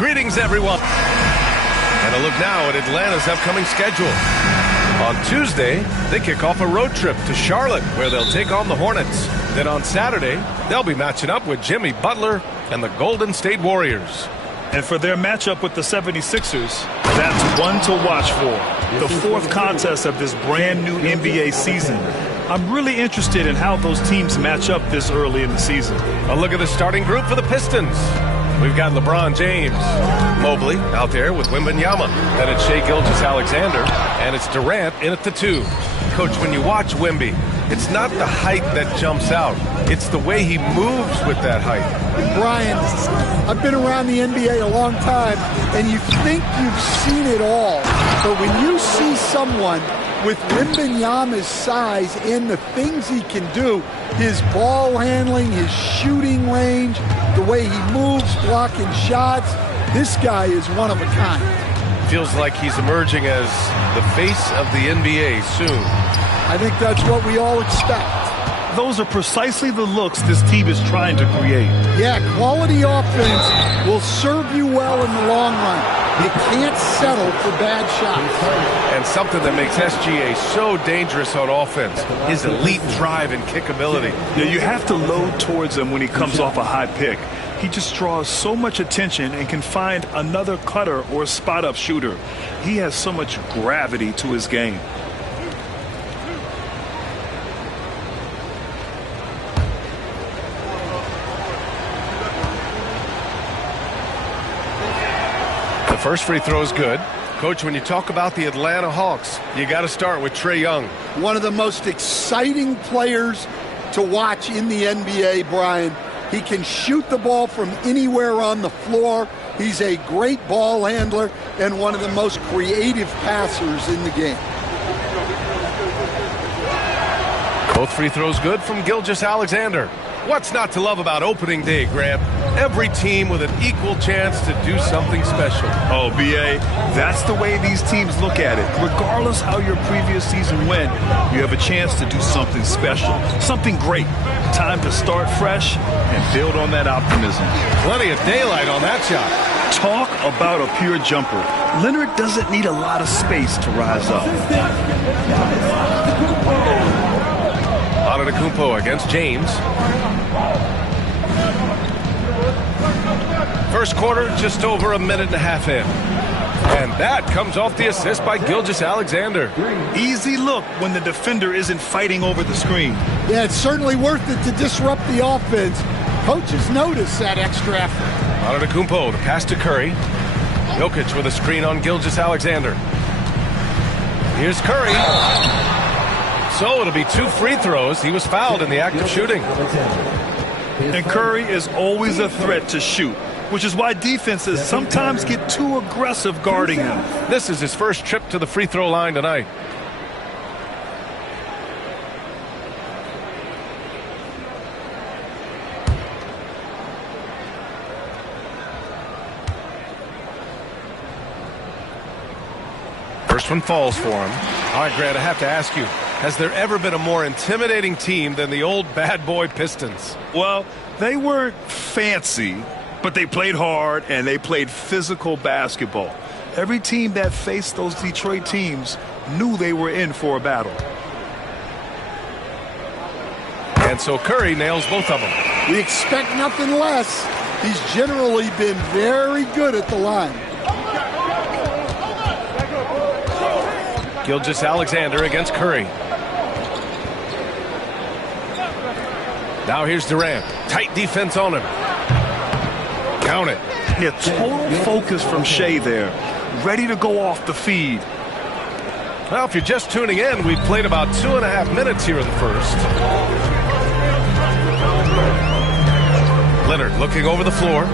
Greetings, everyone. And a look now at Atlanta's upcoming schedule. On Tuesday, they kick off a road trip to Charlotte, where they'll take on the Hornets. Then on Saturday, they'll be matching up with Jimmy Butler and the Golden State Warriors. And for their matchup with the 76ers, that's one to watch for. The fourth contest of this brand new NBA season. I'm really interested in how those teams match up this early in the season. A look at the starting group for the Pistons. We've got LeBron James, Mobley out there with Wembanyama. Then it's Shai Gilgeous-Alexander, and it's Durant in at the 2. Coach, when you watch Wemby, it's not the height that jumps out. It's the way he moves with that height. Brian, I've been around the NBA a long time, and you think you've seen it all. But when you see someone with Wembanyama's size and the things he can do, his ball handling, his shooting range, the way he moves, blocking shots, this guy is one of a kind. Feels like he's emerging as the face of the NBA soon. I think that's what we all expect. Those are precisely the looks this team is trying to create. Yeah, quality offense will serve you well in the long run. You can't settle for bad shots. And something that makes SGA so dangerous on offense, his elite drive and kickability. Yeah, you have to load towards him when he comes off a high pick. He just draws so much attention and can find another cutter or spot-up shooter. He has so much gravity to his game. First free throw is good. Coach, when you talk about the Atlanta Hawks, you got to start with Trae Young. One of the most exciting players to watch in the NBA, Brian. He can shoot the ball from anywhere on the floor. He's a great ball handler and one of the most creative passers in the game. Both free throws good from Gilgeous-Alexander. What's not to love about opening day, Grant? Every team with an equal chance to do something special. Oh, B.A., that's the way these teams look at it. Regardless how your previous season went, you have a chance to do something special, something great. Time to start fresh and build on that optimism. Plenty of daylight on that shot. Talk about a pure jumper. Leonard doesn't need a lot of space to rise up. Antetokounmpo against James. First quarter, just over a minute and a half in. And that comes off the assist by Gilgeous-Alexander. Easy look when the defender isn't fighting over the screen. Yeah, it's certainly worth it to disrupt the offense. Coaches notice that extra effort. Antetokounmpo, the pass to Curry. Jokic with a screen on Gilgeous-Alexander. Here's Curry. So it'll be 2 free throws. He was fouled in the act of shooting. And Curry is always a threat to shoot, which is why defenses sometimes get too aggressive guarding him. This is his first trip to the free throw line tonight. First one falls for him. All right, Grant, I have to ask you, has there ever been a more intimidating team than the old bad boy Pistons? Well, they weren't fancy, but they played hard and they played physical basketball. Every team that faced those Detroit teams knew they were in for a battle. And so Curry nails both of them. We expect nothing less. He's generally been very good at the line. Gilgeous-Alexander against Curry. Now here's Durant. Tight defense on him. Count it. Yeah, total focus from Shai there. Ready to go off the feed. Well, if you're just tuning in, we've played about 2.5 minutes here in the first. Leonard looking over the floor.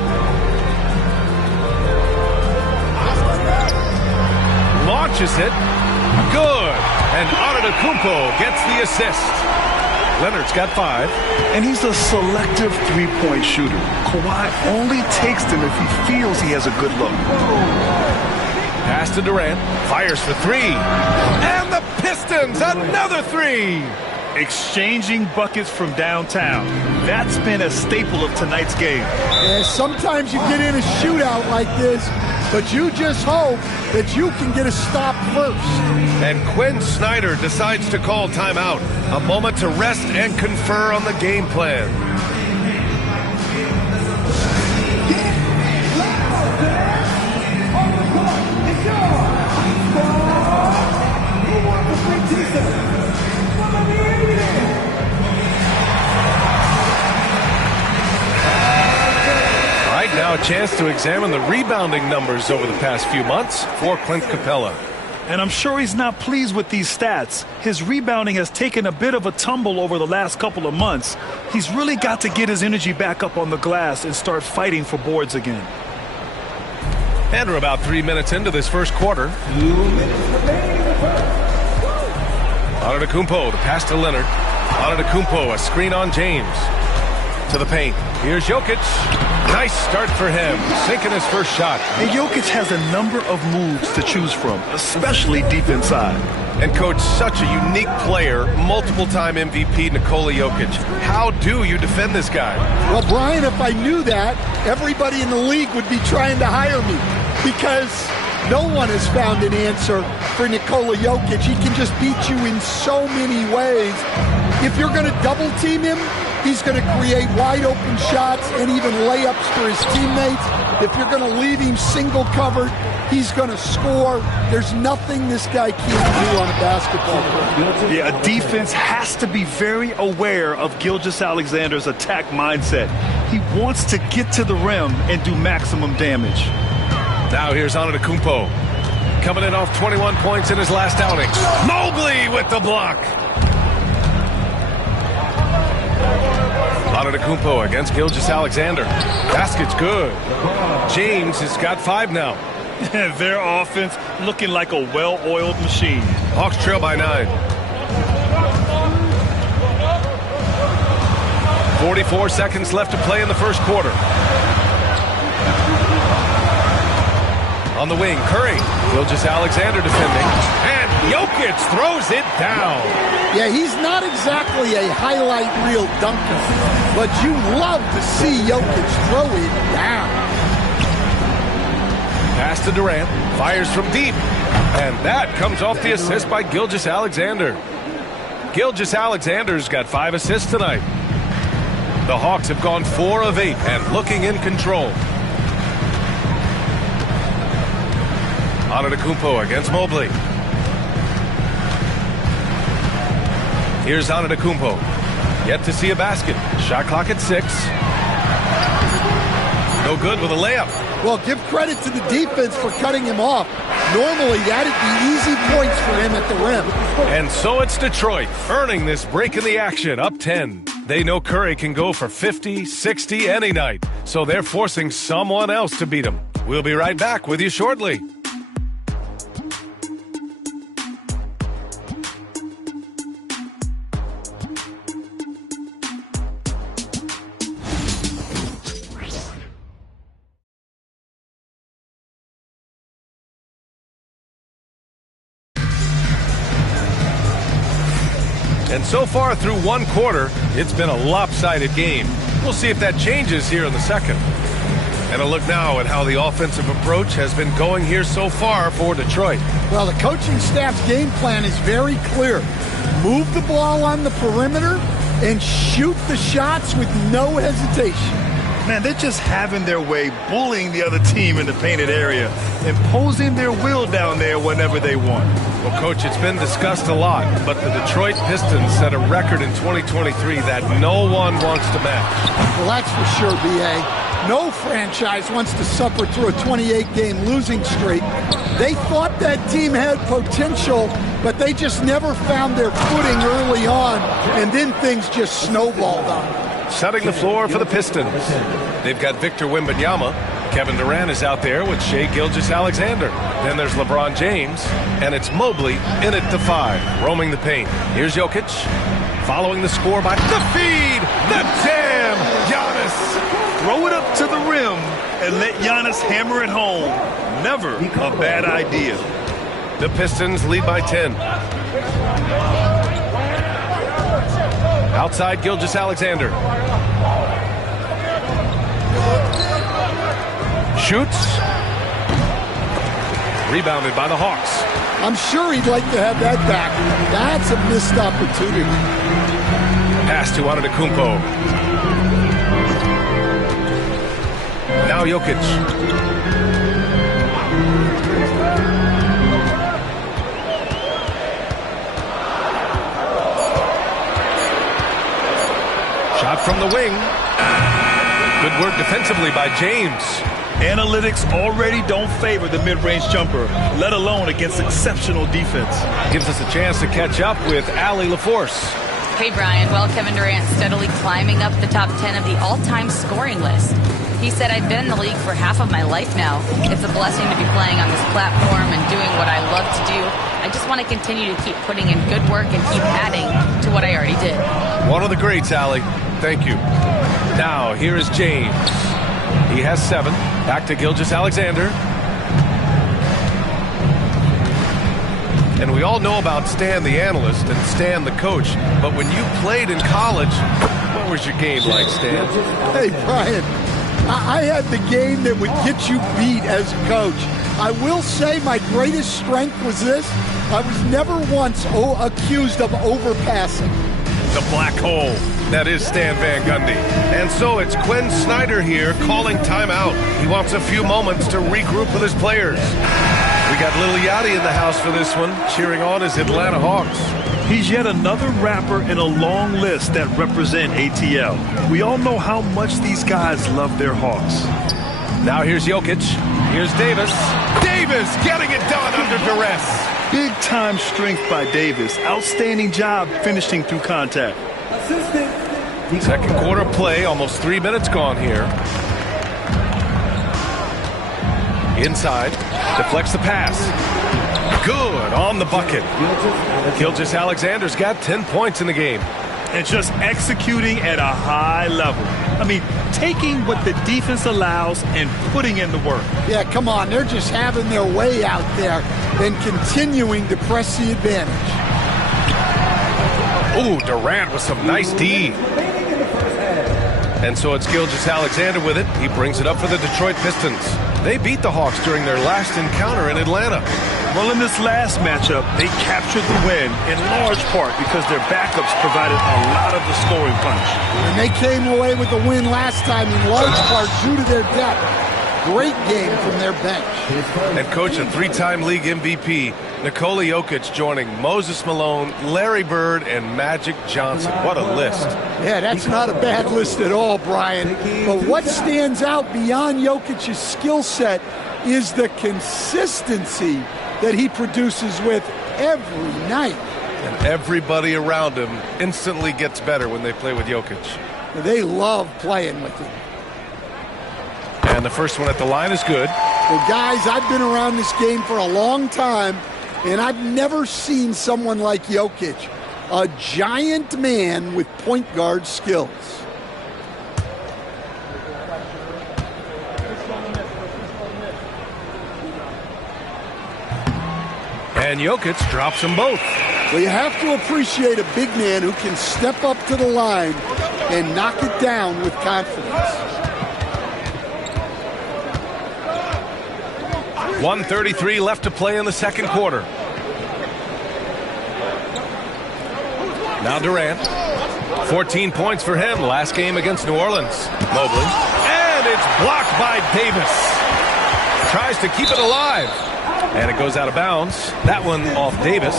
Launches it. Good. And Antetokounmpo gets the assist. Leonard's got 5. And he's a selective three-point shooter. Kawhi only takes them if he feels he has a good look. Pass to Durant. Fires for 3. And the Pistons, another 3. exchanging buckets from downtown. That's been a staple of tonight's game. Yeah, sometimes you get in a shootout like this, but you just hope that you can get a stop first. And Quinn Snyder decides to call timeout. A moment to rest and confer on the game plan. Right now, a chance to examine the rebounding numbers over the past few months for Clint Capella. And I'm sure he's not pleased with these stats. His rebounding has taken a bit of a tumble over the last couple of months. He's really got to get his energy back up on the glass and start fighting for boards again. And we're about 3 minutes into this first quarter. Antetokounmpo, the pass to Leonard. Antetokounmpo, a screen on James. To the paint. Here's Jokic. Nice start for him, sinking his first shot. And Jokic has a number of moves to choose from, especially deep inside. And coach, such a unique player, multiple-time MVP Nikola Jokic. How do you defend this guy? Well, Brian, if I knew that, everybody in the league would be trying to hire me, because no one has found an answer for Nikola Jokic. He can just beat you in so many ways. If you're going to double team him, he's going to create wide open shots and even layups for his teammates. If you're going to leave him single covered, he's going to score. There's nothing this guy can't do on a basketball court. Yeah, a defense has to be very aware of Gilgeous-Alexander's attack mindset. He wants to get to the rim and do maximum damage. Now here's Antetokounmpo, coming in off 21 points in his last outing. Mobley with the block. Antetokounmpo against Gilgeous-Alexander. Basket's good. James has got 5 now. Their offense looking like a well-oiled machine. Hawks trail by 9. 44 seconds left to play in the first quarter. On the wing, Curry. Gilgeous-Alexander defending. And Jokic throws it down. Yeah, he's not exactly a highlight reel dunker, but you love to see Jokic throw it down. Pass to Durant. Fires from deep. And that comes off the assist by Gilgeous-Alexander. Gilgeous-Alexander's got 5 assists tonight. The Hawks have gone 4 of 8 and looking in control. Antetokounmpo against Mobley. Here's Antetokounmpo. Yet to see a basket. Shot clock at 6. No good with a layup. Well, give credit to the defense for cutting him off. Normally, that'd be easy points for him at the rim. And so it's Detroit, earning this break in the action, up 10. They know Curry can go for 50, 60 any night, so they're forcing someone else to beat him. We'll be right back with you shortly. And so far through one quarter, it's been a lopsided game. We'll see if that changes here in the second. And a look now at how the offensive approach has been going here so far for Detroit. Well, the coaching staff's game plan is very clear. Move the ball on the perimeter and shoot the shots with no hesitation. Man, they're just having their way, bullying the other team in the painted area, imposing their will down there whenever they want. Well, Coach, it's been discussed a lot, but the Detroit Pistons set a record in 2023 that no one wants to match. Well, that's for sure, B.A. No franchise wants to suffer through a 28-game losing streak. They thought that team had potential, but they just never found their footing early on, and then things just snowballed on them. Setting the floor for the Pistons. They've got Victor Wembanyama. Kevin Durant is out there with Shai Gilgeous-Alexander. Then there's LeBron James, and it's Mobley in at the 5, roaming the paint. Here's Jokic, following the score by the feed, the jam, Giannis. Throw it up to the rim and let Giannis hammer it home. Never a bad idea. The Pistons lead by 10. Outside Gilgeous-Alexander. Shoots. Rebounded by the Hawks. I'm sure he'd like to have that back. That's a missed opportunity. Pass to Antetokounmpo. Now Jokic. Shot from the wing. Good work defensively by James. Analytics already don't favor the mid-range jumper, let alone against exceptional defense. Gives us a chance to catch up with Allie LaForce. Hey, Brian. Well, Kevin Durant steadily climbing up the top 10 of the all-time scoring list. He said, I've been in the league for half of my life now. It's a blessing to be playing on this platform and doing what I love to do. I just want to continue to keep putting in good work and keep adding to what I already did. One of the greats, Allie. Thank you. Now, here is James. He has 7. Back to Gilgeous-Alexander. And we all know about Stan the analyst and Stan the coach. But when you played in college, what was your game like, Stan? Hey, Brian, I had the game that would get you beat as a coach. I will say my greatest strength was this. I was never once accused of overpassing. The black hole. That is Stan Van Gundy. And so it's Quinn Snyder here calling timeout. He wants a few moments to regroup with his players. We got Lil Yachty in the house for this one, cheering on his Atlanta Hawks. He's yet another rapper in a long list that represent ATL. We all know how much these guys love their Hawks. Now here's Jokic. Here's Davis. Davis getting it done under duress. Big-time strength by Davis. Outstanding job finishing through contact. Second quarter play, almost 3 minutes gone here. Inside, deflects the pass. Good on the bucket. Gilgeous-Alexander's got 10 points in the game. And just executing at a high level. I mean, taking what the defense allows and putting in the work. Yeah, come on. They're just having their way out there and continuing to press the advantage. Ooh, Durant with some nice D. And so it's Gilgeous-Alexander with it. He brings it up for the Detroit Pistons. They beat the Hawks during their last encounter in Atlanta. Well, in this last matchup, they captured the win in large part because their backups provided a lot of the scoring punch. And they came away with the win last time in large part due to their depth. Great game from their bench. And coach, a 3-time league MVP, Nikola Jokic joining Moses Malone, Larry Bird, and Magic Johnson. What a list. Yeah, that's not a bad list at all, Brian. But what stands out beyond Jokic's skill set is the consistency that he produces with every night. And everybody around him instantly gets better when they play with Jokic. They love playing with him. And the first one at the line is good. Well, guys, I've been around this game for a long time, and I've never seen someone like Jokic, a giant man with point guard skills. And Jokic drops them both. Well, you have to appreciate a big man who can step up to the line and knock it down with confidence. 1:33 left to play in the second quarter. Now Durant. 14 points for him last game against New Orleans. Mobley. And it's blocked by Davis. Tries to keep it alive. And it goes out of bounds. That one off Davis.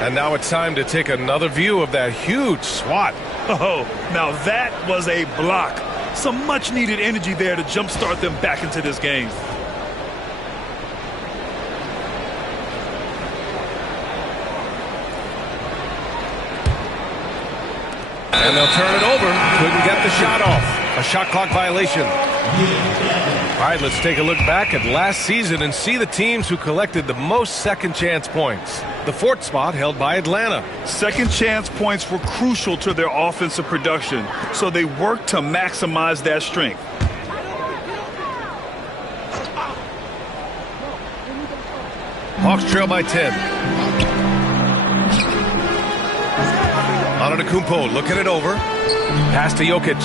And now it's time to take another view of that huge swat. Oh, now that was a block. Some much-needed energy there to jumpstart them back into this game. And they'll turn it over. Couldn't get the shot off. A shot clock violation. All right, let's take a look back at last season and see the teams who collected the most second chance points. The 4th spot held by Atlanta. Second chance points were crucial to their offensive production, so they worked to maximize that strength. Hawks trail by 10. Antetokounmpo looking it over. Pass to Jokic.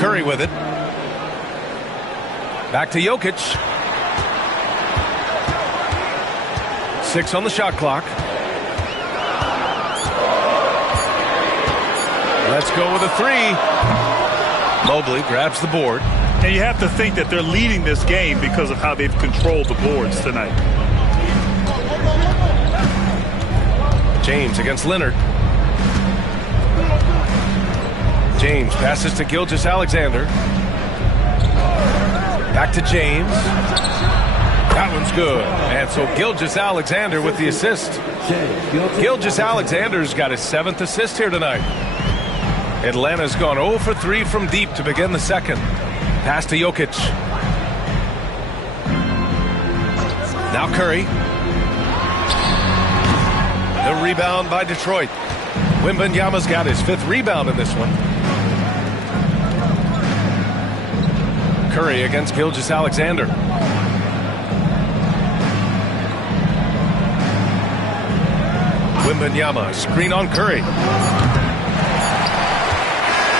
Curry with it. Back to Jokic. 6 on the shot clock. Let's go with a 3. Mobley grabs the board. And you have to think that they're leading this game because of how they've controlled the boards tonight. James against Leonard. James passes to Gilgeous-Alexander. Back to James. That one's good. And so Gilgeous-Alexander with the assist. Gilgeous-Alexander's got his 7th assist here tonight. Atlanta's gone 0 for 3 from deep to begin the second. Pass to Jokic. Now Curry. The rebound by Detroit. Wembanyama's got his 5th rebound in this one. Curry against Gilgeous-Alexander. Wembanyama, screen on Curry.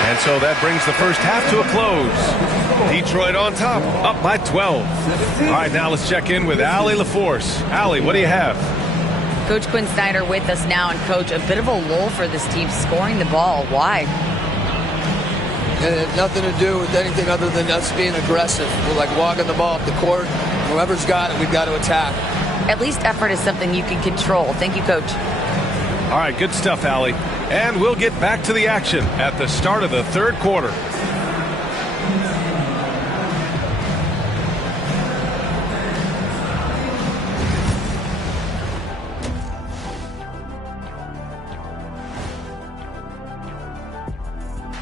And so that brings the first half to a close. Detroit on top, up by 12. All right, now let's check in with Allie LaForce. Allie, what do you have? Coach Quinn Snyder with us now, and Coach, a bit of a lull for this team scoring the ball. Why? It had nothing to do with anything other than us being aggressive. We're like walking the ball up the court. Whoever's got it, we've got to attack. At least effort is something you can control. Thank you, Coach. All right, good stuff, Allie. And we'll get back to the action at the start of the third quarter.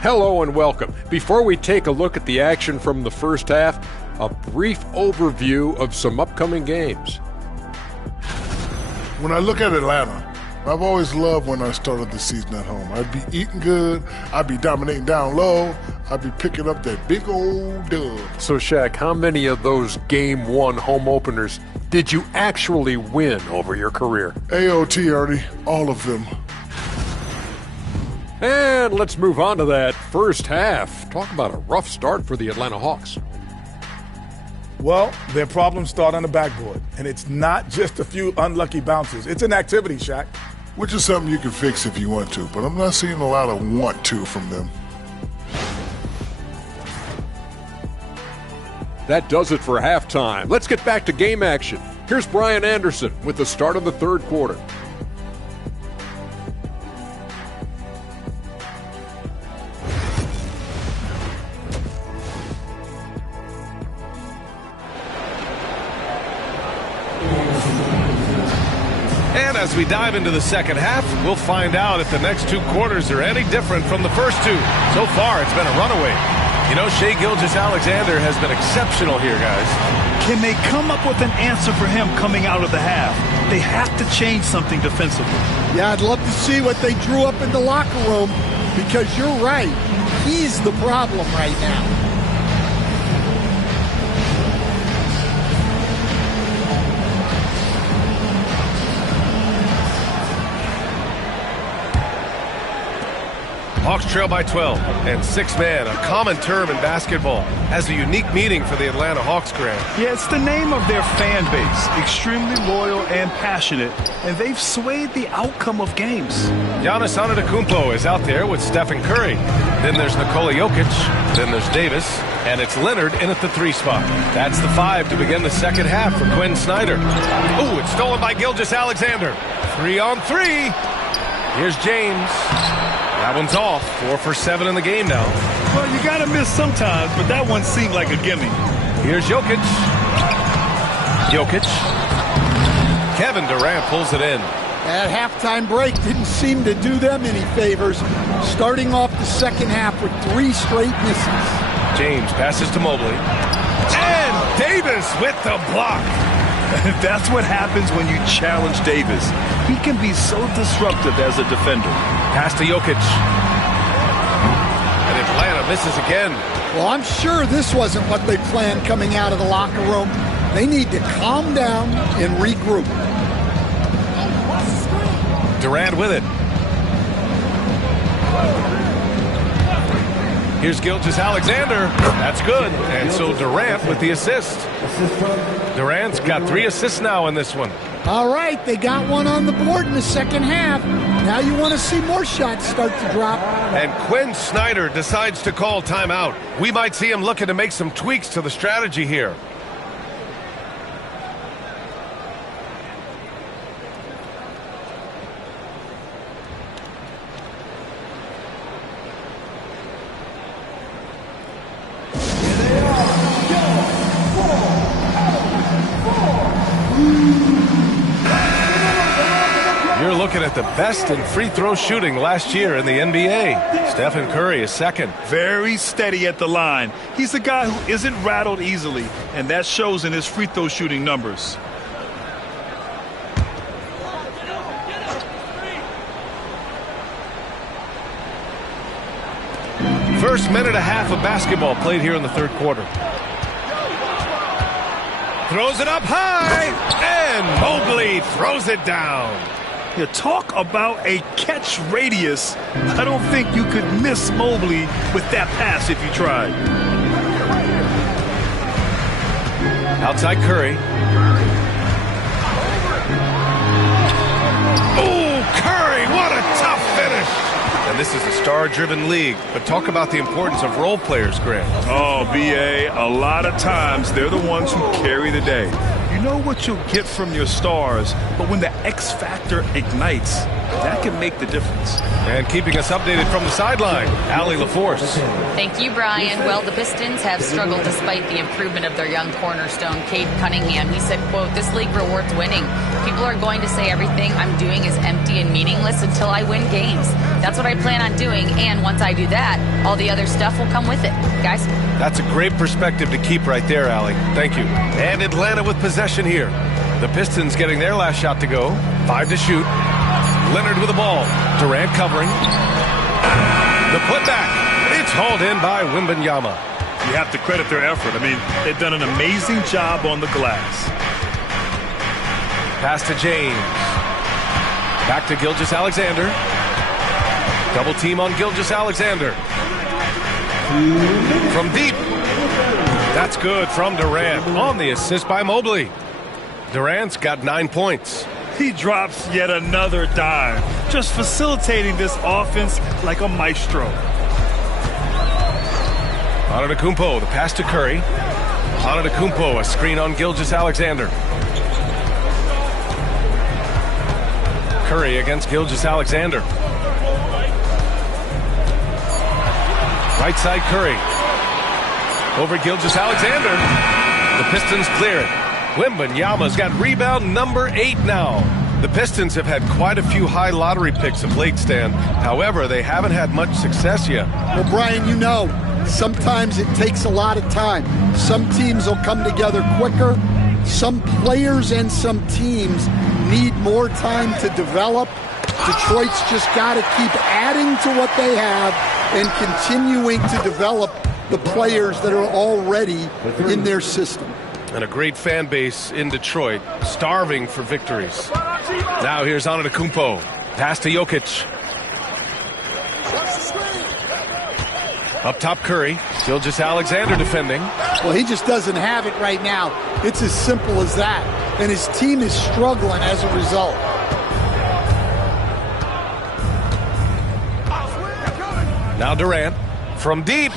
Hello and welcome. Before we take a look at the action from the first half, a brief overview of some upcoming games. When I look at Atlanta, I've always loved when I started the season at home. I'd be eating good, I'd be dominating down low, I'd be picking up that big old dub. So, Shaq, how many of those Game 1 home openers did you actually win over your career? AOT, Ernie, all of them. And let's move on to that first half. Talk about a rough start for the Atlanta Hawks. Well, their problems start on the backboard, and it's not just a few unlucky bounces. It's an activity, Shaq. Which is something you can fix if you want to, but I'm not seeing a lot of want to from them. That does it for halftime. Let's get back to game action. Here's Brian Anderson with the start of the third quarter. And as we dive into the second half, we'll find out if the next 2 quarters are any different from the first 2. So far, it's been a runaway. You know, Shai Gilgeous-Alexander has been exceptional here, guys. Can they come up with an answer for him coming out of the half? They have to change something defensively. Yeah, I'd love to see what they drew up in the locker room, because you're right. He's the problem right now. Hawks trail by 12, and 6-man, a common term in basketball, has a unique meaning for the Atlanta Hawks, Grant. Yeah, it's the name of their fan base. Extremely loyal and passionate, and they've swayed the outcome of games. Giannis Antetokounmpo is out there with Stephen Curry. Then there's Nikola Jokic. Then there's Davis. And it's Leonard in at the 3 spot. That's the 5 to begin the second half for Quinn Snyder. Ooh, it's stolen by Gilgeous-Alexander. 3 on 3. Here's James. That one's off. 4 for 7 in the game now. Well, you got to miss sometimes, but that one seemed like a gimme. Here's Jokic. Jokic. Kevin Durant pulls it in. That halftime break didn't seem to do them any favors, starting off the second half with 3 straight misses. James passes to Mobley. And Davis with the block. That's what happens when you challenge Davis. He can be so disruptive as a defender. Pass to Jokic. And Atlanta misses again. Well, I'm sure this wasn't what they planned coming out of the locker room. They need to calm down and regroup. Durant with it. Here's Gilgeous-Alexander. That's good. And so Durant with the assist. Durant's got 3 assists now in this one. All right, they got one on the board in the second half. Now you want to see more shots start to drop. And Quinn Snyder decides to call timeout. We might see him looking to make some tweaks to the strategy here. You're looking at the best in free throw shooting last year in the NBA. Stephen Curry is second. Very steady at the line. He's a guy who isn't rattled easily, and that shows in his free throw shooting numbers. First minute and a half of basketball played here in the third quarter. Throws it up high, and Mobley throws it down. You talk about a catch radius. I don't think you could miss Mobley with that pass if you tried. Outside Curry. Oh, Curry, what a tough finish. And this is a star-driven league, but talk about the importance of role players, Grant. Oh, B.A., a lot of times they're the ones who carry the day. You know what you'll get from your stars, but when the X factor ignites, that can make the difference. And keeping us updated from the sideline, Allie LaForce. Thank you, Brian. Well, the Pistons have struggled despite the improvement of their young cornerstone, Cade Cunningham. He said, quote, "This league rewards winning. People are going to say everything I'm doing is empty and meaningless until I win games. That's what I plan on doing, and once I do that, all the other stuff will come with it." Guys? That's a great perspective to keep right there, Allie. Thank you. And Atlanta with possession here. The Pistons getting their last shot to go. 5 to shoot. Leonard with the ball. Durant covering. The putback. It's hauled in by Wembanyama. You have to credit their effort. I mean, they've done an amazing job on the glass. Pass to James. Back to Gilgeous-Alexander. Double team on Gilgeous-Alexander. From deep. That's good from Durant on the assist by Mobley. Durant's got 9 points. He drops yet another dime, just facilitating this offense like a maestro. Antetokounmpo, the pass to Curry. Antetokounmpo, a screen on Gilgeous-Alexander. Curry against Gilgeous-Alexander. Right side Curry. Over Gilgeous-Alexander. The Pistons clear it. Wembanyama's got rebound number 8 now. The Pistons have had quite a few high lottery picks of late, Stan. However, they haven't had much success yet. Well, Brian, you know, sometimes it takes a lot of time. Some teams will come together quicker. Some players and some teams need more time to develop. Detroit's just got to keep adding to what they have and continuing to develop the players that are already in their system. And a great fan base in Detroit, starving for victories. Now here's Antetokounmpo. Pass to Jokic. Up top Curry. Gilgeous-Alexander defending. Well, he just doesn't have it right now. It's as simple as that. And his team is struggling as a result. Now Durant. From deep.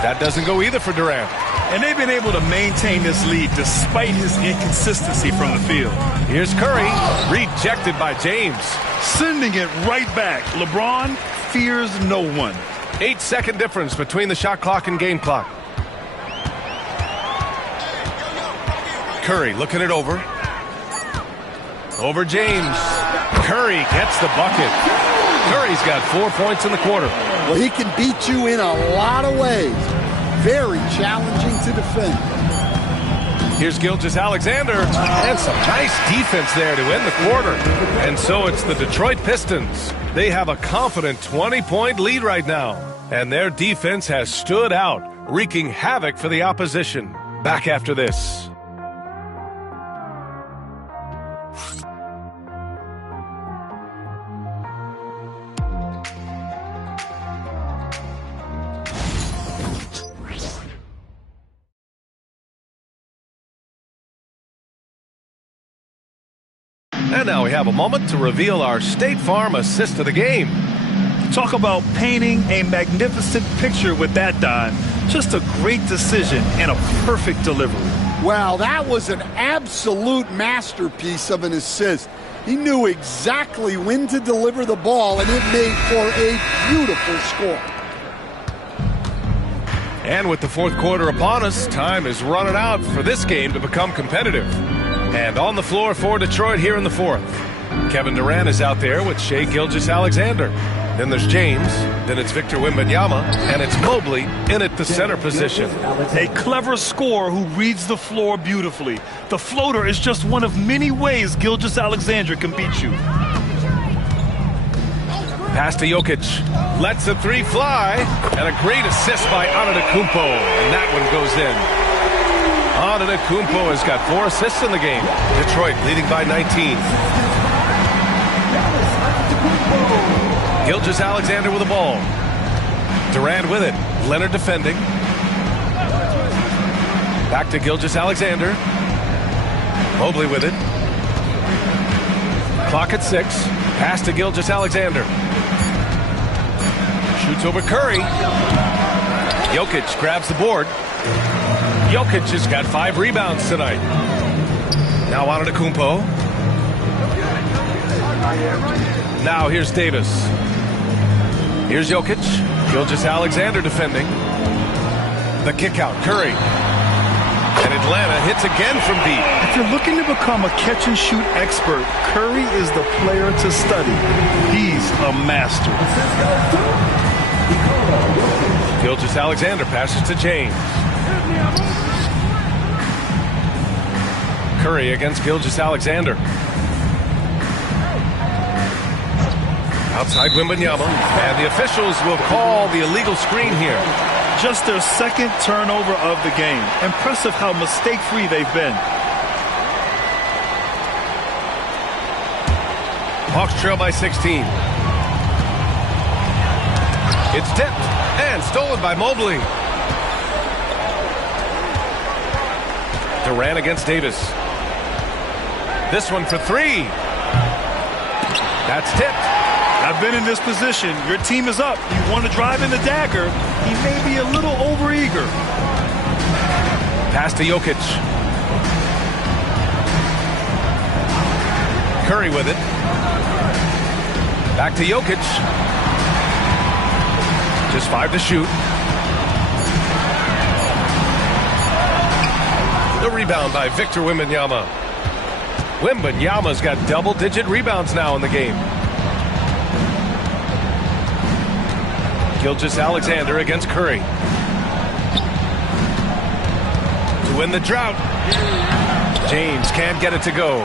That doesn't go either for Durant. And they've been able to maintain this lead despite his inconsistency from the field. Here's Curry, rejected by James. Sending it right back. LeBron fears no one. 8-second difference between the shot clock and game clock. Curry looking it over. Over James. Curry gets the bucket. Curry's got 4 points in the quarter. Well, he can beat you in a lot of ways. Very challenging to defend. Here's Gilgeous-Alexander, and some nice defense there to end the quarter. And so it's the Detroit Pistons. They have a confident 20-point lead right now, and their defense has stood out, wreaking havoc for the opposition. Back after this. And now we have a moment to reveal our State Farm assist of the game. Talk about painting a magnificent picture with that, Don. Just a great decision and a perfect delivery. Wow, that was an absolute masterpiece of an assist. He knew exactly when to deliver the ball, and it made for a beautiful score. And with the fourth quarter upon us, time is running out for this game to become competitive. And on the floor for Detroit here in the fourth, Kevin Durant is out there with Shai Gilgeous-Alexander. Then there's James, then it's Victor Wembanyama, and it's Mobley in at the center position. A clever scorer who reads the floor beautifully. The floater is just one of many ways Gilgeous-Alexander can beat you. Pass to Jokic, lets a three fly, and a great assist by Antetokounmpo, and that one goes in. Antetokounmpo has got 4 assists in the game. Detroit leading by 19. Gilgeous-Alexander with the ball. Durant with it. Leonard defending. Back to Gilgeous-Alexander. Mobley with it. Clock at 6. Pass to Gilgeous-Alexander. Shoots over Curry. Jokic grabs the board. Jokic has got 5 rebounds tonight. Now Antetokounmpo. Now here's Davis. Here's Jokic. Gilgeous-Alexander defending. The kick out. Curry. And Atlanta hits again from deep. If you're looking to become a catch-and-shoot expert, Curry is the player to study. He's a master. Gilgeous-Alexander passes to James. Curry against Gilgeous-Alexander. Outside Wembanyama, and the officials will call the illegal screen here. Just their second turnover of the game. Impressive how mistake-free they've been. Hawks trail by 16. It's tipped and stolen by Mobley. Durant against Davis. This one for 3. That's tipped. I've been in this position. Your team is up. You want to drive in the dagger. He may be a little overeager. Pass to Jokic. Curry with it. Back to Jokic. Just 5 to shoot. The rebound by Victor Wembanyama. Wembanyama's got double-digit rebounds now in the game. Gilgeous-Alexander against Curry. To win the drought. James can't get it to go.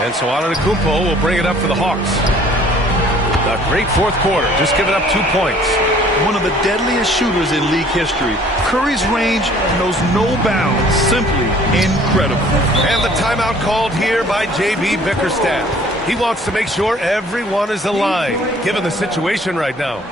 And so Antetokounmpo will bring it up for the Hawks. A great fourth quarter, just giving up 2 points. One of the deadliest shooters in league history. Curry's range knows no bounds. Simply incredible. And the timeout called here by J.B. Bickerstaff. He wants to make sure everyone is aligned, given the situation right now.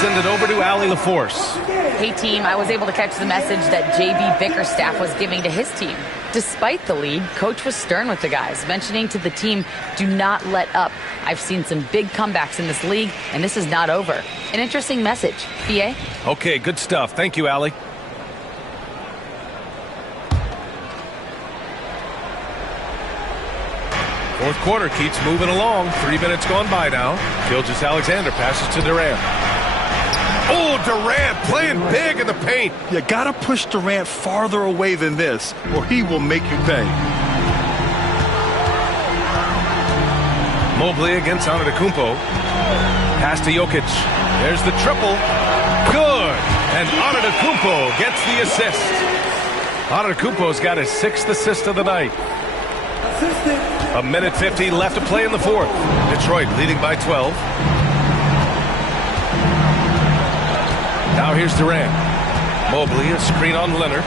Send it over to Allie LaForce. Hey, team, I was able to catch the message that J.B. Bickerstaff was giving to his team. Despite the lead, Coach was stern with the guys, mentioning to the team, do not let up. I've seen some big comebacks in this league, and this is not over. An interesting message. B.A.? Okay, good stuff. Thank you, Allie. Fourth quarter keeps moving along. 3 minutes gone by now. Gilgeous-Alexander passes to Durant. Oh, Durant playing big in the paint. You gotta push Durant farther away than this, or he will make you pay. Mobley against Antetokounmpo. Pass to Jokic. There's the triple. Good. And Antetokounmpo gets the assist. Antetokounmpo's got his 6th assist of the night. 1:50 left to play in the fourth. Detroit leading by 12. Now here's Durant. Mobley, a screen on Leonard.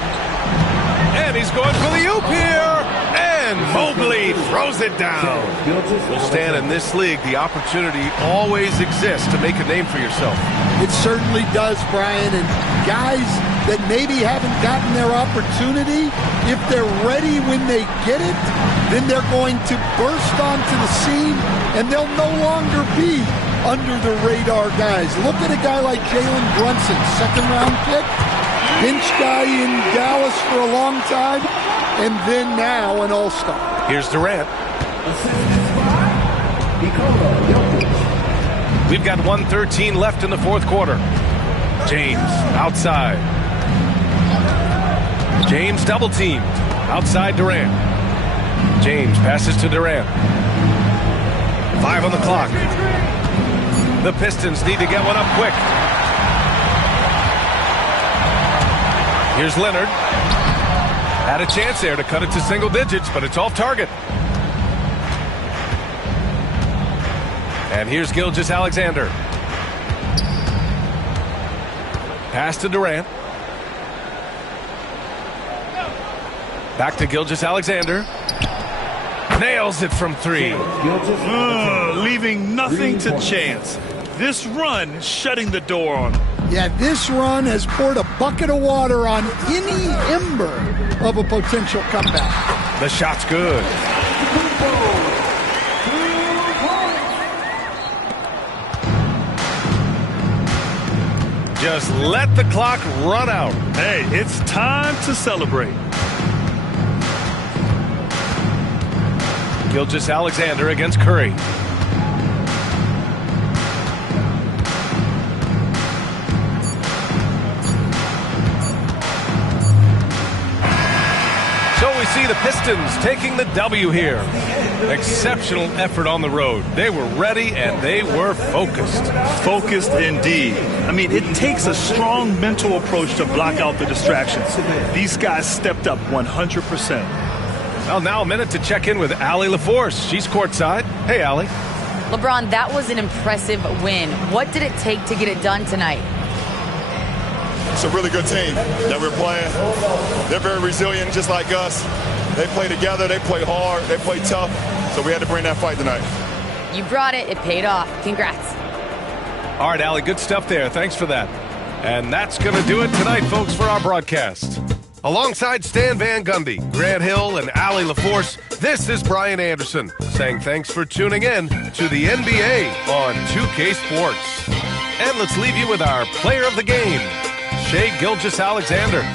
And he's going for the oop here. And Mobley throws it down. Well, Stan, in this league, the opportunity always exists to make a name for yourself. It certainly does, Brian. And guys that maybe haven't gotten their opportunity, if they're ready when they get it, then they're going to burst onto the scene, and they'll no longer be under the radar guys. Look at a guy like Jalen Brunson, second-round pick, bench guy in Dallas for a long time, and then now an all-star. Here's Durant. We've got 1:13 left in the fourth quarter. James outside. James double-teamed. Outside Durant. James passes to Durant. 5 on the clock. The Pistons need to get one up quick. Here's Leonard. Had a chance there to cut it to single digits, but it's off target. And here's Gilgeous-Alexander. Pass to Durant. Back to Gilgeous-Alexander. Nails it from 3. Leaving nothing to chance. This run shutting the door on him. Yeah, this run has poured a bucket of water on any ember of a potential comeback. The shot's good. Just let the clock run out. Hey, it's time to celebrate. Gilgeous-Alexander against Curry. So we see the Pistons taking the W here. Exceptional effort on the road. They were ready and they were focused. Focused indeed. I mean, it takes a strong mental approach to block out the distractions. These guys stepped up 100%. Well, now a minute to check in with Allie LaForce. She's courtside. Hey, Allie. LeBron, that was an impressive win. What did it take to get it done tonight? It's a really good team that we're playing. They're very resilient, just like us. They play together, they play hard, they play tough. So we had to bring that fight tonight. You brought it. It paid off. Congrats. All right, Allie, good stuff there. Thanks for that. And that's going to do it tonight, folks, for our broadcast. Alongside Stan Van Gundy, Grant Hill, and Allie LaForce, this is Brian Anderson saying thanks for tuning in to the NBA on 2K Sports. And let's leave you with our player of the game, Shai Gilgeous-Alexander.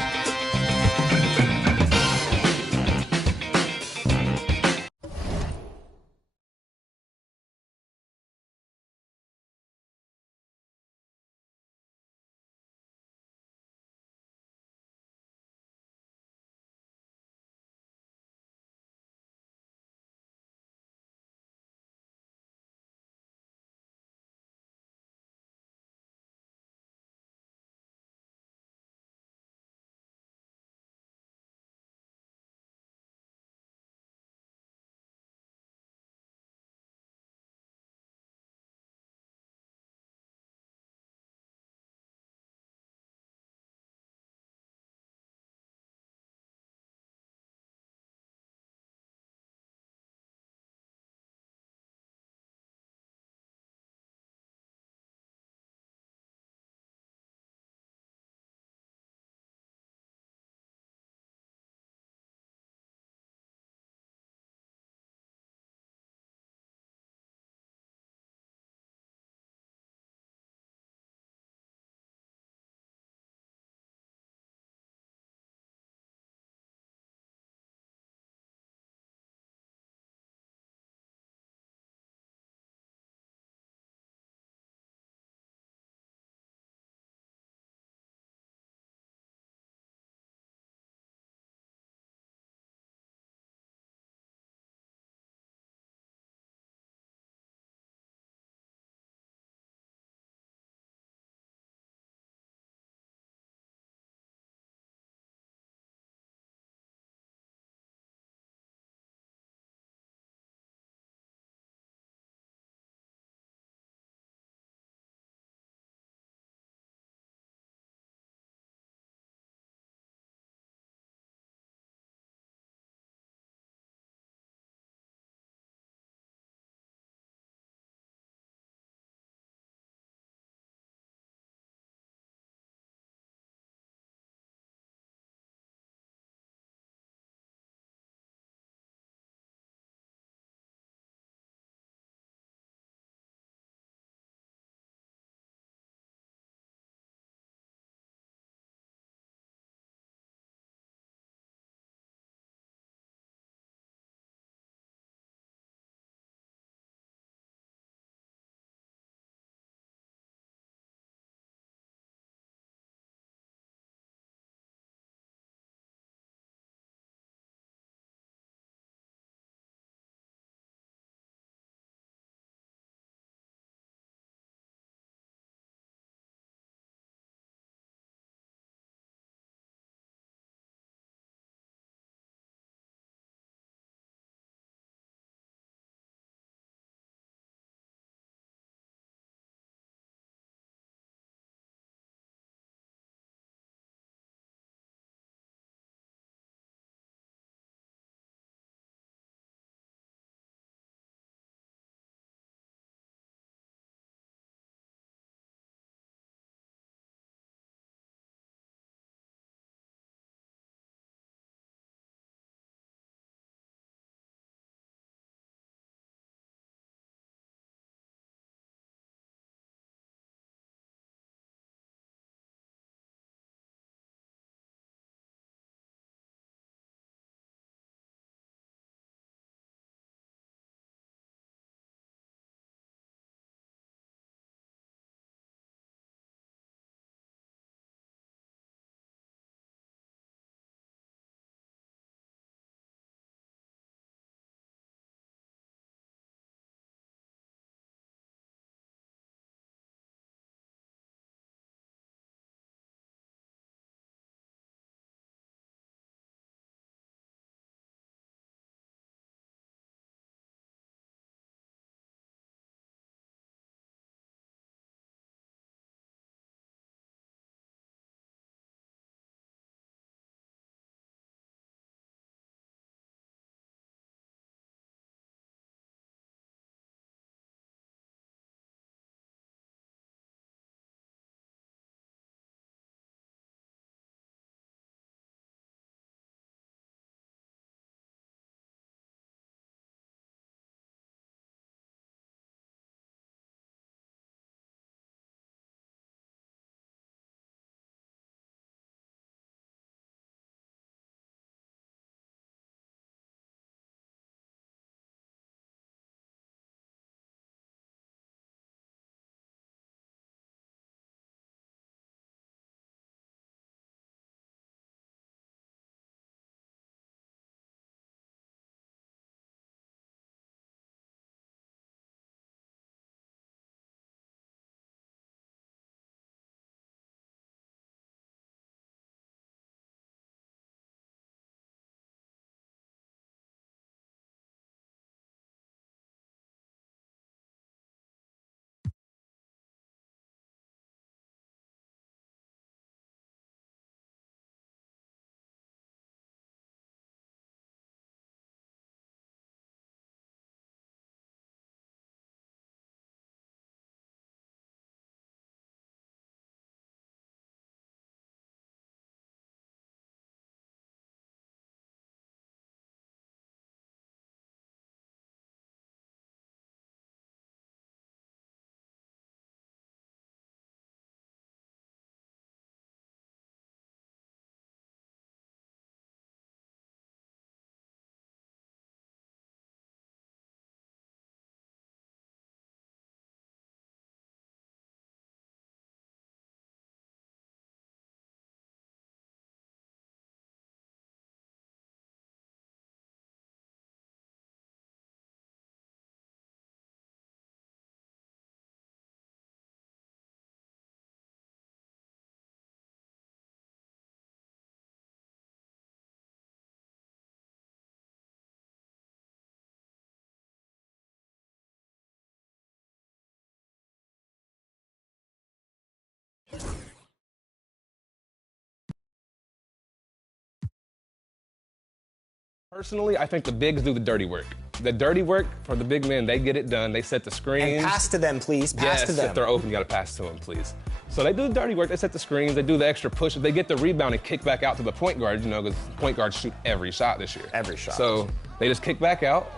Personally, I think the bigs do the dirty work. The dirty work for the big men, they get it done. They set the screens. And pass to them, please. Pass to them. If they're open, you got to pass to them, please. So they do the dirty work. They set the screens. They do the extra push. They get the rebound and kick back out to the point guard, because point guards shoot every shot this year. Every shot. So they just kick back out.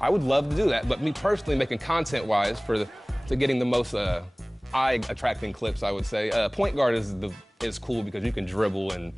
I would love to do that. But me personally, making content-wise to getting the most eye-attracting clips, I would say, point guard is cool because you can dribble and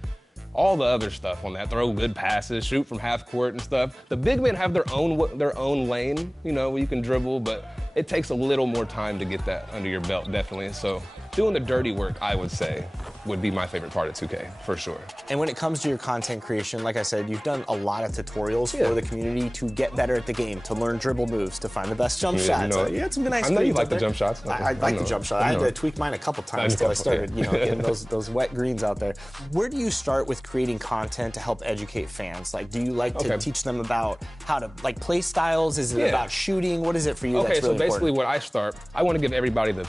all the other stuff on that. Throw good passes, shoot from half court and stuff. The big men have their own lane, where you can dribble, but it takes a little more time to get that under your belt, definitely. So doing the dirty work, I would say, would be my favorite part of 2K, for sure. And when it comes to your content creation, like I said, you've done a lot of tutorials for the community to get better at the game, to learn dribble moves, to find the best jump shots. You had some nice I know you like the jump shots. I like the jump shot. I had to tweak mine a couple times until I started, getting those wet greens out there. Where do you start with creating content to help educate fans? Like, do you like to teach them about how to, play styles? Is it about shooting? What is it for you that's really basically important? what I want to give everybody the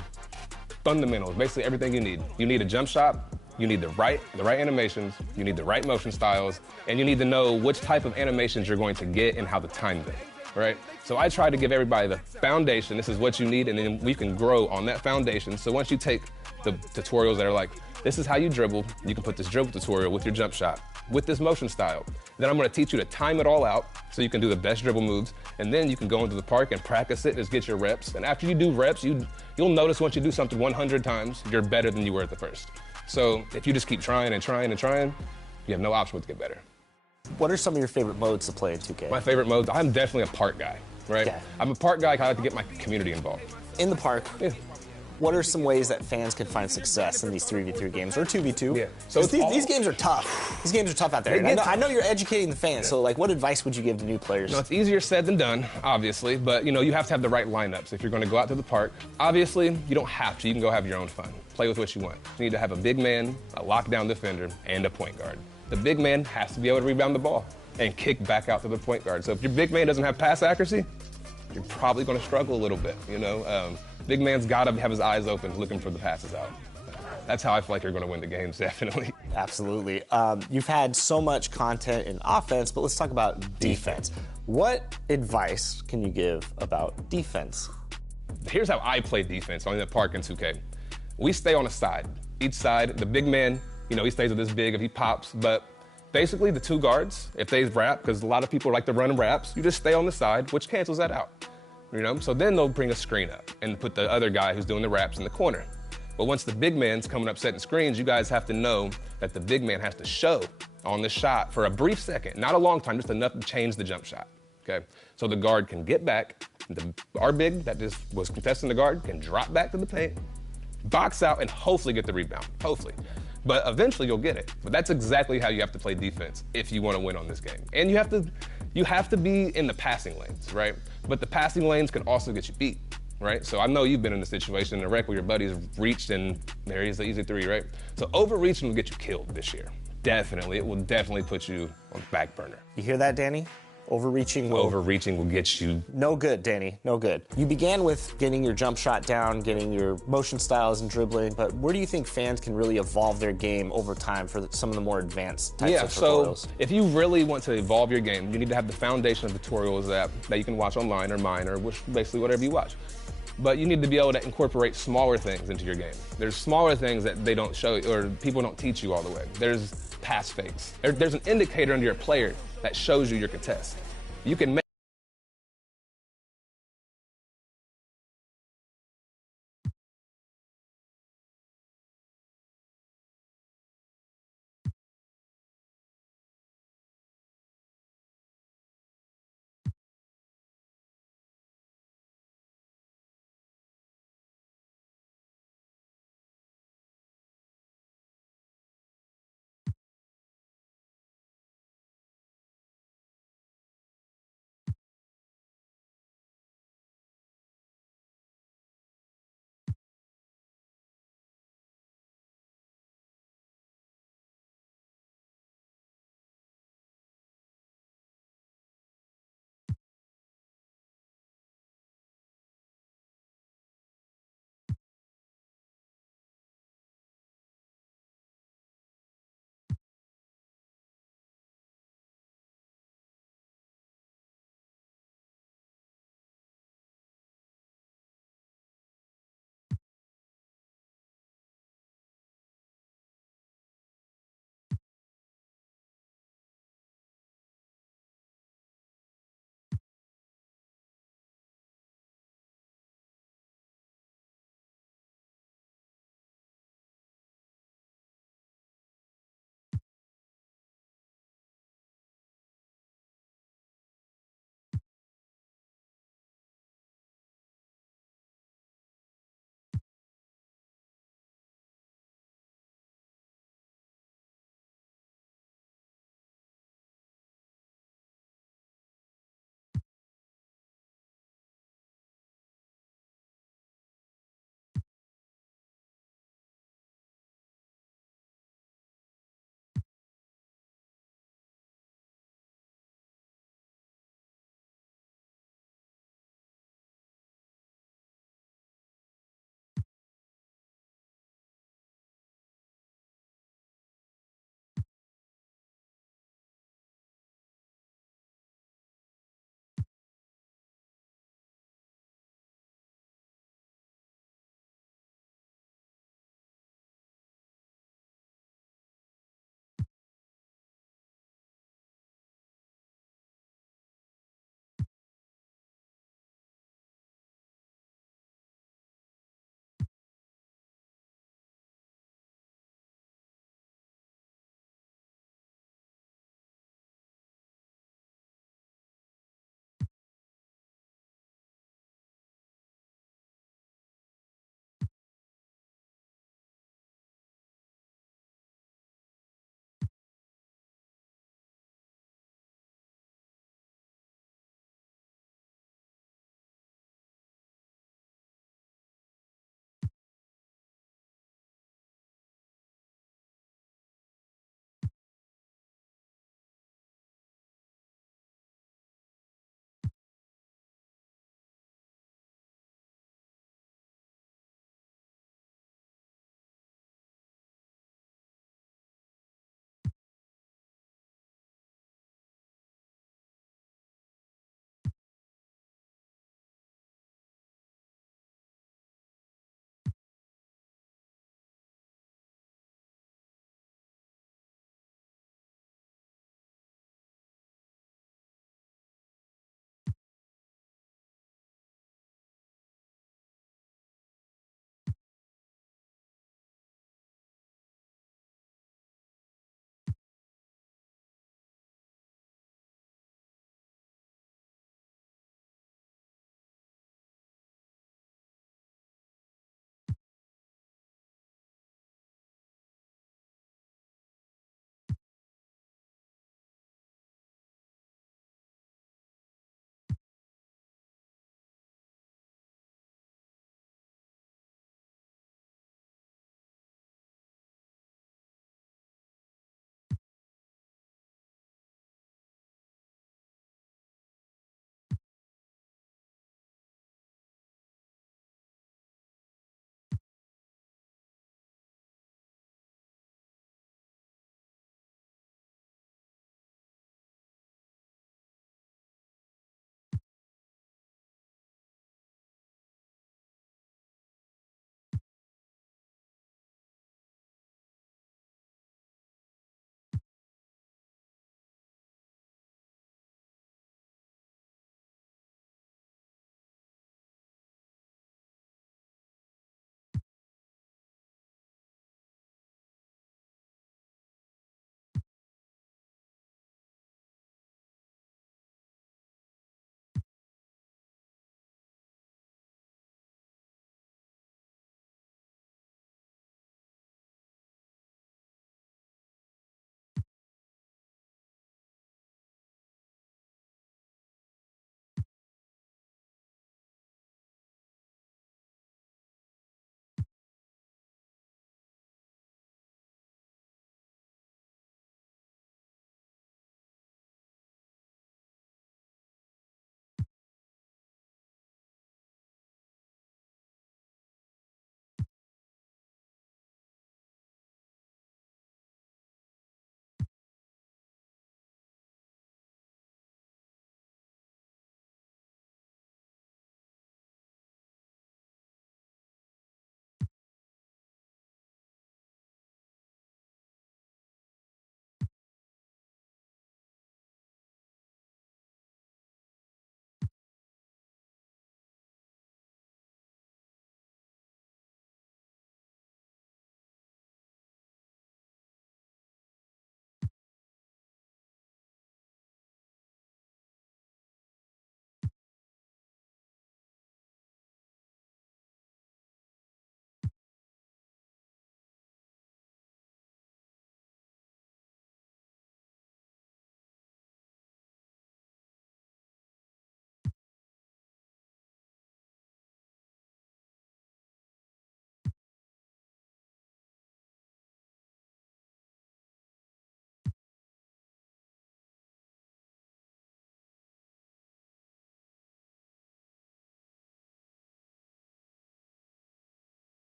fundamentals, basically everything you need. You need a jump shot, you need the right animations, you need the right motion styles, and you need to know which type of animations you're going to get and how to time them, right? So I try to give everybody the foundation. This is what you need, and then we can grow on that foundation. So once you take the tutorials that are like, this is how you dribble, you can put this dribble tutorial with your jump shot, with this motion style. Then I'm gonna teach you to time it all out so you can do the best dribble moves, and then you can go into the park and practice it, just get your reps. And after you do reps, you'll notice once you do something 100 times, you're better than you were at the first. So if you just keep trying and trying and trying, you have no option but to get better. What are some of your favorite modes to play in 2K? My favorite modes, I'm definitely a park guy, right? Yeah. I'm a park guy, I like to get my community involved. In the park, yeah. What are some ways that fans can find success in these 3v3 games or 2v2? Yeah. So these games are tough. These games are tough out there. And I know you're educating the fans, so what advice would you give to new players? It's easier said than done, obviously, but you have to have the right lineups if you're going to go out to the park. Obviously, you don't have to. You can go have your own fun. Play with what you want. You need to have a big man, a lockdown defender, and a point guard. The big man has to be able to rebound the ball and kick back out to the point guard. So if your big man doesn't have pass accuracy, you're probably going to struggle a little bit, Big man's got to have his eyes open looking for the passes out. That's how I feel like you're going to win the games, definitely. Absolutely. You've had so much content in offense, but let's talk about defense. What advice can you give about defense? Here's how I play defense on the park in 2K. We stay on a side. Each side, the big man, he stays with this big if he pops, but basically the two guards, if they wrap, because a lot of people like to run wraps, you just stay on the side, which cancels that out. So then they'll bring a screen up and put the other guy who's doing the wraps in the corner. But once the big man's coming up setting screens, you guys have to know that the big man has to show on the shot for a brief second, not a long time, just enough to change the jump shot, okay? So the guard can get back, our big that just was contesting the guard can drop back to the paint, box out, and hopefully get the rebound, hopefully. But eventually you'll get it. But that's exactly how you have to play defense if you want to win on this game. And you have to be in the passing lanes, right? But the passing lanes can also get you beat, right? So I know you've been in a situation in a wreck where your buddies reached and there's the easy three, right? So overreaching will get you killed this year. Definitely. It will definitely put you on the back burner. You hear that, Danny? Overreaching will get you... No good, Danny. No good. You began with getting your jump shot down, getting your motion styles and dribbling, but where do you think fans can really evolve their game over time for some of the more advanced types of tutorials? So if you really want to evolve your game, you need to have the foundation of tutorials that you can watch online or mine or basically whatever you watch. But you need to be able to incorporate smaller things into your game. There's smaller things that they don't show you or people don't teach you all the way. There's pass fakes. There's an indicator under your player that shows you your contest. You can make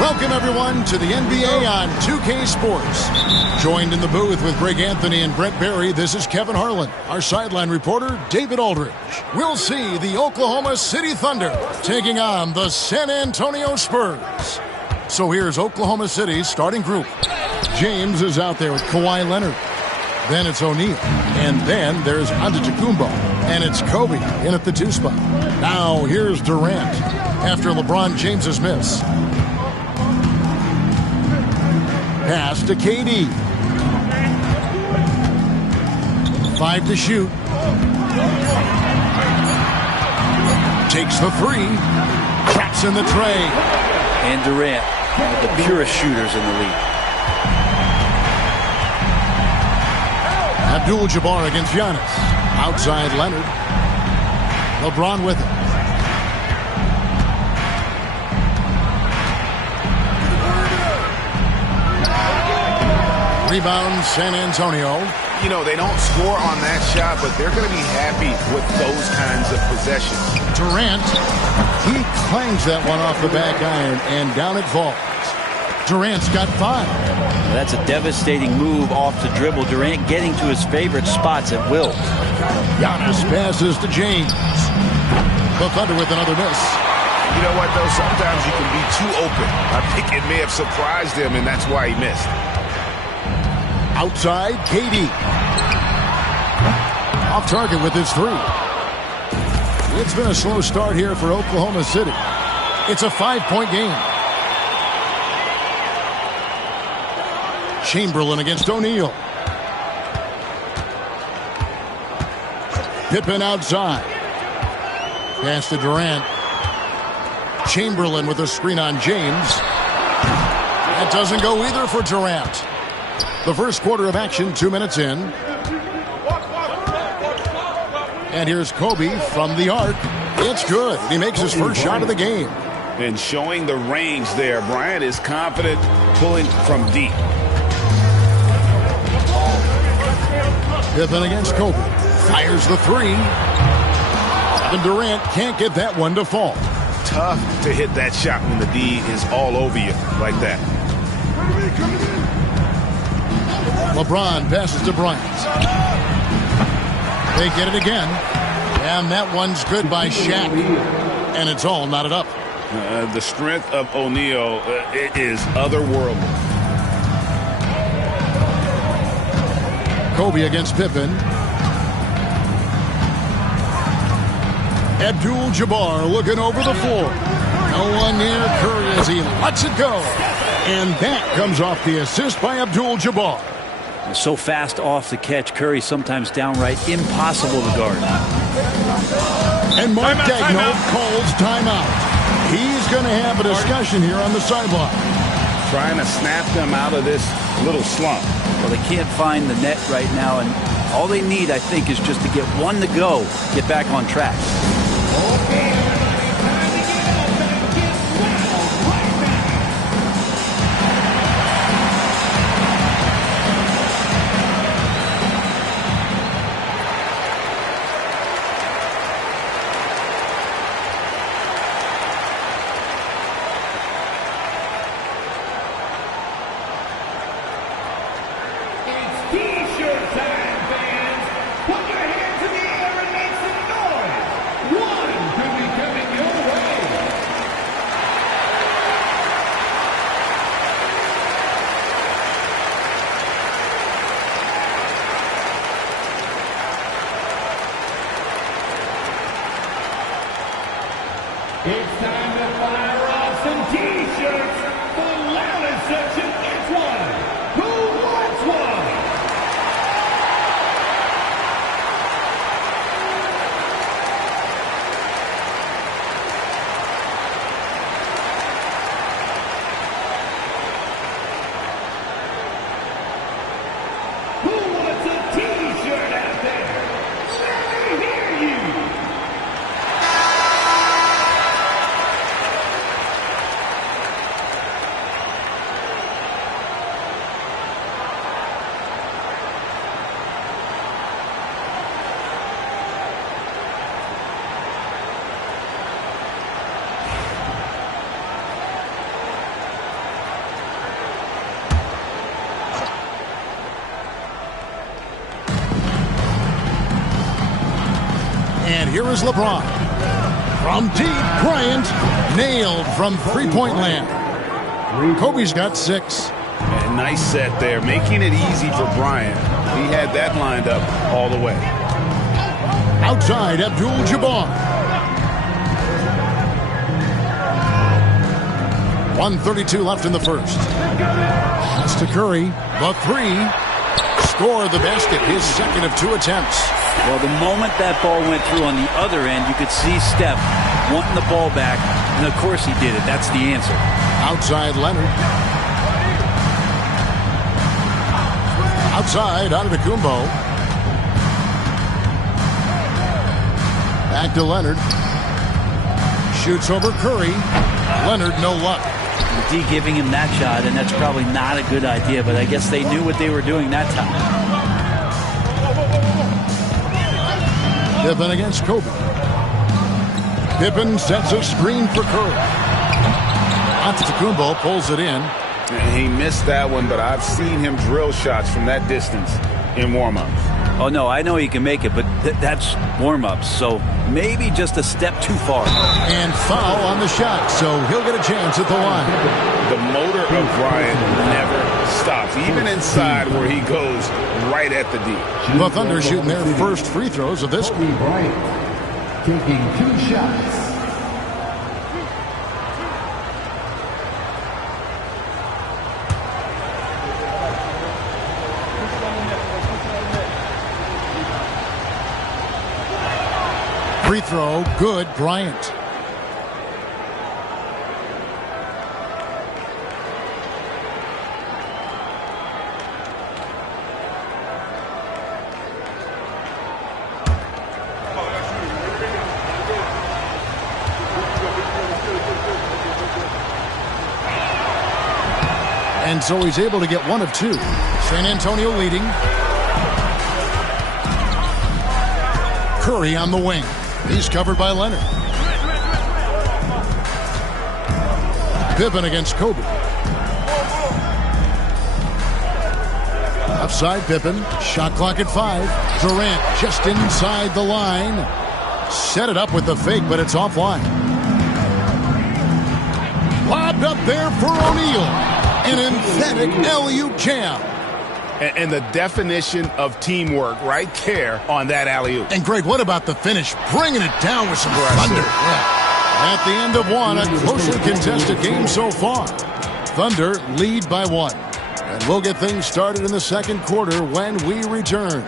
Welcome, everyone, to the NBA on 2K Sports. Joined in the booth with Greg Anthony and Brett Barry, this is Kevin Harlan. Our sideline reporter, David Aldridge. We'll see the Oklahoma City Thunder taking on the San Antonio Spurs. So here's Oklahoma City's starting group. James is out there with Kawhi Leonard. Then it's O'Neal. And then there's Antetokounmpo. And it's Kobe in at the 2 spot. Now here's Durant after LeBron James's miss. Pass to KD. 5 to shoot. Takes the 3. Traps in the tray. And Durant, one of the purest shooters in the league. Abdul-Jabbar against Giannis. Outside Leonard. LeBron with it. Rebound San Antonio. You know, they don't score on that shot, but they're going to be happy with those kinds of possessions. Durant, he clangs that one off the back iron, and down it falls. Durant's got 5. That's a devastating move off the dribble. Durant getting to his favorite spots at will. Giannis passes to James. The Thunder with another miss. You know what, though? Sometimes you can be too open. I think it may have surprised him, and that's why he missed. Outside, KD. Off target with his 3. It's been a slow start here for Oklahoma City. It's a 5-point game. Chamberlain against O'Neal. Pippen outside. Pass to Durant. Chamberlain with a screen on James. That doesn't go either for Durant. The first quarter of action, 2 minutes in. And here's Kobe from the arc. It's good. He makes his first shot of the game. And showing the range there. Bryant is confident pulling from deep. Pippen against Kobe. Fires the 3. And Durant can't get that one to fall. Tough to hit that shot when the D is all over you like that. LeBron passes to Bryant. They get it again. And that one's good by Shaq. And it's all knotted up. The strength of O'Neal is otherworldly. Kobe against Pippen. Abdul-Jabbar looking over the floor. No one near Curry as he lets it go. And that comes off the assist by Abdul-Jabbar. So fast off the catch, Curry sometimes downright impossible to guard. And Mark Daigneault calls timeout. He's going to have a discussion here on the sideline. Trying to snap them out of this little slump. Well, they can't find the net right now, and all they need, I think, is just to get one to go, get back on track. It's time to fire off some T-shirts. The loudest section gets one. Who wants one? Who wants a T-shirt out there? Let me hear you. here is LeBron. From deep, Bryant nailed from three-point land. Kobe's got 6. And nice set there, making it easy for Bryant. He had that lined up all the way. Outside, Abdul-Jabbar. 1:32 left in the first. Pass to Curry. The 3. Score the basket, his second of 2 attempts. Well, the moment that ball went through on the other end, you could see Steph wanting the ball back, and of course he did it. That's the answer. Outside, Leonard. Outside, Antetokounmpo. Back to Leonard. Shoots over Curry. Leonard, no luck. D giving him that shot, and that's probably not a good idea, but I guess they knew what they were doing that time. Pippen against Kobe. Pippen sets a screen for Curry. Antetokounmpo pulls it in. He missed that one, but I've seen him drill shots from that distance in warm-ups. Oh, no, I know he can make it, but that's warm-ups, so maybe just a step too far. And foul on the shot, so he'll get a chance at the line. The motor of Bryant never stops, even inside where he goes right at the D. The Thunder shooting their first free throws of this. Bryant taking 2 shots. Free throw, good, Bryant. And so he's able to get 1 of 2. San Antonio leading. Curry on the wing. He's covered by Leonard. Pippen against Kobe. Offside Pippen. Shot clock at 5. Durant just inside the line. Set it up with the fake, but it's offline. Lobbed up there for O'Neal. An emphatic alley-oop jam. And the definition of teamwork right there on that alley-oop. And, Greg, what about the finish? Bringing it down with some thunder. Yeah. At the end of 1, a closely contested game so far. Thunder lead by 1. And we'll get things started in the second quarter when we return.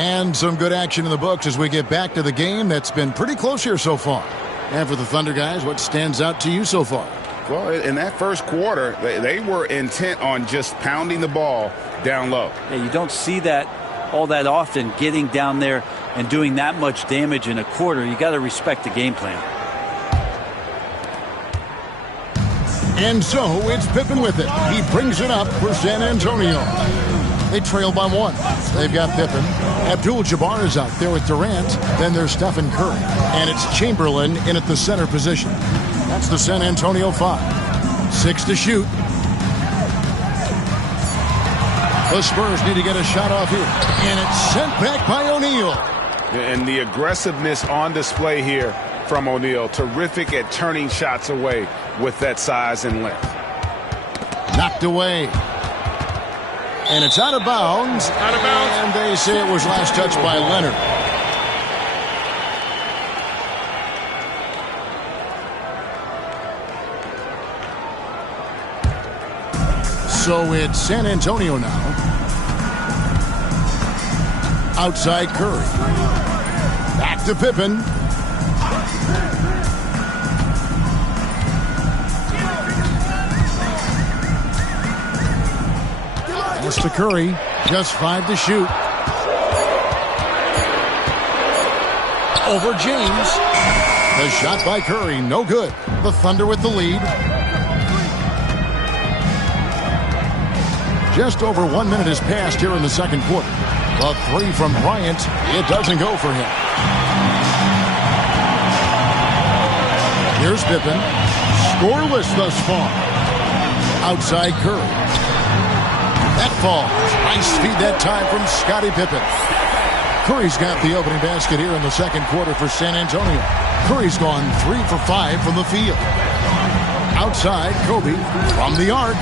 And some good action in the books as we get back to the game that's been pretty close here so far. And for the Thunder guys, what stands out to you so far? Well, in that first quarter, they were intent on just pounding the ball down low. Yeah, you don't see that all that often, getting down there and doing that much damage in a quarter. You got to respect the game plan. And so it's Pippen with it. He brings it up for San Antonio. They trail by 1. They've got Pippen. Abdul-Jabbar is out there with Durant. Then there's Stephen Curry. And it's Chamberlain in at the center position. That's the San Antonio 5. 6 to shoot. The Spurs need to get a shot off here. And it's sent back by O'Neal. And the aggressiveness on display here from O'Neal. Terrific at turning shots away with that size and length. Knocked away. And it's out of bounds. Out of bounds. And they say it was last touched by Leonard. So it's San Antonio now. Outside Curry. Back to Pippen. Pass to Curry. Just 5 to shoot. Over James. The shot by Curry, no good. The Thunder with the lead. Just over 1 minute has passed here in the second quarter. The three from Bryant. It doesn't go for him. Here's Pippen. Scoreless thus far. Outside Curry. That falls. Nice feed that time from Scottie Pippen. Curry's got the opening basket here in the second quarter for San Antonio. Curry's gone 3 for 5 from the field. Outside, Kobe from the arc.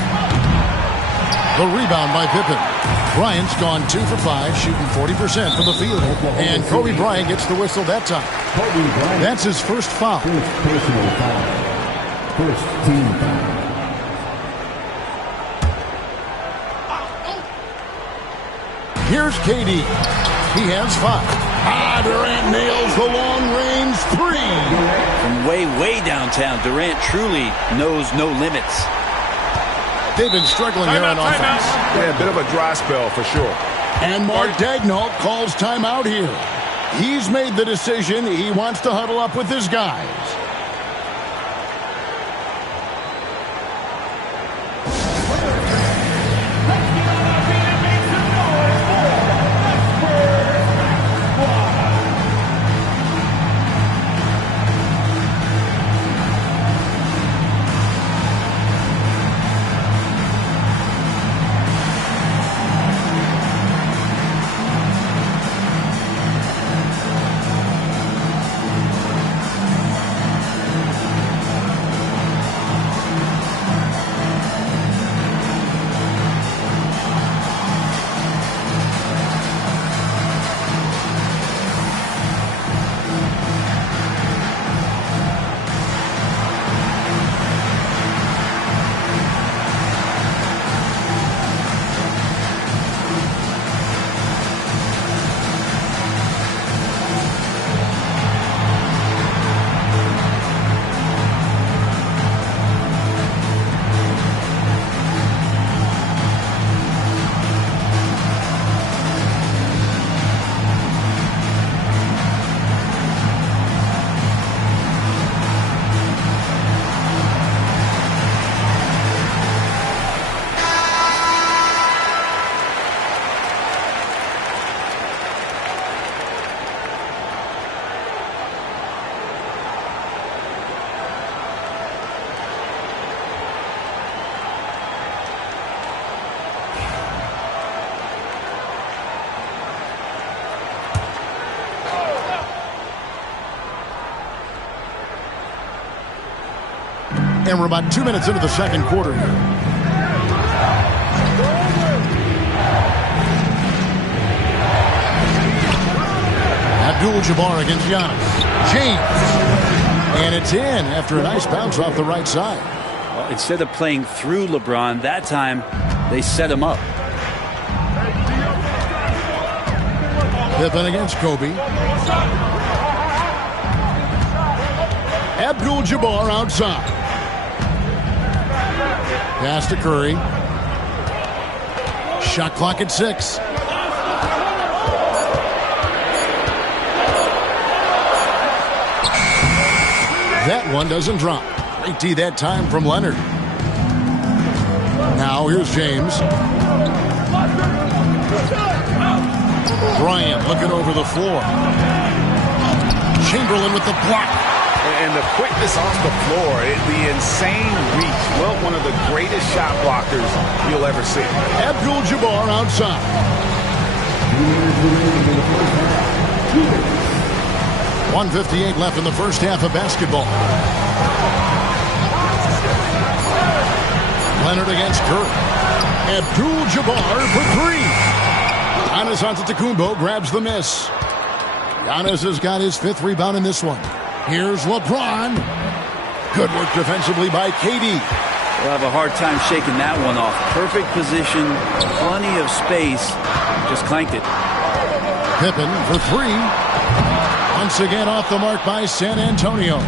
The rebound by Pippen. Bryant's gone 2 for 5, shooting 40% from the field. And Kobe Bryant gets the whistle that time. That's his first foul. First personal foul. First team foul. Here's KD. He has 5. Durant nails the long-range 3. From way downtown, Durant truly knows no limits. They've been struggling here on offense. Yeah, a bit of a dry spell for sure. And Mark Daigneault calls timeout here. He's made the decision. He wants to huddle up with his guys. And we're about 2 minutes into the second quarter here. Abdul-Jabbar against Giannis. James. And it's in after a nice bounce off the right side. Well, instead of playing through LeBron, that time they set him up. Pippen against Kobe. Abdul-Jabbar outside. Pass to Curry. Shot clock at 6. That one doesn't drop. Great D that time from Leonard. Now here's James. Bryant looking over the floor. Chamberlain with the block. And the quickness on the floor, the insane reach. Well, one of the greatest shot blockers you'll ever see. Abdul-Jabbar outside. 1:58 left in the first half of basketball. Leonard against Curry. Abdul-Jabbar for 3. Giannis Antetokounmpo grabs the miss. Giannis has got his 5th rebound in this one. Here's LeBron. Good work defensively by KD. We'll have a hard time shaking that one off. Perfect position, plenty of space. Just clanked it. Pippen for 3. Once again off the mark by San Antonio.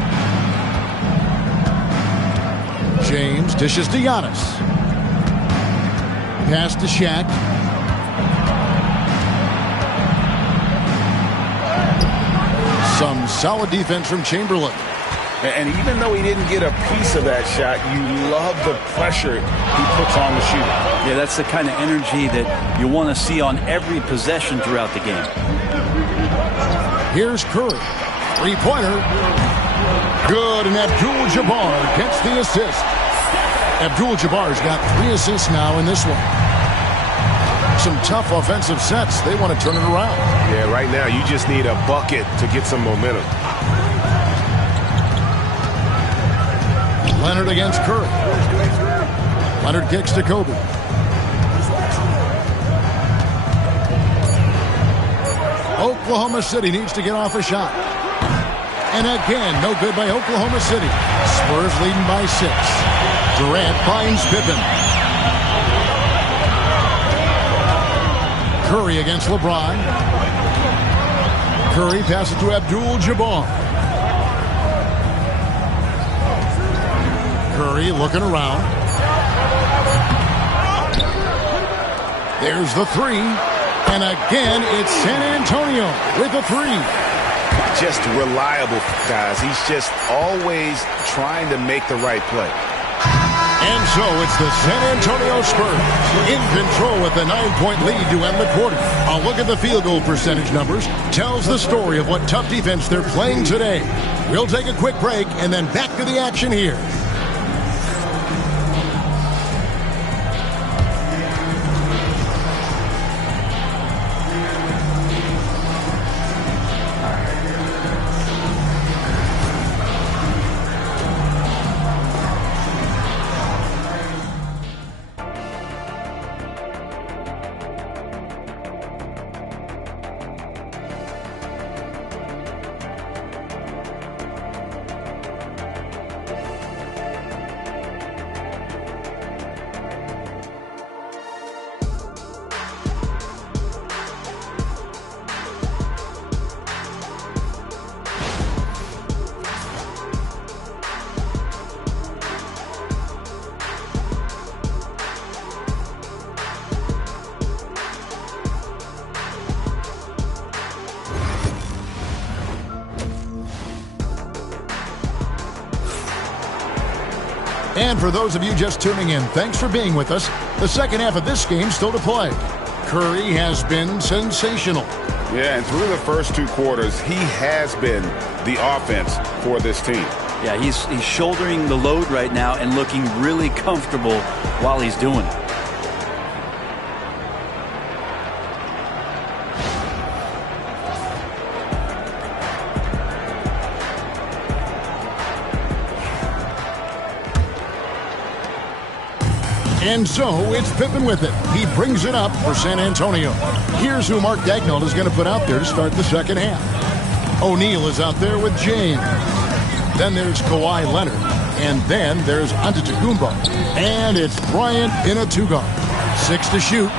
James dishes to Giannis. Pass to Shaq. Some solid defense from Chamberlain. And even though he didn't get a piece of that shot, you love the pressure he puts on the shooter. Yeah, that's the kind of energy that you want to see on every possession throughout the game. Here's Curry. Three-pointer. Good, and Abdul-Jabbar gets the assist. Abdul-Jabbar's got 3 assists now in this one. Some tough offensive sets. They want to turn it around. Yeah, right now you just need a bucket to get some momentum. Leonard against Curry. Leonard kicks to Kobe. Oklahoma City needs to get off a shot. And again, no good by Oklahoma City. Spurs leading by 6. Durant finds Pippen. Curry against LeBron. Curry passes to Abdul-Jabbar. Curry looking around. There's the 3. And again, it's San Antonio with a 3. Just reliable, guys. He's just always trying to make the right play. And so it's the San Antonio Spurs in control with a 9-point lead to end the quarter. A look at the field goal percentage numbers tells the story of what tough defense they're playing today. We'll take a quick break and then back to the action here. And for those of you just tuning in, thanks for being with us. The second half of this game still to play. Curry has been sensational. Yeah, and through the first 2 quarters, he has been the offense for this team. Yeah, he's shouldering the load right now and looking really comfortable while he's doing it. And so it's Pippen with it. He brings it up for San Antonio. Here's who Mark Daigneault is going to put out there to start the second half. O'Neal is out there with James. Then there's Kawhi Leonard. And then there's Antetokounmpo. And it's Bryant in a 2-guard. 6 to shoot.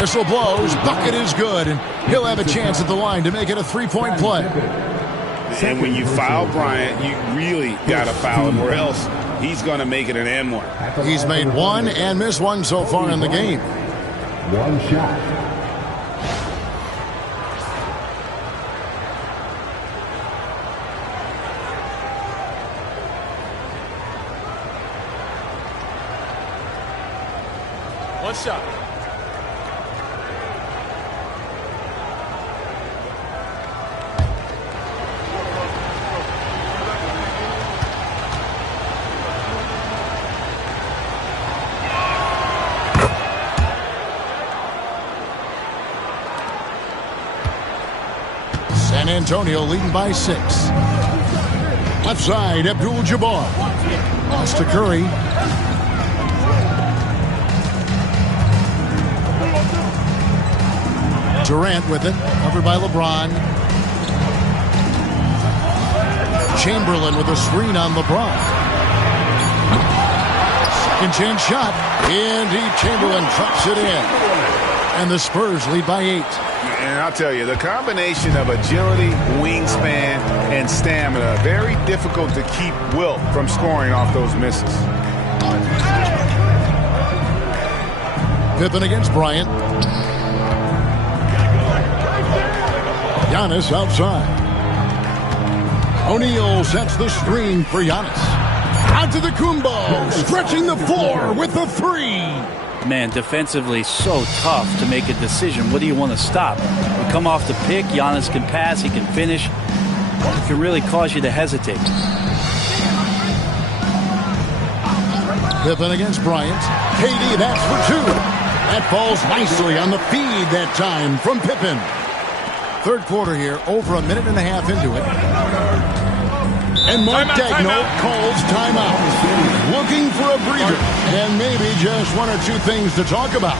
Whistle blows. Bucket is good. And he'll have a chance at the line to make it a 3-point play. And when you foul Bryant, you really got to foul him, or else he's going to make it an and-1. He's made 1 and missed 1 so far in the game. 1 shot. One shot. San Antonio leading by 6. Left side, Abdul-Jabbar. Lost to Curry. Durant with it, covered by LeBron. Chamberlain with a screen on LeBron. Second chance shot. Indeed, Chamberlain drops it in. And the Spurs lead by 8. And I'll tell you, the combination of agility, wingspan, and stamina, very difficult to keep Wilt from scoring off those misses. Pippen against Bryant. Giannis outside. O'Neal sets the screen for Giannis. Out to the Kumbo, stretching the floor with the three. Man, defensively so tough to make a decision. What do you want to stop? You come off the pick, Giannis can pass, he can finish. It can really cause you to hesitate. Pippen against Bryant. KD, that's for two. That falls nicely on the feed that time from Pippen. Third quarter here, over a minute and a half into it. And Mark Daigneault calls timeout. Looking for a breather. And maybe just one or two things to talk about.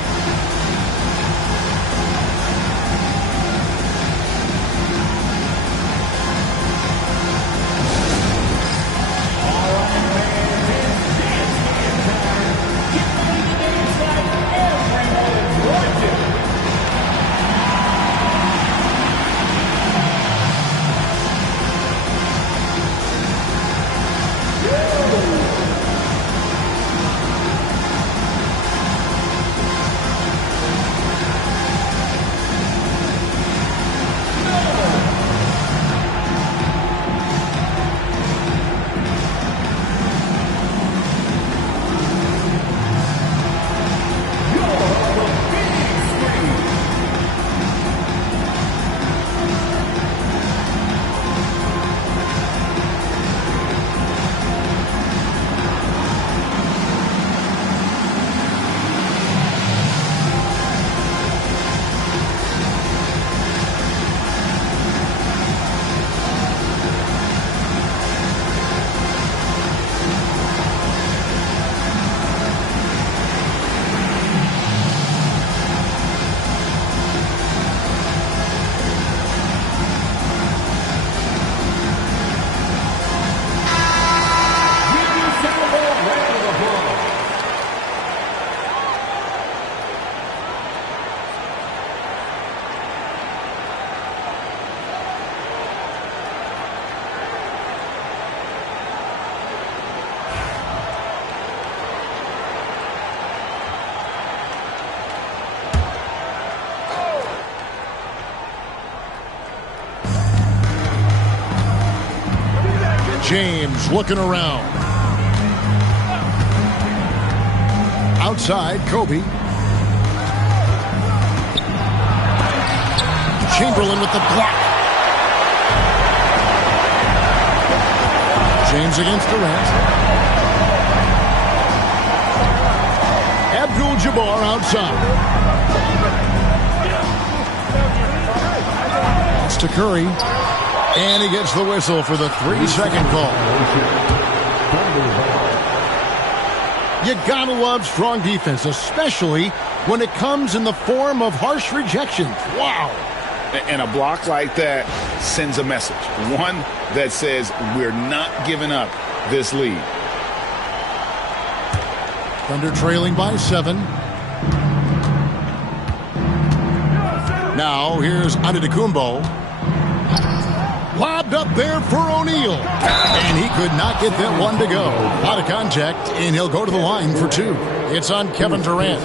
James looking around. Outside, Kobe. Chamberlain with the block. James against Durant. Abdul-Jabbar outside. It's to Curry. And he gets the whistle for the 3-second call. You gotta love strong defense, especially when it comes in the form of harsh rejections. Wow. And a block like that sends a message. One that says we're not giving up this lead. Thunder trailing by 7. Now here's Antetokounmpo. Lobbed up there for O'Neal. And he could not get that one to go. Out of contact, and he'll go to the line for 2. It's on Kevin Durant.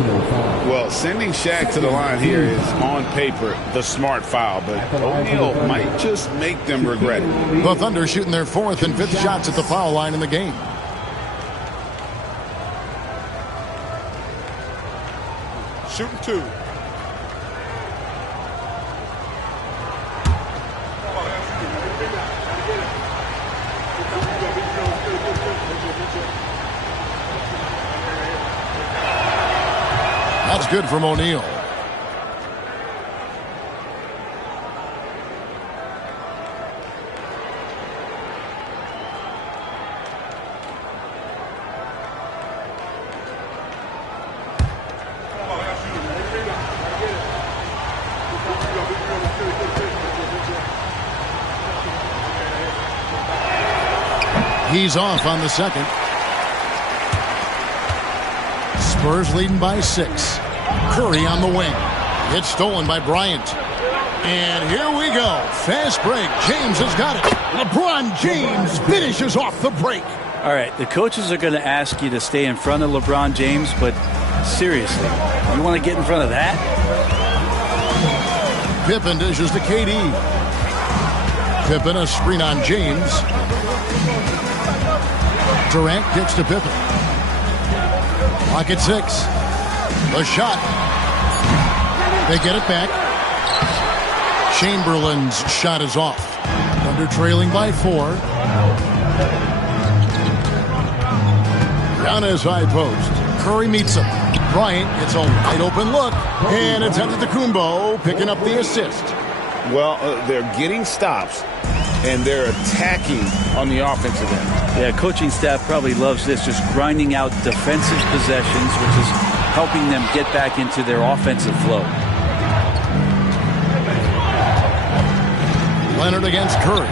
Well, sending Shaq to the line here is, on paper, the smart foul. But O'Neal might just make them regret it. The Thunder shooting their 4th and 5th shots at the foul line in the game. Shooting 2. That's good from O'Neal. He's off on the second. Spurs leading by 6. Curry on the wing. It's stolen by Bryant. And here we go. Fast break. James has got it. LeBron James finishes off the break. All right, the coaches are going to ask you to stay in front of LeBron James, but seriously, you want to get in front of that? Pippen dishes to KD. Pippen, a screen on James. Durant kicks to Pippen. Clock at 6. The shot. They get it back. Chamberlain's shot is off. Thunder trailing by 4. Giannis high post. Curry meets him. Bryant gets a wide open look. And it's Antetokounmpo picking up the assist. Well, they're getting stops, and they're attacking on the offensive end. Yeah, coaching staff probably loves this, just grinding out defensive possessions, which is helping them get back into their offensive flow. Leonard against Curry.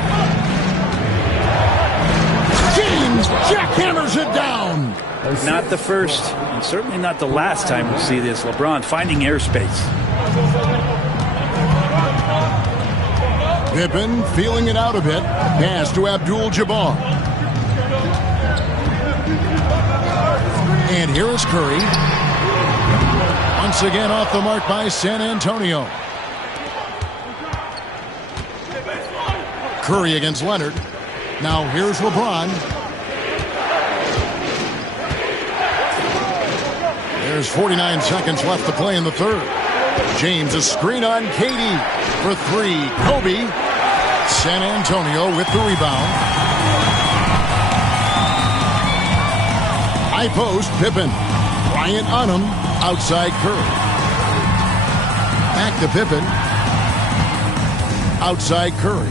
James jackhammers it down. Not the first, and certainly not the last time we'll see this. LeBron finding airspace. Pippen feeling it out a bit. Pass to Abdul-Jabbar. And here is Curry. Once again off the mark by San Antonio. Curry against Leonard. Now here's LeBron. There's 49 seconds left to play in the third. James a screen on KD for 3. Kobe. San Antonio with the rebound. High post, Pippen. Bryant on him. Outside Curry. Back to Pippen. Outside Curry.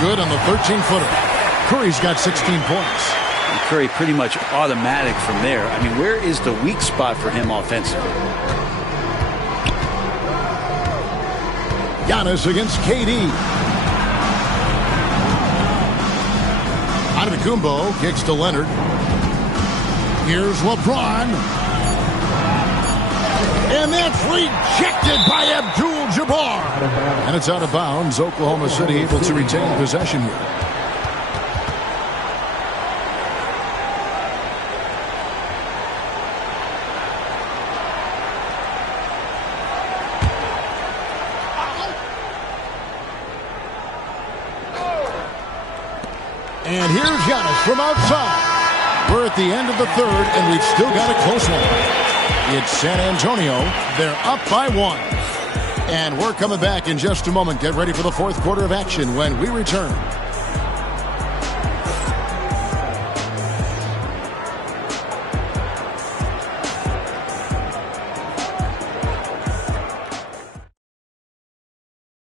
Good on the 13-footer. Curry's got 16 points. And Curry pretty much automatic from there. I mean, where is the weak spot for him offensively? Giannis against KD. Antetokounmpo kicks to Leonard. Here's LeBron. And that's rejected by Abdul-Jabbar. And it's out of bounds. Oklahoma City able to retain possession here. And here's Giannis from outside. We're at the end of the third, and we've still got a close one. It's San Antonio. They're up by 1. And we're coming back in just a moment. Get ready for the fourth quarter of action when we return.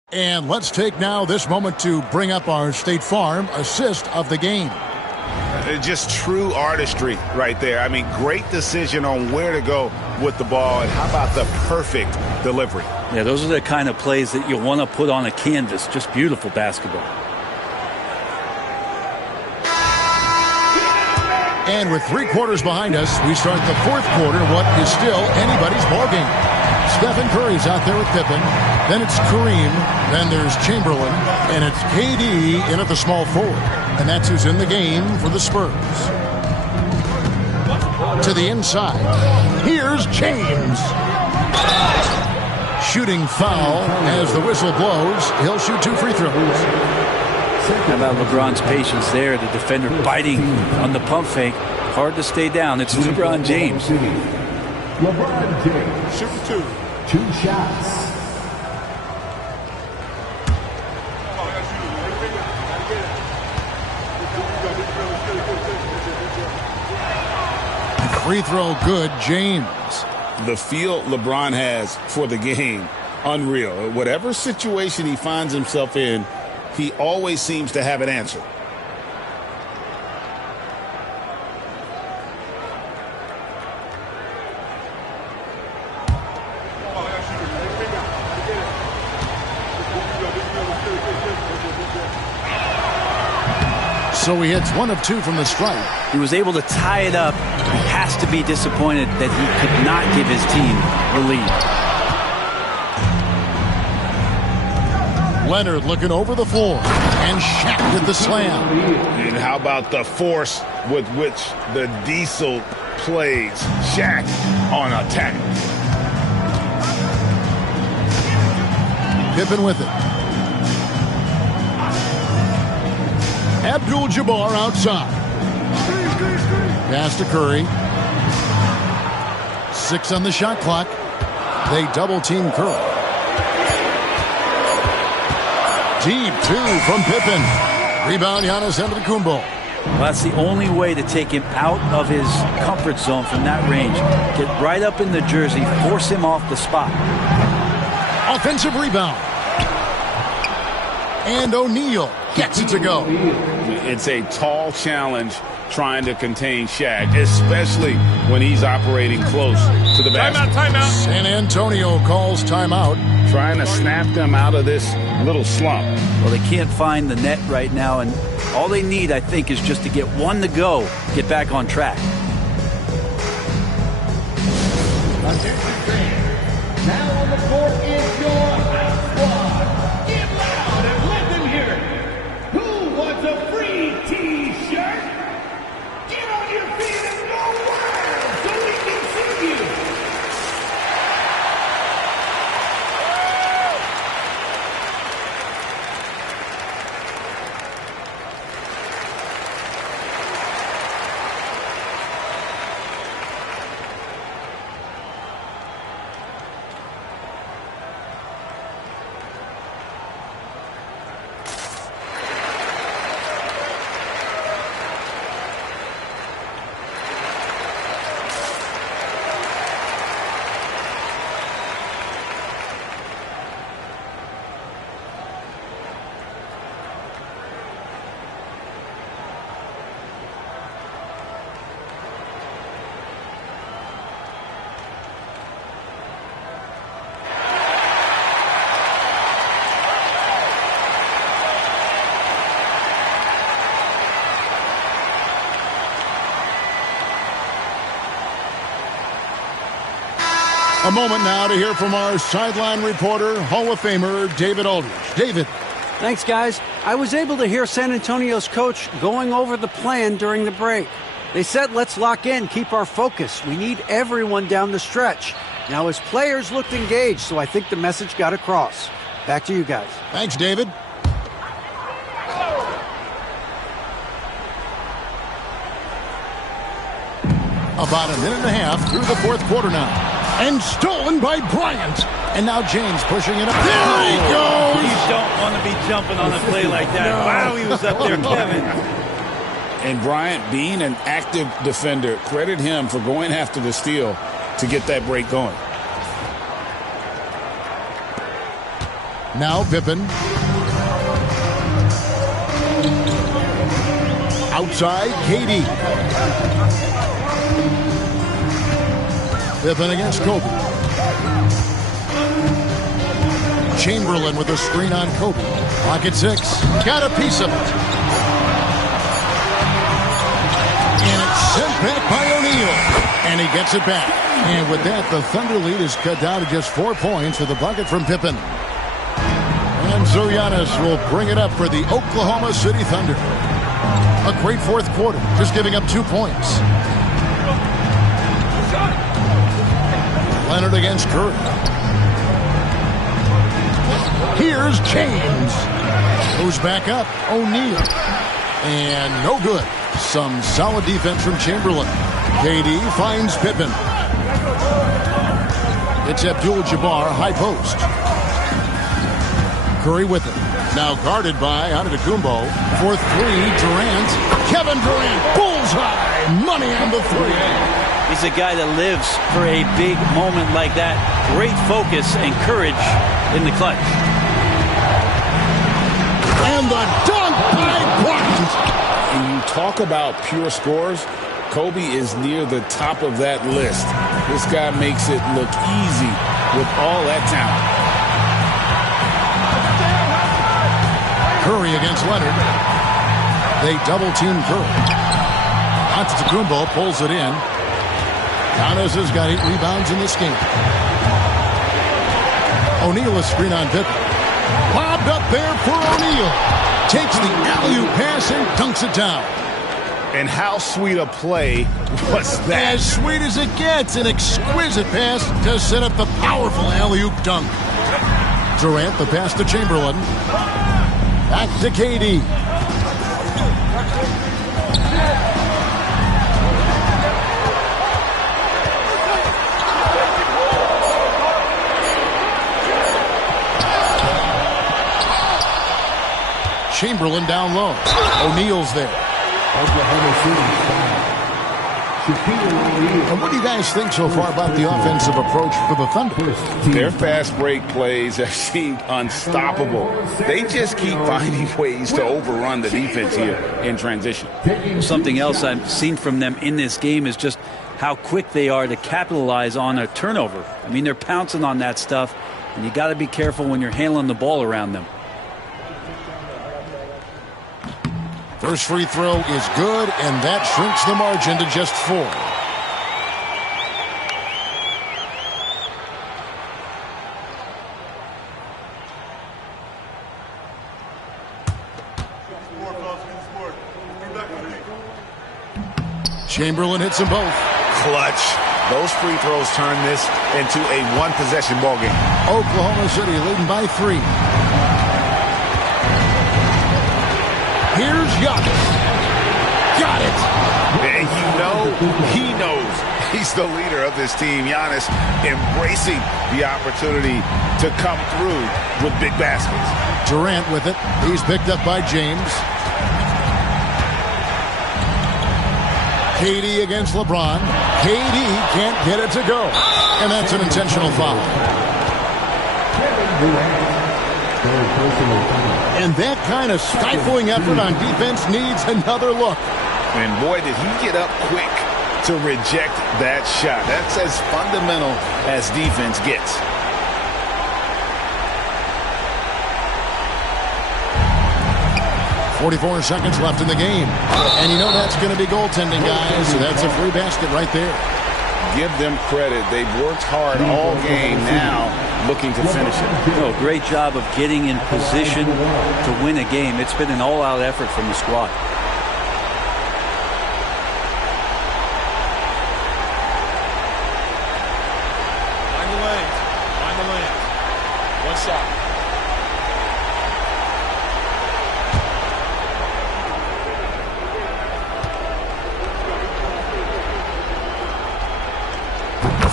And let's take now this moment to bring up our State Farm assist of the game. Just true artistry right there. I mean, great decision on where to go with the ball, and how about the perfect delivery? Yeah, those are the kind of plays that you want to put on a canvas. Just beautiful basketball. And with 3 quarters behind us, we start the fourth quarter, what is still anybody's ballgame. Stephen Curry's out there with Pippen. Then it's Kareem. Then there's Chamberlain. And it's KD in at the small forward. And that's who's in the game for the Spurs. To the inside. Here's James. Shooting foul as the whistle blows. He'll shoot 2 free throws. How about LeBron's patience there? The defender biting on the pump fake. Hard to stay down. It's LeBron James. LeBron James. Shooting 2. 2 shots. Free throw good, James. The feel LeBron has for the game, unreal. Whatever situation he finds himself in, he always seems to have an answer. So he hits 1 of 2 from the stripe. He was able to tie it up. He has to be disappointed that he could not give his team the lead. Leonard looking over the floor. And Shaq with the slam. And how about the force with which the Diesel plays Shaq on attack? Pippen with it. Abdul-Jabbar outside. Pass to Curry. 6 on the shot clock. They double-team Curry. Deep 2 from Pippen. Rebound, Giannis Antetokounmpo. Well, that's the only way to take him out of his comfort zone from that range. Get right up in the jersey, force him off the spot. Offensive rebound. And O'Neal gets it to go. It's a tall challenge trying to contain Shaq, especially when he's operating close to the basket. Timeout. San Antonio calls timeout. Trying to snap them out of this little slump. Well, they can't find the net right now, and all they need, I think, is just to get one to go, get back on track. Now on the court is your house squad. Get loud and let them hear it. Who wants a free T-shirt? Get on your feet and go wild so we can see you. A moment now to hear from our sideline reporter, Hall of Famer David Aldridge. David. Thanks, guys. I was able to hear San Antonio's coach going over the plan during the break. They said, let's lock in, keep our focus. We need everyone down the stretch. Now, his players looked engaged, so I think the message got across. Back to you guys. Thanks, David. About a minute and a half through the fourth quarter now. And stolen by Bryant. And now James pushing it up. There he goes! You don't want to be jumping on a play like that. No. Wow, he was up there, Kevin. And Bryant, being an active defender, credit him for going after the steal to get that break going. Now Pippen. Outside, KD. Pippen against Kobe. Chamberlain with a screen on Kobe. Pocket 6. Got a piece of it. And it's sent back by O'Neal. And he gets it back. And with that, the Thunder lead is cut down to just 4 points with a bucket from Pippen. And so Giannis will bring it up for the Oklahoma City Thunder. A great fourth quarter, just giving up 2 points. Leonard against Curry. Here's James. Goes back up. O'Neal. And no good. Some solid defense from Chamberlain. KD finds Pippen. It's Abdul-Jabbar, high post. Curry with it. Now guarded by Antetokounmpo. For 3, Durant. Kevin Durant. Bullseye. Money on the 3. He's a guy that lives for a big moment like that. Great focus and courage in the clutch. And the dunk by Bryant. And you talk about pure scores, Kobe is near the top of that list. This guy makes it look easy with all that talent. Curry against Leonard. They double-team Curry. Antetokounmpo pulls it in. Giannis has got 8 rebounds in this game. O'Neal is screen on Pippen. Bobbed up there for O'Neal. Takes the alley-oop pass and dunks it down. And how sweet a play was that? As sweet as it gets. An exquisite pass to set up the powerful alley-oop dunk. Durant, the pass to Chamberlain. Back to KD. Chamberlain down low. O'Neal's there. Oklahoma City. And what do you guys think so far about the offensive approach for the Thunder? Their fast break plays have seemed unstoppable. They just keep finding ways to overrun the defense here in transition. Something else I've seen from them in this game is just how quick they are to capitalize on a turnover. I mean, they're pouncing on that stuff, and you got to be careful when you're handling the ball around them. First free throw is good, and that shrinks the margin to just 4. Chamberlain hits them both. Clutch. Those free throws turn this into a one-possession ball game. Oklahoma City leading by 3. Here's Giannis. Got it. And you know, he knows he's the leader of this team. Giannis embracing the opportunity to come through with big baskets. Durant with it. He's picked up by James. KD against LeBron. KD can't get it to go. And that's an intentional foul. And that kind of stifling effort on defense needs another look. And boy, did he get up quick to reject that shot. That's as fundamental as defense gets. .44 seconds left in the game. And you know that's going to be goaltending, guys. So that's a free basket right there. Give them credit. They've worked hard all game now, looking to finish it. Oh, great job of getting in position to win a game. It's been an all-out effort from the squad. Find the lanes. Find the lanes. One shot.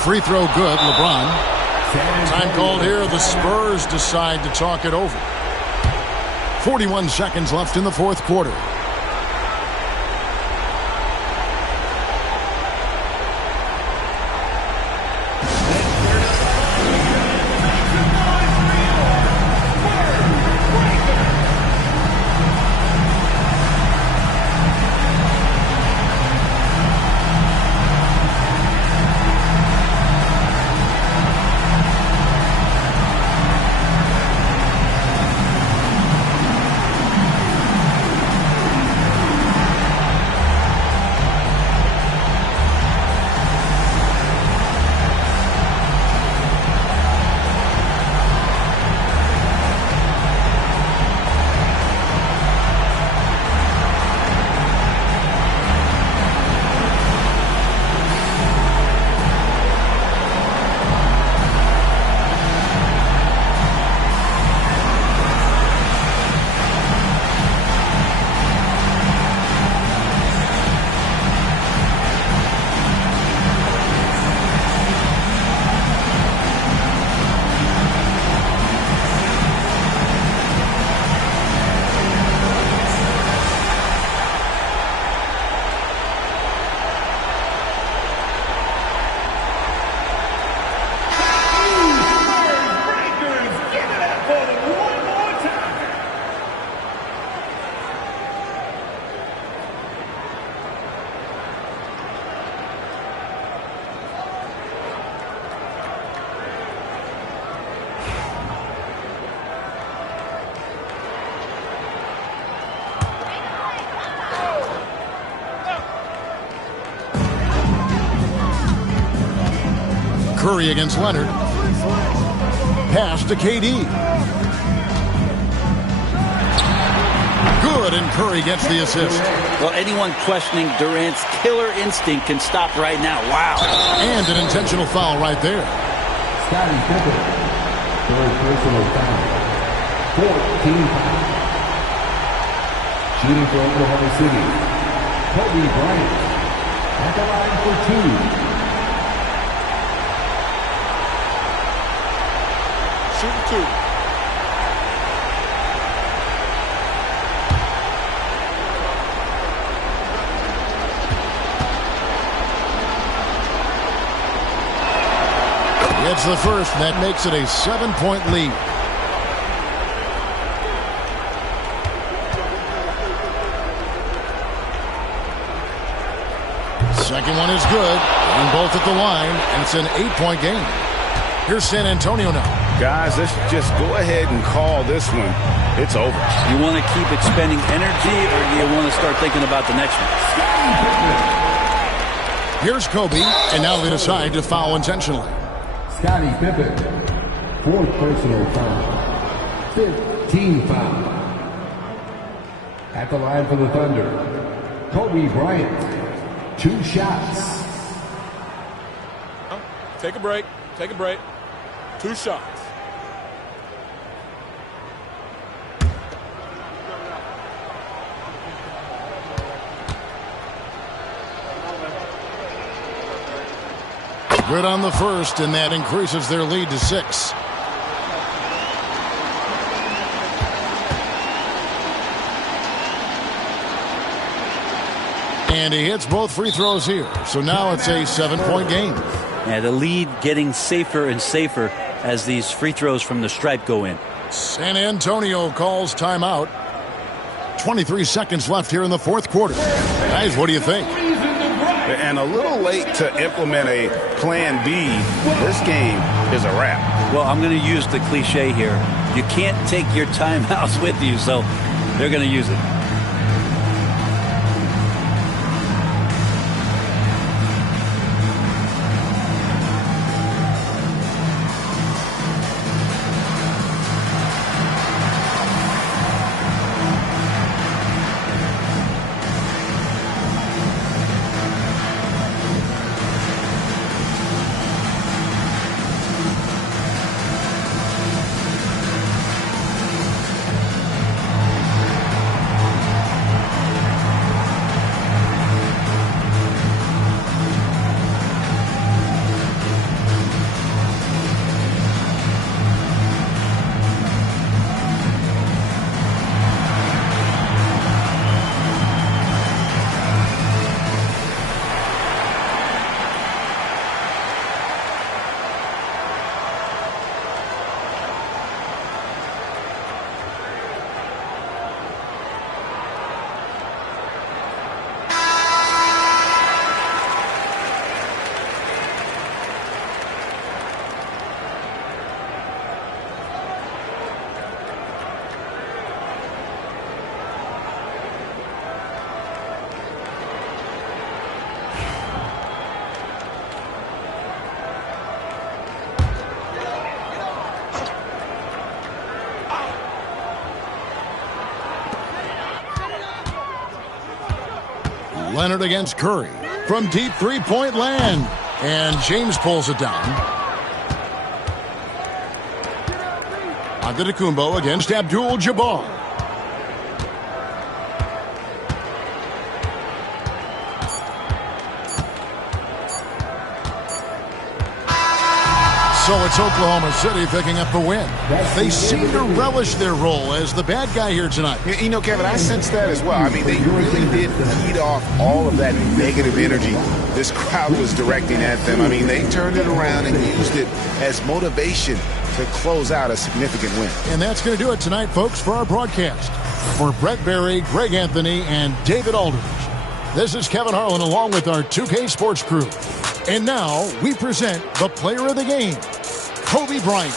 Free throw good, LeBron. Time called here. The Spurs decide to talk it over. 41 seconds left in the fourth quarter. Curry against Leonard. Pass to KD. Good, and Curry gets the assist. Well, anyone questioning Durant's killer instinct can stop right now. Wow. And an intentional foul right there. third personal foul. 14 foul. Shooting for Oklahoma City, Kobe Bryant. At the line for two. Shooting two. Gets the first, and that makes it a 7-point lead. Second one is good, and both at the line, and it's an 8-point game. Here's San Antonio now. Guys, let's just go ahead and call this one. It's over. You want to keep expending energy, or do you want to start thinking about the next one? Here's Kobe, and now they decide to foul intentionally. Scottie Pippen, fourth personal foul. 15 foul. At the line for the Thunder, Kobe Bryant, 2 shots. Take a break. Take a break. 2 shots. Good on the first, and that increases their lead to 6. And he hits both free throws here. So now it's a 7-point game. Yeah, the lead getting safer and safer as these free throws from the stripe go in. San Antonio calls timeout. 23 seconds left here in the fourth quarter. Guys, what do you think? And a little late to implement a plan B. This game is a wrap. Well, I'm going to use the cliche here. You can't take your timeouts with you, so they're going to use it. Leonard against Curry from deep three-point land. And James pulls it down. Antetokounmpo against Abdul-Jabbar. So it's Oklahoma City picking up the win. They seem to relish their role as the bad guy here tonight. You know, Kevin, I sense that as well. I mean, they really did feed off all of that negative energy this crowd was directing at them. I mean, they turned it around and used it as motivation to close out a significant win. And that's going to do it tonight, folks, for our broadcast. For Brett Barry, Greg Anthony, and David Aldridge, this is Kevin Harlan along with our 2K Sports crew. And now we present the player of the game, Kobe Bryant.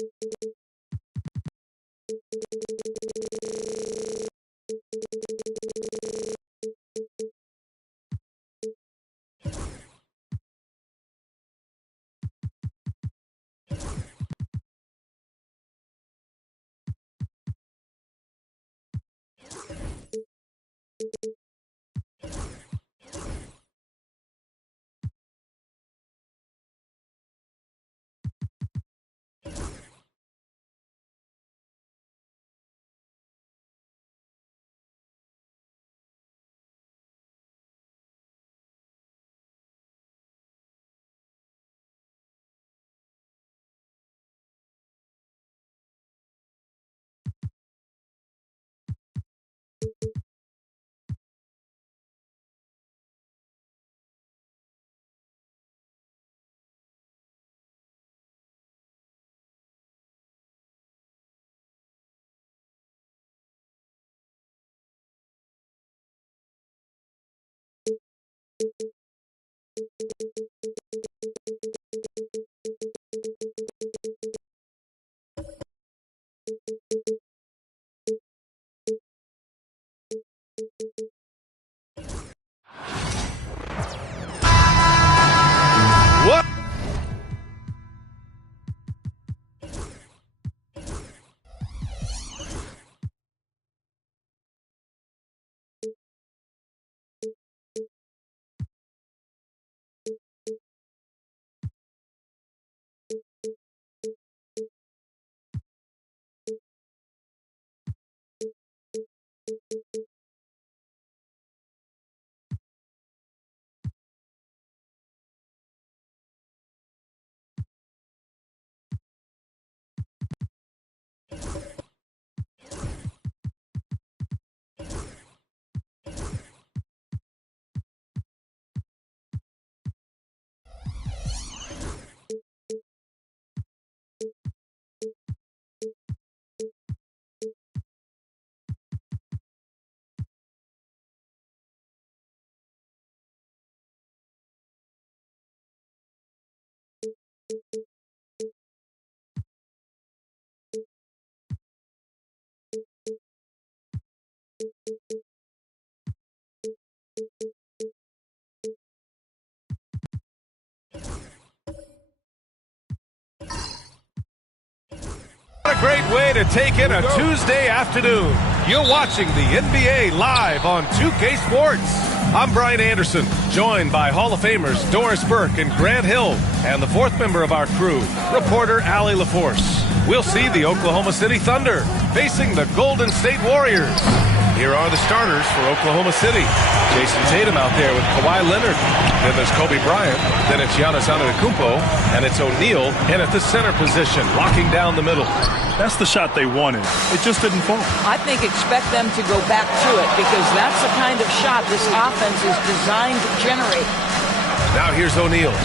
What? What a great way to take in a Tuesday afternoon. You're watching the NBA live on 2K Sports. I'm Brian Anderson, joined by Hall of Famers Doris Burke and Grant Hill, and the fourth member of our crew, reporter Allie LaForce. We'll see the Oklahoma City Thunder facing the Golden State Warriors. Here are the starters for Oklahoma City. Jason Tatum out there with Kawhi Leonard. Then there's Kobe Bryant. Then it's Giannis Antetokounmpo. And it's O'Neal in at the center position, locking down the middle. That's the shot they wanted. It just didn't fall. I think expect them to go back to it because that's the kind of shot this offense is designed to generate. Now here's O'Neal.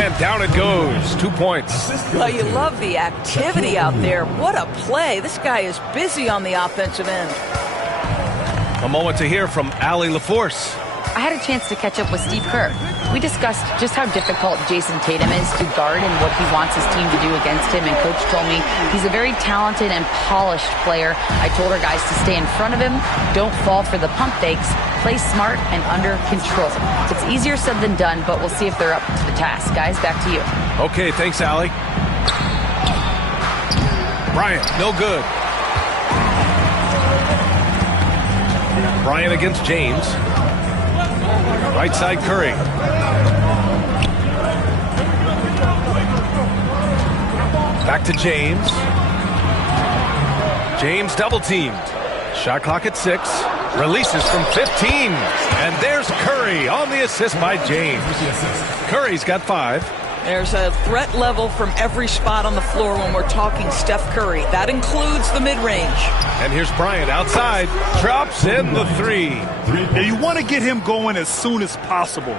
And down it goes. 2 points. Well, you love the activity out there. What a play. This guy is busy on the offensive end. A moment to hear from Allie LaForce. I had a chance to catch up with Steve Kerr. We discussed just how difficult Jason Tatum is to guard and what he wants his team to do against him. And Coach told me he's a very talented and polished player. I told our guys to stay in front of him, don't fall for the pump fakes, play smart and under control. It's easier said than done, but we'll see if they're up to the task. Guys, back to you. Okay, thanks, Allie. Bryant, no good. Bryant against James. Right side Curry. Back to James. James double teamed. Shot clock at 6. Releases from 15. And there's Curry on the assist by James. Curry's got 5. There's a threat level from every spot on the floor when we're talking Steph Curry. That includes the mid-range. And here's Bryant outside. Drops in the 3. Yeah, you want to get him going as soon as possible.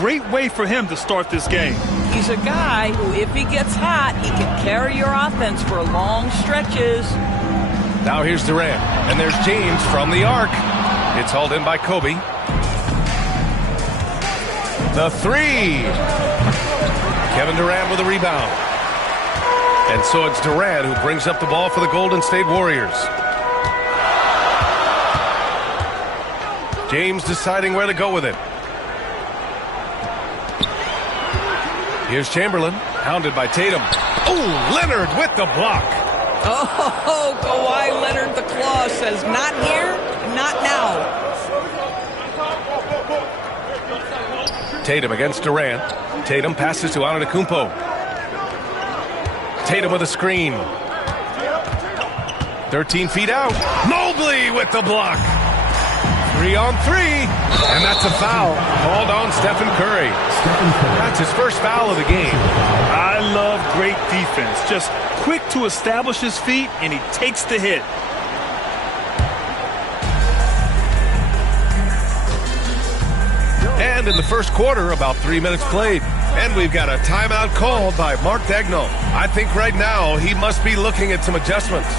Great way for him to start this game. He's a guy who, if he gets hot, he can carry your offense for long stretches. Now here's Durant. And there's James from the arc. It's hauled in by Kobe. The 3. Kevin Durant with a rebound. And so it's Durant who brings up the ball for the Golden State Warriors. James deciding where to go with it. Here's Chamberlain, hounded by Tatum. Oh, Leonard with the block. Oh, Kawhi Leonard, the claw, says not here, not now. Tatum against Durant. Tatum passes to Antetokounmpo. Tatum with a screen. 13 feet out. Mobley with the block. 3 on 3. And that's a foul called on Stephen Curry. That's his first foul of the game. I love great defense. Just quick to establish his feet, and he takes the hit. And in the first quarter, about 3 minutes played. And we've got a timeout called by Mark Daigneault. I think right now he must be looking at some adjustments.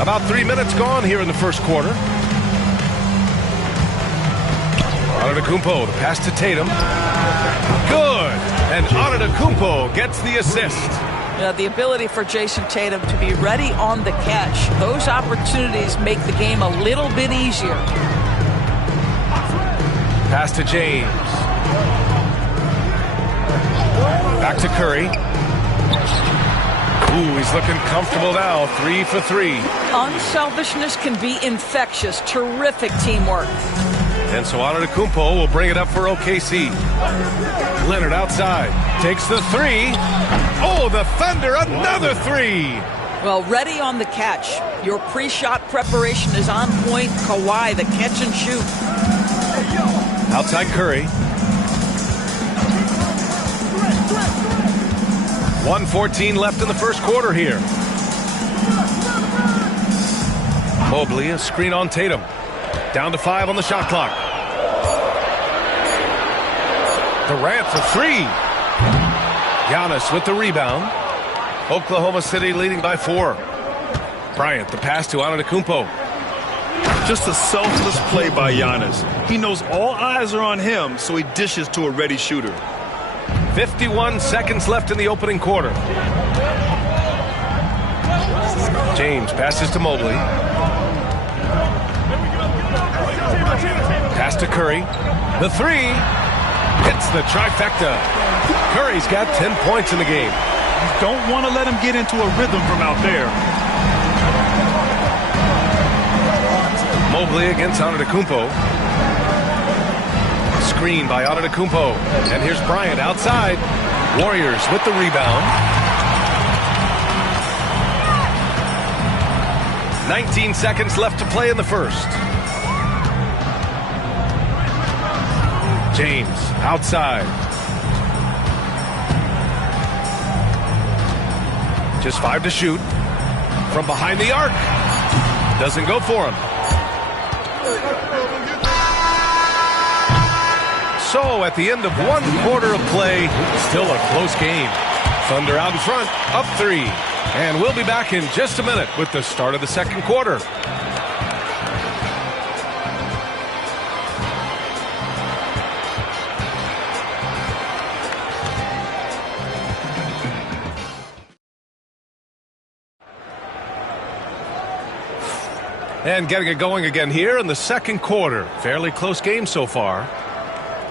About 3 minutes gone here in the first quarter. Antetokounmpo, the pass to Tatum. Good! And Antetokounmpo gets the assist. The ability for Jason Tatum to be ready on the catch. Those opportunities make the game a little bit easier. Pass to James. Back to Curry. Ooh, he's looking comfortable now. 3 for 3. Unselfishness can be infectious. Terrific teamwork. And so Antetokounmpo will bring it up for OKC. Leonard outside. Takes the 3. Oh, the Thunder, another 3. Well, ready on the catch. Your pre-shot preparation is on point. Kawhi, the catch and shoot. Outside Curry. 1:14 left in the first quarter here. Mobley, a screen on Tatum. Down to 5 on the shot clock. Durant for 3. Giannis with the rebound. Oklahoma City leading by 4. Bryant, the pass to Antetokounmpo. Just a selfless play by Giannis. He knows all eyes are on him, so he dishes to a ready shooter. 51 seconds left in the opening quarter. James passes to Mobley. Pass to Curry. The 3. Hits the trifecta. Curry's got 10 points in the game. You don't want to let him get into a rhythm from out there. Mobley against Antetokounmpo. Screen by Antetokounmpo. And here's Bryant outside. Warriors with the rebound. 19 seconds left to play in the first. James outside. Just 5 to shoot. From behind the arc. Doesn't go for him. So at the end of 1 quarter of play, still a close game. Thunder out in front, up 3. And we'll be back in just a minute with the start of the second quarter. And getting it going again here in the second quarter. Fairly close game so far.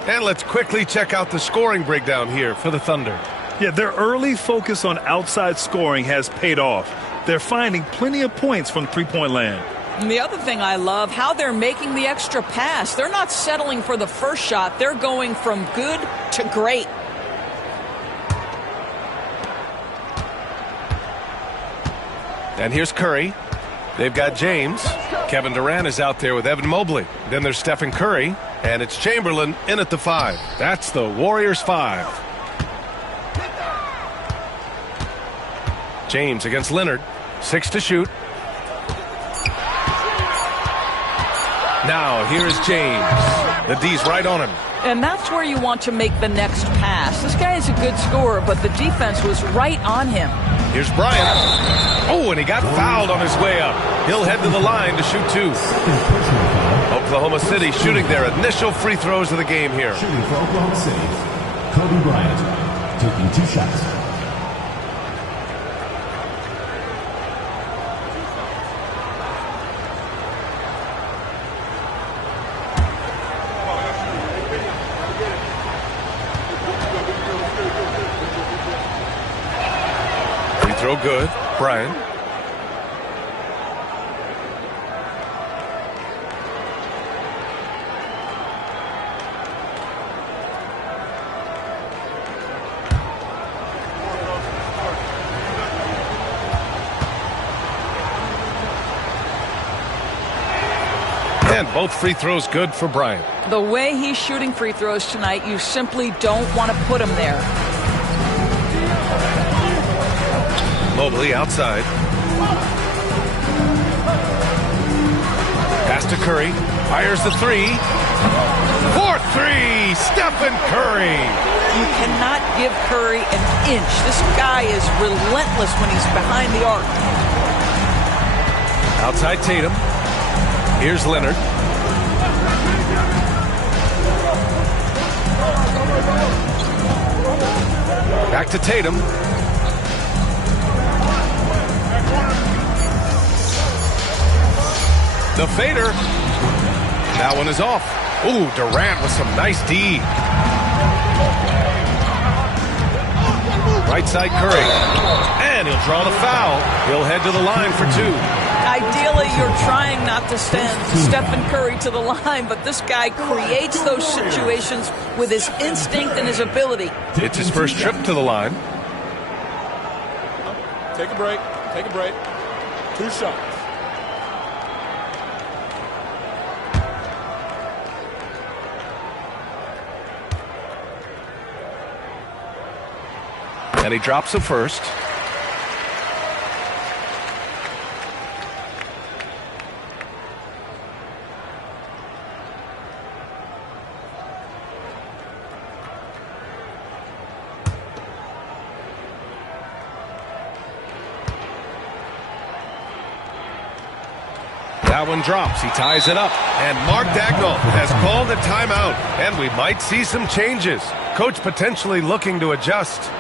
And let's quickly check out the scoring breakdown here for the Thunder. Yeah, their early focus on outside scoring has paid off. They're finding plenty of points from three-point land. And the other thing I love, how they're making the extra pass. They're not settling for the first shot. They're going from good to great. And here's Curry. They've got James. Kevin Durant is out there with Evan Mobley. Then there's Stephen Curry. And it's Chamberlain in at the 5. That's the Warriors 5. James against Leonard. 6 to shoot. Now here's James. The D's right on him. And that's where you want to make the next pass. This guy is a good scorer, but the defense was right on him. Here's Bryant. Oh, and he got fouled on his way up. He'll head to the line to shoot 2. Oklahoma City shooting their initial free throws of the game here. Shooting for Oklahoma City, Kobe Bryant, taking 2 shots. Free throw good. Bryant. And both free throws good for Bryant. The way he's shooting free throws tonight, you simply don't want to put him there. Mobley outside. Pass to Curry. Fires the 3. 4-3. Stephen Curry. You cannot give Curry an inch. This guy is relentless when he's behind the arc. Outside Tatum. Here's Leonard. Back to Tatum. The fader. That one is off. Ooh, Durant with some nice D. Right side Curry. And he'll draw the foul. He'll head to the line for 2. Ideally, you're trying not to send Stephen Curry to the line, but this guy creates those situations with his instinct and his ability. It's his first trip to the line. Take a break. Take a break. 2 shots. And he drops the first. That one drops. He ties it up. And Mark Dagnall has called a timeout. And we might see some changes. Coach potentially looking to adjust.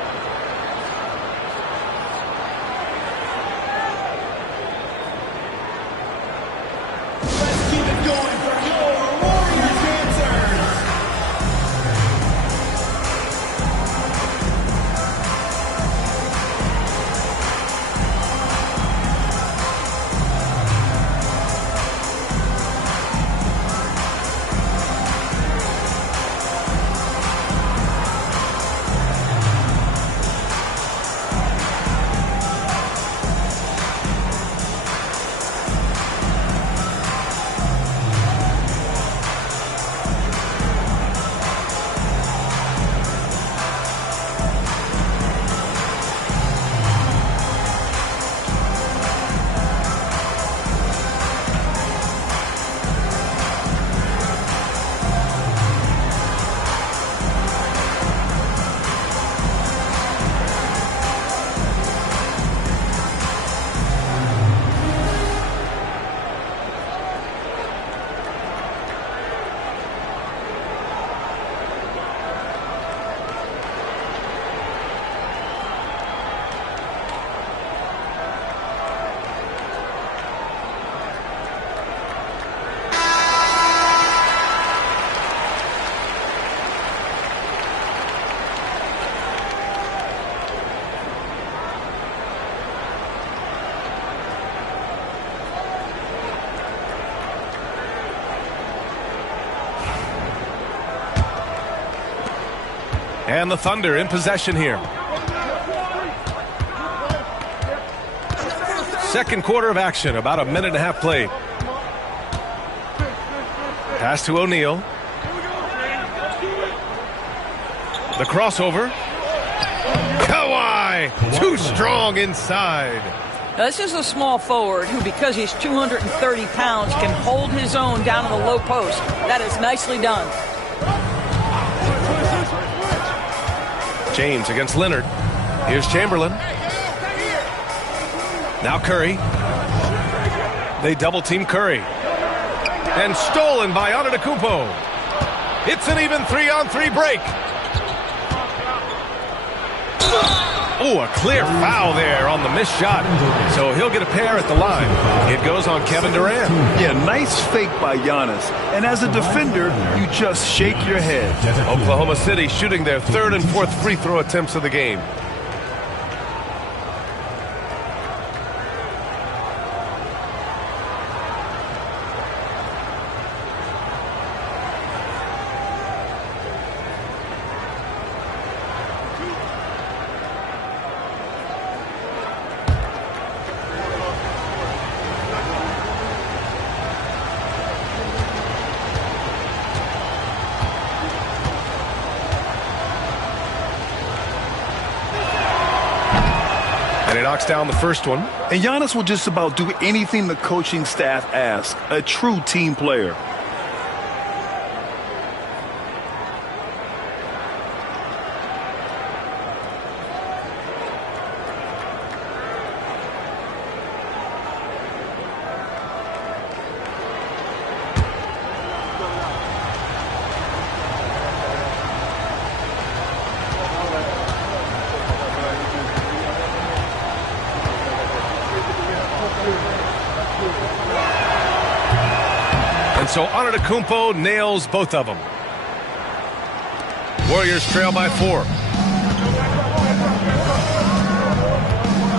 And the Thunder in possession here. Second quarter of action, about a minute and a half played. Pass to O'Neal. The crossover. Kawhi, too strong inside. Now, this is a small forward who, because he's 230 pounds, can hold his own down in the low post. That is nicely done. James against Leonard. Here's Chamberlain. Now Curry. They double-team Curry. And stolen by Antetokounmpo. It's an even 3-on-3 break. Oh, a clear foul there on the missed shot. So he'll get a pair at the line. It goes on Kevin Durant. Yeah, nice fake by Giannis. And as a defender, you just shake your head. Oklahoma City shooting their third and fourth free throw attempts of the game. Knocks down the first one. And Giannis will just about do anything the coaching staff asks. A true team player. So Antetokounmpo nails both of them. Warriors trail by 4.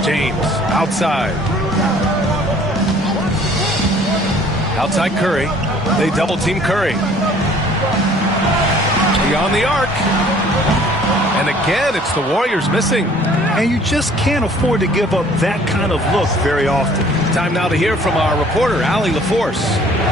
James outside. Outside Curry. They double team Curry. Beyond the arc. And again, it's the Warriors missing. And you just can't afford to give up that kind of look very often. Time now to hear from our reporter, Allie LaForce.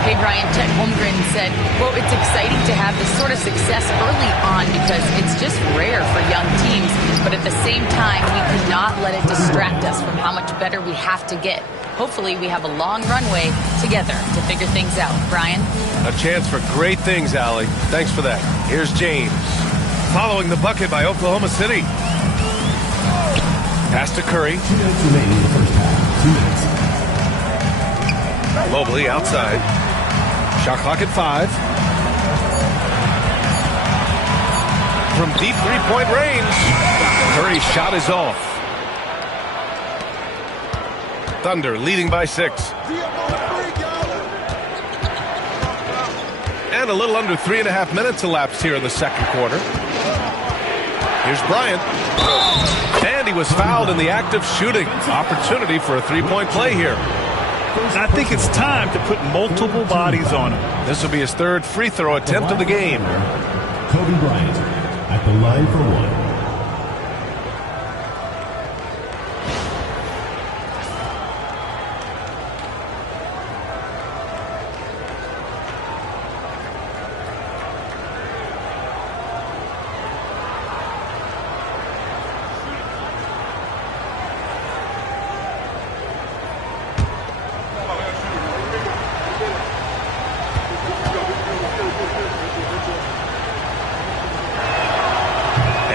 Hey, Brian, Chet Holmgren said, quote, it's exciting to have this sort of success early on because it's just rare for young teams. But at the same time, we cannot let it distract us from how much better we have to get. Hopefully, we have a long runway together to figure things out. Brian? A chance for great things, Allie. Thanks for that. Here's James. Following the bucket by Oklahoma City. Pass to Curry. 2 minutes remaining in the first half. 2 minutes. Mobley outside. Shot clock at 5. From deep three-point range. Curry's shot is off. Thunder leading by 6. And a little under 3.5 minutes elapsed here in the second quarter. Here's Bryant. And he was fouled in the act of shooting. Opportunity for a three-point play here. I think it's time to put multiple bodies on him. This will be his third free throw attempt of the game. Kobe Bryant at the line for 1.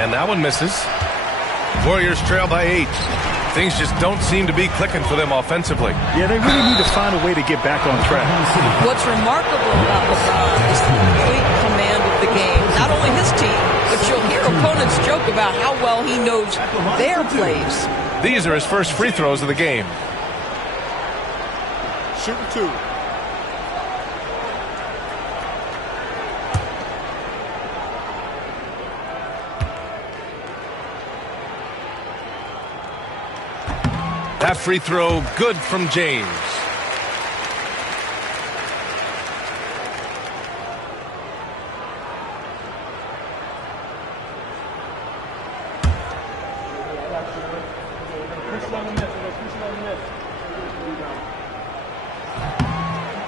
That one misses. Warriors trail by 8. Things just don't seem to be clicking for them offensively. Yeah, they really need to find a way to get back on track. What's remarkable about LeBron is the complete command of the game. Not only his team, but you'll hear opponents joke about how well he knows their plays. These are his first free throws of the game. Shooting 2. That free throw good from James.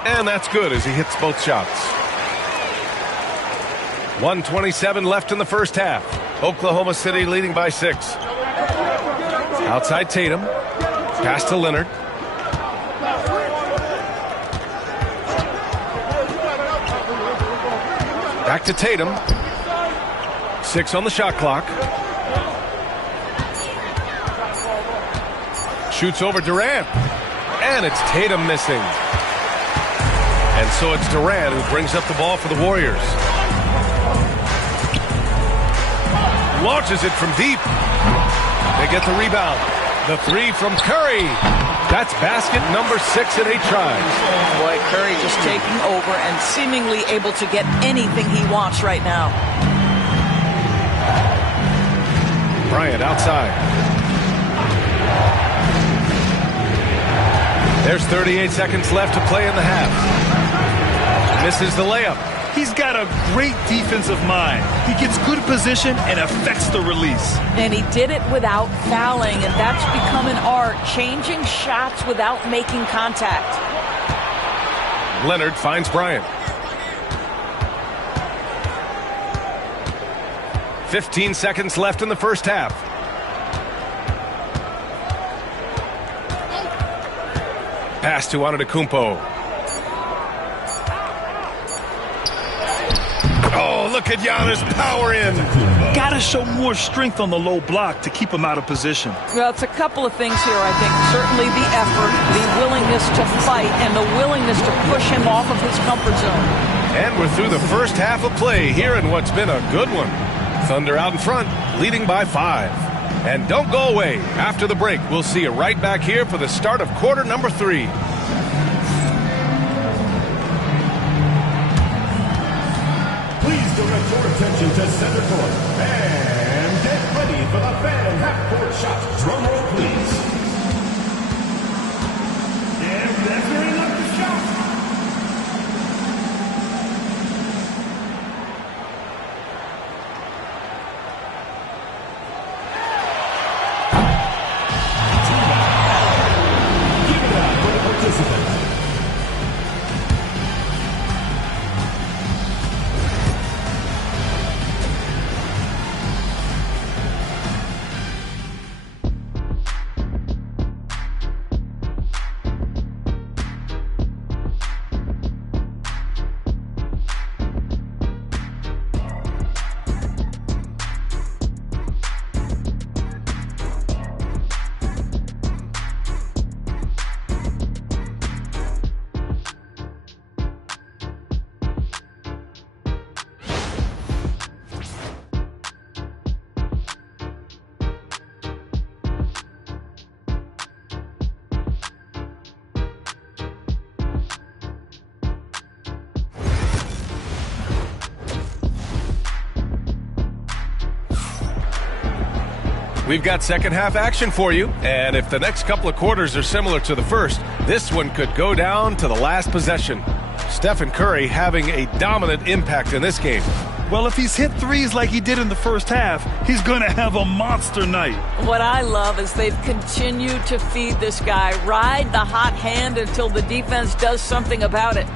And that's good as he hits both shots. 1:27 left in the first half. Oklahoma City leading by 6. Outside Tatum. Pass to Leonard. Back to Tatum. 6 on the shot clock. Shoots over Durant. And it's Tatum missing. And so it's Durant who brings up the ball for the Warriors. Launches it from deep. They get the rebound. The 3 from Curry. That's basket number 6 in 8 tries. Boy, Curry just taking over and seemingly able to get anything he wants right now. Bryant outside. There's 38 seconds left to play in the half. Misses the layup. He's got a great defensive mind. He gets good position and affects the release. And he did it without fouling, and that's become an art, changing shots without making contact. Leonard finds Bryant. 15 seconds left in the first half. Pass to Antetokounmpo. Oh, look at Giannis power in. Gotta show more strength on the low block to keep him out of position. Well, it's a couple of things here, I think. Certainly the effort, the willingness to fight, and the willingness to push him off of his comfort zone. And we're through the first half of play here in what's been a good one. Thunder out in front, leading by 5. And don't go away. After the break, we'll see you right back here for the start of quarter number 3. Please direct your attention to center court and get ready for the fan half-court shot. Drum roll, please. And measuring up the shot. Give it up for the participants. We've got second half action for you, and if the next couple of quarters are similar to the first, this one could go down to the last possession. Stephen Curry having a dominant impact in this game. Well, if he's hit threes like he did in the first half, he's going to have a monster night. What I love is they've continued to feed this guy, ride the hot hand until the defense does something about it.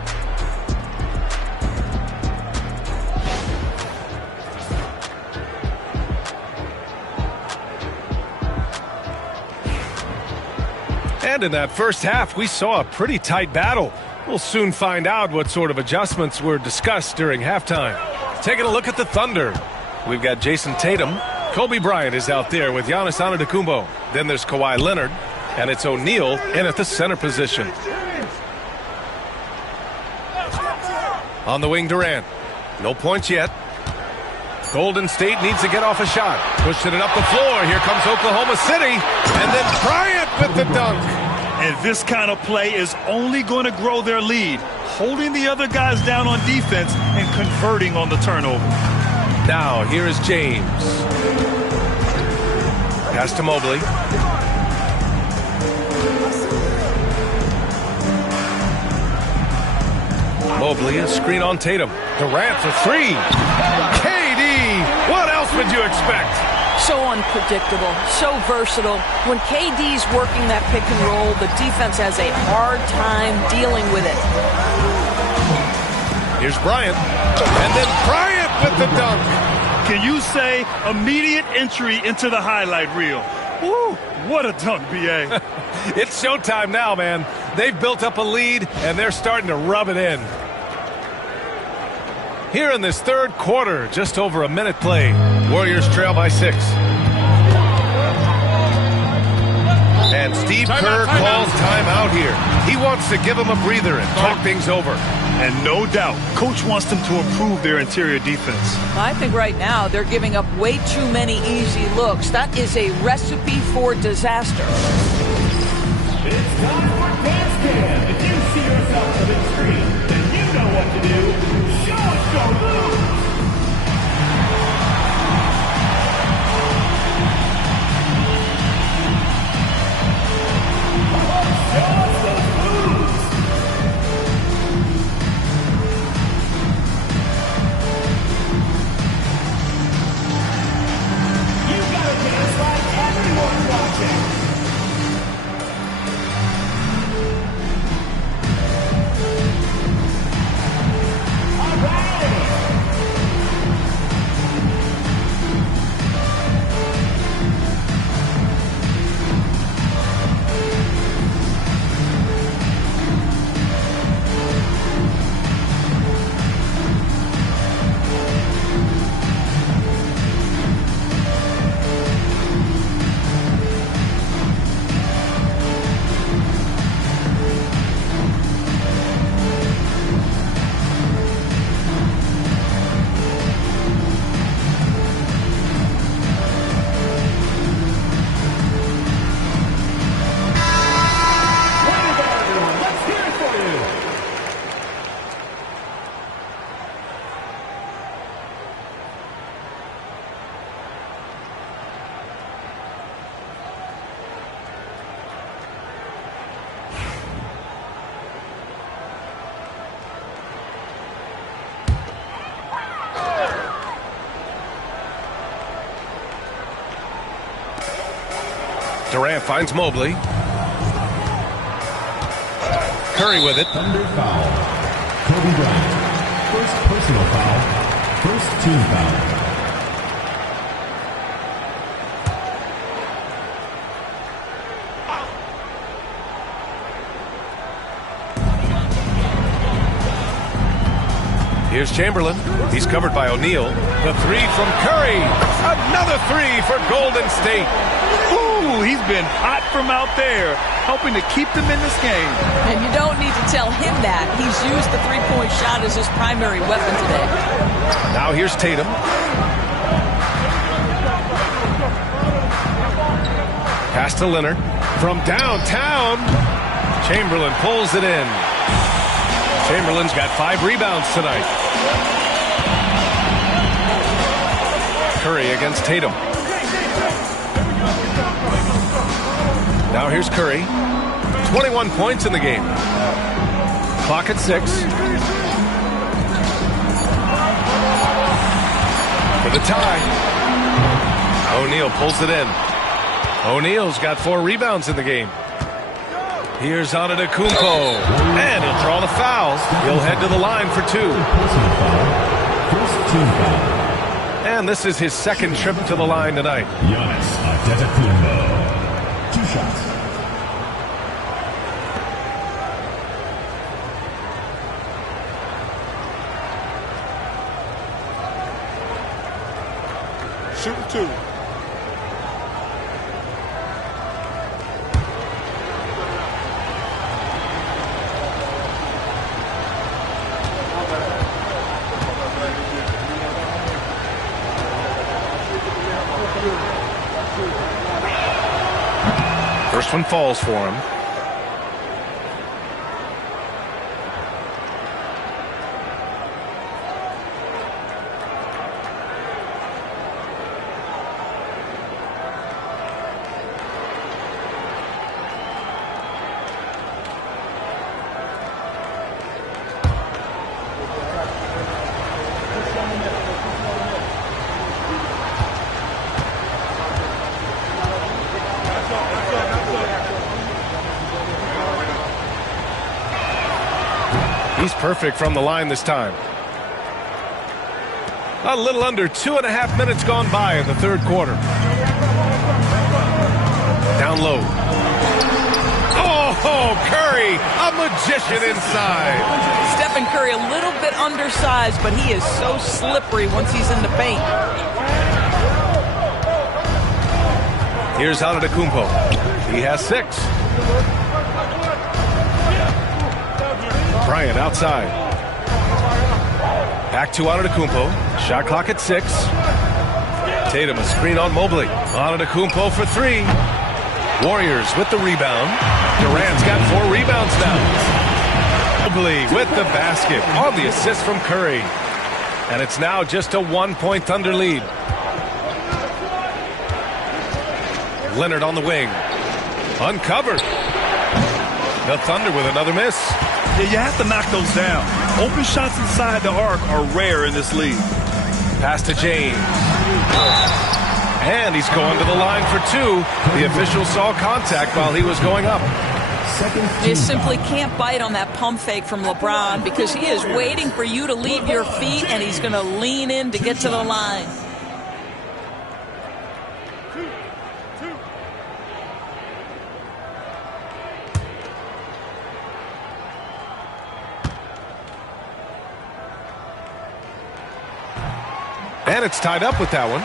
And in that first half, we saw a pretty tight battle. We'll soon find out what sort of adjustments were discussed during halftime. Taking a look at the Thunder. We've got Jason Tatum. Kobe Bryant is out there with Giannis Antetokounmpo. Then there's Kawhi Leonard, and it's O'Neal in at the center position. On the wing, Durant. No points yet. Golden State needs to get off a shot. Pushing it up the floor. Here comes Oklahoma City. And then Bryant with the dunk. And this kind of play is only going to grow their lead, holding the other guys down on defense and converting on the turnover. Now, here is James. Pass to Mobley. Mobley, a screen on Tatum. Durant for 3. KD, what else would you expect? So unpredictable, so versatile. When KD's working that pick and roll, the defense has a hard time dealing with it. Here's Bryant, and then Bryant with the dunk. Can you say immediate entry into the highlight reel? Woo, what a dunk, B.A. It's showtime now, man. They've built up a lead, and they're starting to rub it in. Here in this third quarter, just over a minute played. Warriors trail by 6. And Steve Kerr calls timeout here. He wants to give them a breather and talk things over. And no doubt, Coach wants them to improve their interior defense. I think right now they're giving up way too many easy looks. That is a recipe for disaster. It's time for dance cam. If you see yourself on the screen, then you know what to do. Show us your moves. Durant finds Mobley. Curry with it. Thunder foul. Kobe Bryant. First personal foul. First team foul. Here's Chamberlain. He's covered by O'Neal. The three from Curry. Another three for Golden State. Ooh, he's been hot from out there, helping to keep them in this game. And you don't need to tell him that. He's used the three-point shot as his primary weapon today. Now here's Tatum. Pass to Leonard. From downtown, Chamberlain pulls it in. Chamberlain's got 5 rebounds tonight. Curry against Tatum. Now here's Curry. 21 points in the game. Clock at 6. For the tie. O'Neal pulls it in. O'Neal's got 4 rebounds in the game. Here's Antetokounmpo. And he'll draw the foul. He'll head to the line for 2. First team foul. And this is his second trip to the line tonight. Giannis Antetokounmpo. 2 shots. Shooting 2. First one falls for him. He's perfect from the line this time. A little under 2.5 minutes gone by in the third quarter. Down low. Oh, Curry, a magician inside. Stephen Curry, a little bit undersized, but he is so slippery once he's in the paint. Here's Antetokounmpo. He has 6. Bryant outside. Back to Antetokounmpo. Shot clock at 6. Tatum a screen on Mobley. Antetokounmpo for 3. Warriors with the rebound. Durant's got 4 rebounds now. Mobley with the basket on the assist from Curry. And it's now just a 1-point Thunder lead. Leonard on the wing. Uncovered. The Thunder with another miss. Yeah, you have to knock those down. Open shots inside the arc are rare in this league. Pass to James. And he's going to the line for 2. The official saw contact while he was going up. You simply can't bite on that pump fake from LeBron because he is waiting for you to leave your feet, and he's going to lean in to get to the line. And it's tied up with that one.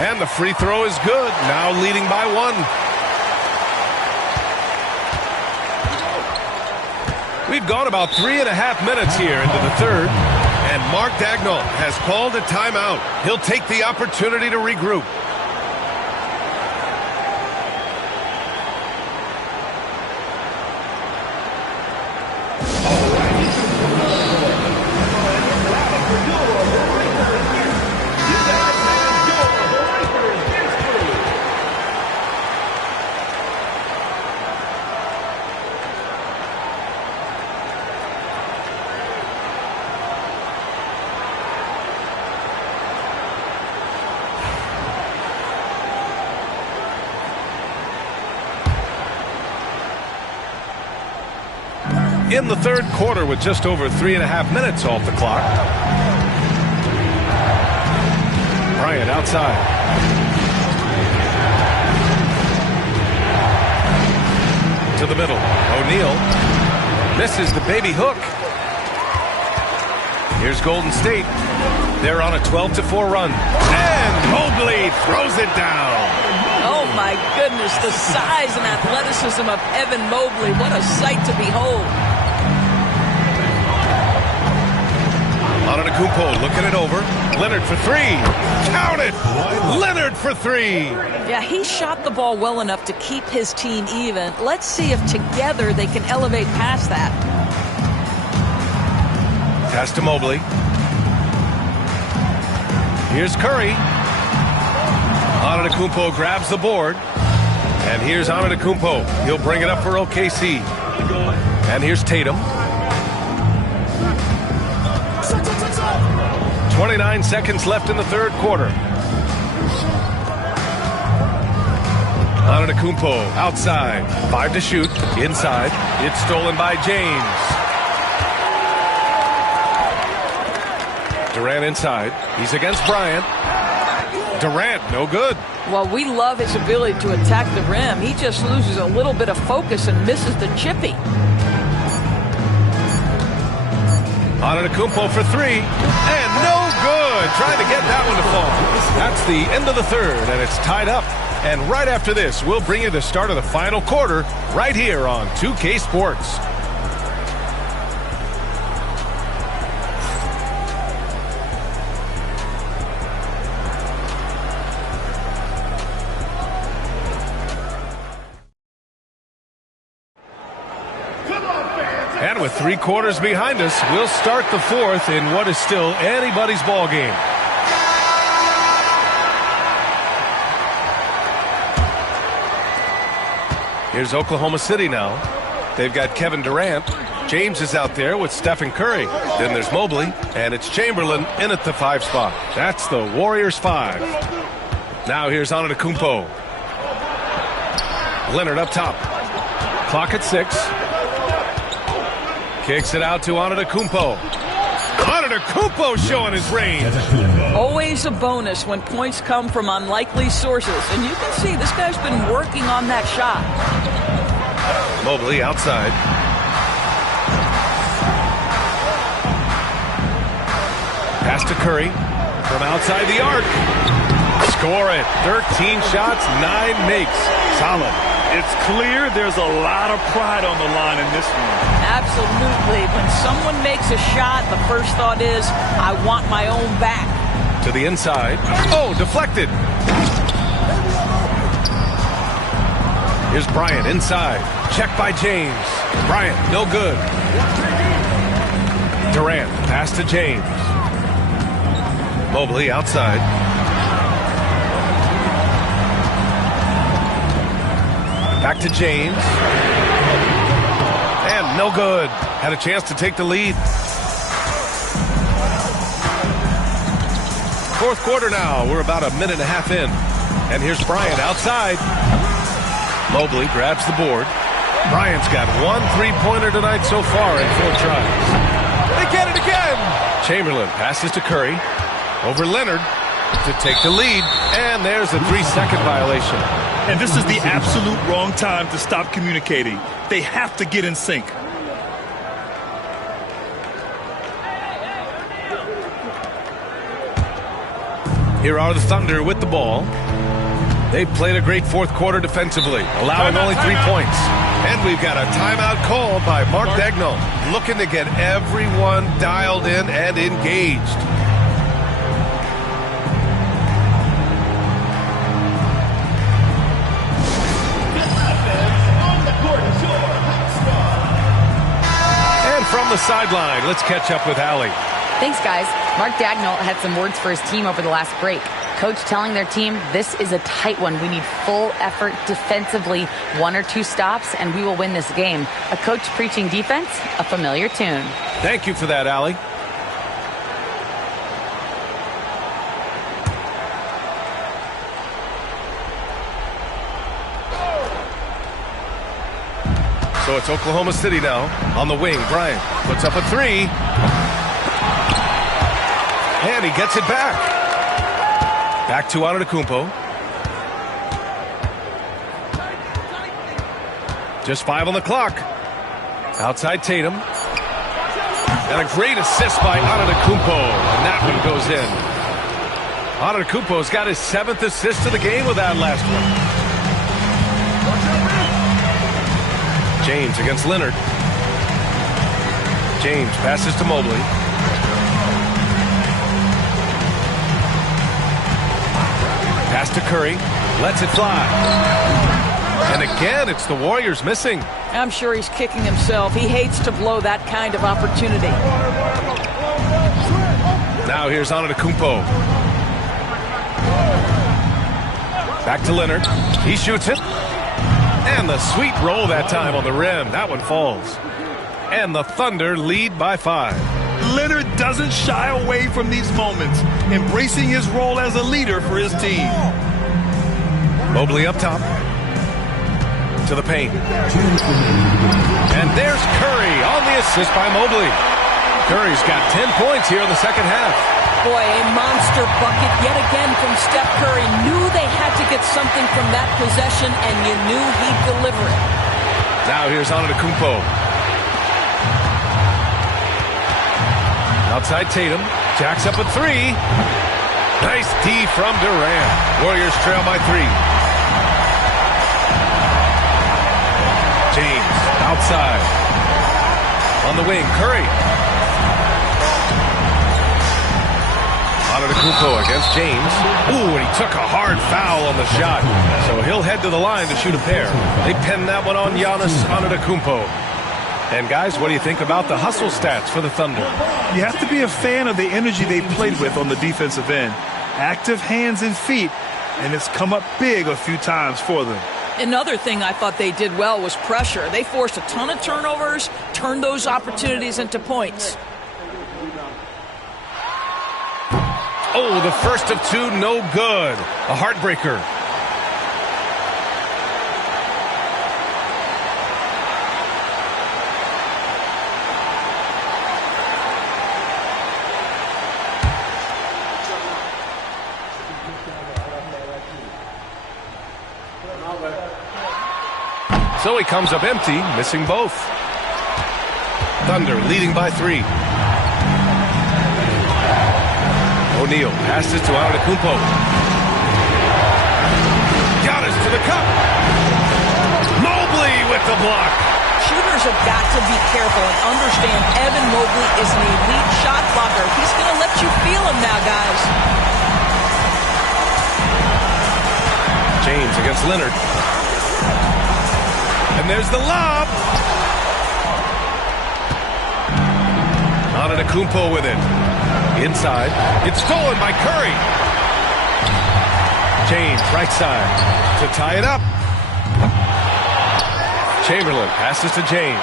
And the free throw is good. Now leading by 1. We've gone about 3.5 minutes here into the third, and Mark Dagnall has called a timeout. He'll take the opportunity to regroup. In the third quarter with just over 3.5 minutes off the clock. Bryant outside. To the middle. O'Neal misses the baby hook. Here's Golden State. They're on a 12-4 run. And Mobley throws it down. Oh, my goodness, the size and athleticism of Evan Mobley. What a sight to behold. Antetokounmpo looking it over. Leonard for 3. Count it! Leonard for 3. Yeah, he shot the ball well enough to keep his team even. Let's see if together they can elevate past that. Pass to Mobley. Here's Curry. Antetokounmpo grabs the board. And here's Antetokounmpo. He'll bring it up for OKC. And here's Tatum. 29 seconds left in the third quarter. Antetokounmpo outside. 5 to shoot. Inside. It's stolen by James. Durant inside. He's against Bryant. Durant, no good. Well, we love his ability to attack the rim. He just loses a little bit of focus and misses the chippy. Antetokounmpo for 3. And no good. Trying to get that one to fall. That's the end of the third, and it's tied up. And right after this, we'll bring you the start of the final quarter right here on 2K Sports. And with 3 quarters behind us, we'll start the fourth in what is still anybody's ball game. Here's Oklahoma City now. They've got Kevin Durant. James is out there with Stephen Curry. Then there's Mobley, and it's Chamberlain in at the 5 spot. That's the Warriors 5. Now here's Antetokounmpo. Leonard up top. Clock at 6. Kicks it out to Antetokounmpo. Antetokounmpo showing his range. Always a bonus when points come from unlikely sources. And you can see this guy's been working on that shot. Mobley outside. Pass to Curry from outside the arc. Score it. 13 shots, 9 makes. Solid. It's clear there's a lot of pride on the line in this one. Absolutely. When someone makes a shot, the first thought is, I want my own back. To the inside. Oh, deflected. Here's Bryant inside. Check by James. Bryant, no good. Durant, pass to James. Mobley outside. Back to James. And no good. Had a chance to take the lead. Fourth quarter now. We're about a minute and a half in. And here's Bryant outside. Mobley grabs the board. Bryant's got 1 3-pointer tonight so far in 4 tries. They get it again. Chamberlain passes to Curry. Over Leonard to take the lead. And there's a 3-second violation. And this is the absolute wrong time to stop communicating. They have to get in sync. Here are the Thunder with the ball. They've played a great fourth quarter defensively, allowing only 3 points. And we've got a timeout called by Mark Daigneault, looking to get everyone dialed in and engaged. And from the sideline, let's catch up with Allie. Thanks, guys. Mark Daigneault had some words for his team over the last break. Coach telling their team, this is a tight one. We need full effort defensively, 1 or 2 stops, and we will win this game. A coach preaching defense, a familiar tune. Thank you for that, Allie. So it's Oklahoma City now. On the wing, Bryant puts up a 3. And he gets it back. Back to Antetokounmpo. Just 5 on the clock. Outside Tatum. And a great assist by Antetokounmpo. And that one goes in. Antetokounmpo's got his 7th assist of the game with that last one. James against Leonard. James passes to Mobley. Pass to Curry. Lets it fly. And again, it's the Warriors missing. I'm sure he's kicking himself. He hates to blow that kind of opportunity. Now here's Antetokounmpo. Back to Leonard. He shoots it. And the sweet roll that time on the rim. That one falls. And the Thunder lead by 5. Leonard doesn't shy away from these moments, embracing his role as a leader for his team. Mobley up top. To the paint. And there's Curry on the assist by Mobley. Curry's got 10 points here in the second half. Boy, a monster bucket yet again from Steph Curry. Knew they had to get something from that possession, and you knew he'd deliver it. Now here's Antetokounmpo. Outside Tatum. Jacks up a 3. Nice D from Durant. Warriors trail by 3. James outside. On the wing, Curry. Antetokounmpo against James. Ooh, and he took a hard foul on the shot. So he'll head to the line to shoot a pair. They pinned that one on Giannis Antetokounmpo. And guys, what do you think about the hustle stats for the Thunder? You have to be a fan of the energy they played with on the defensive end. Active hands and feet, and it's come up big a few times for them. Another thing I thought they did well was pressure. They forced a ton of turnovers, turned those opportunities into points. Oh, the first of two, no good. A heartbreaker. So he comes up empty, missing both. Thunder leading by 3. O'Neal passes to Antetokounmpo. Giannis to the cup. Mobley with the block. Shooters have got to be careful and understand Evan Mobley is an elite shot blocker. He's going to let you feel him now, guys. James against Leonard. And there's the lob. Antetokounmpo with it. Inside. It's stolen by Curry. James, right side. To tie it up. Chamberlain passes to James.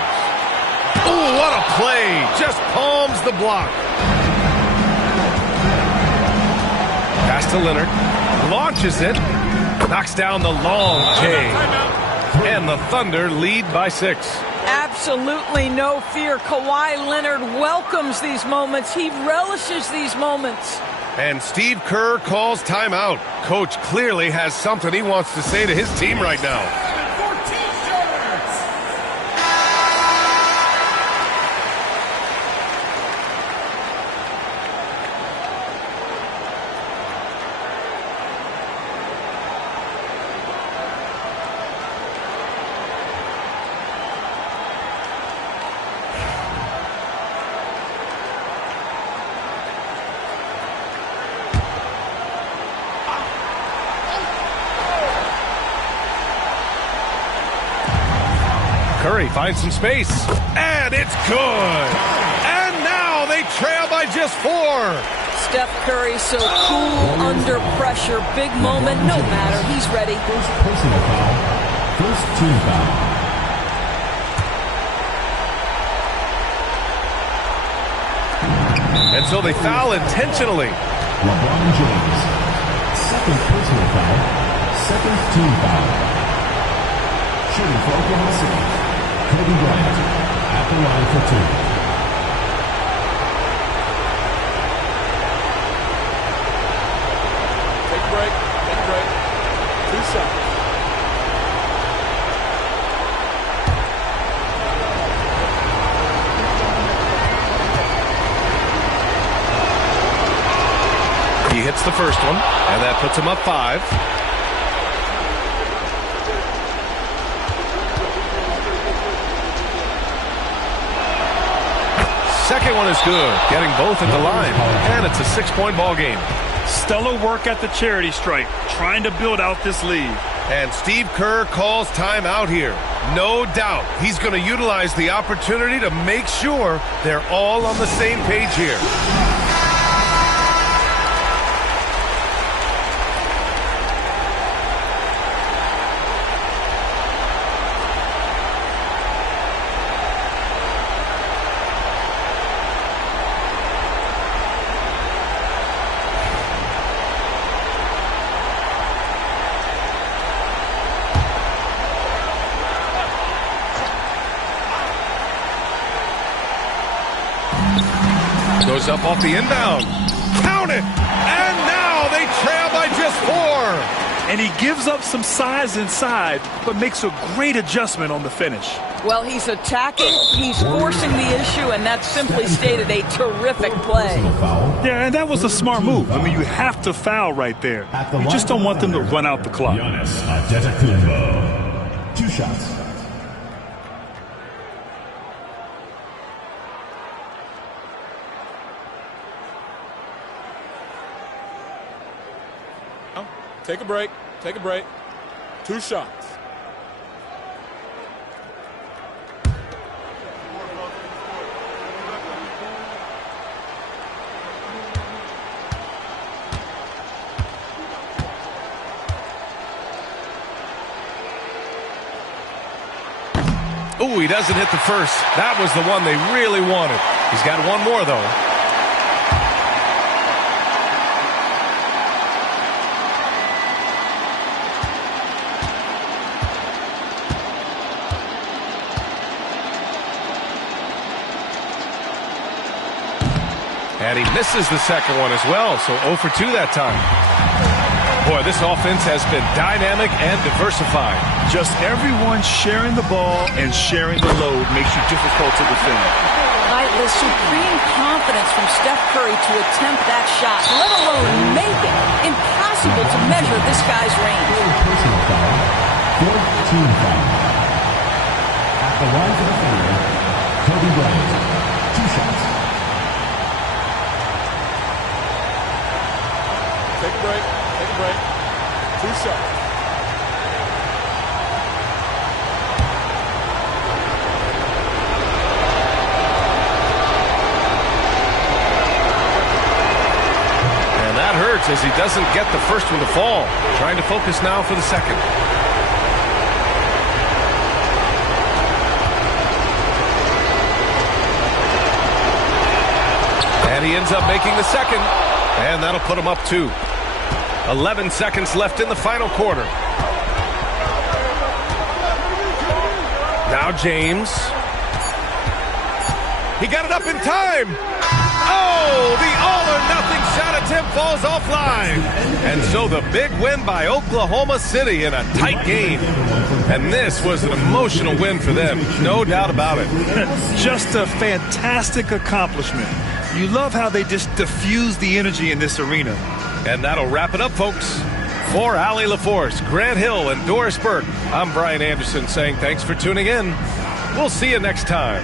Oh, what a play. Just palms the block. Pass to Leonard. Launches it. Knocks down the long J. And the Thunder lead by 6. Absolutely no fear. Kawhi Leonard welcomes these moments. He relishes these moments. And Steve Kerr calls timeout. Coach clearly has something he wants to say to his team right now. Curry finds some space, and it's good. And now they trail by just 4. Steph Curry so cool under pressure. Big moment, no matter. He's ready. First personal foul. First team foul. And so they foul intentionally. LeBron James. Second personal foul. Second team foul. Shooting for Oklahoma City. Kobe Bryant at the line for 2. Take a break. Take a break. 2 shots. He hits the first one, and that puts him up 5. Second one is good, getting both at the line, and it's a 6-point ball game. Stellar work at the charity stripe, trying to build out this lead. And Steve Kerr calls timeout here. No doubt he's going to utilize the opportunity to make sure they're all on the same page here. Goes up off the inbound. Count it! And now they trail by just 4. And he gives up some size inside, but makes a great adjustment on the finish. Well, he's attacking, he's forcing the issue, and that's simply stated a terrific play. Yeah, and that was a smart move. I mean, you have to foul right there. You just don't want them to run out the clock. Giannis Antetokounmpo. 2 shots. Take a break. Take a break. 2 shots. Oh, he doesn't hit the first. That was the one they really wanted. He's got one more, though. And he misses the second one as well, so 0 for 2 that time. Boy, this offense has been dynamic and diversified. Just everyone sharing the ball and sharing the load makes you difficult to defend. The supreme confidence from Steph Curry to attempt that shot, let alone make it. Impossible to measure this guy's range. Personal foul. Fourth team foul. At the line for the field, Kobe Bryant. 2 shots. Take a break. Take a break. 2 shots. That hurts as he doesn't get the first one to fall. Trying to focus now for the second. And he ends up making the second. And that'll put him up 2. 11 seconds left in the final quarter. Now James. He got it up in time. Oh, the all-or-nothing shot attempt falls offline. And so the big win by Oklahoma City in a tight game. And this was an emotional win for them, no doubt about it. Just a fantastic accomplishment. You love how they just diffuse the energy in this arena. And that'll wrap it up, folks. For Allie LaForce, Grant Hill, and Doris Burke, I'm Brian Anderson saying thanks for tuning in. We'll see you next time.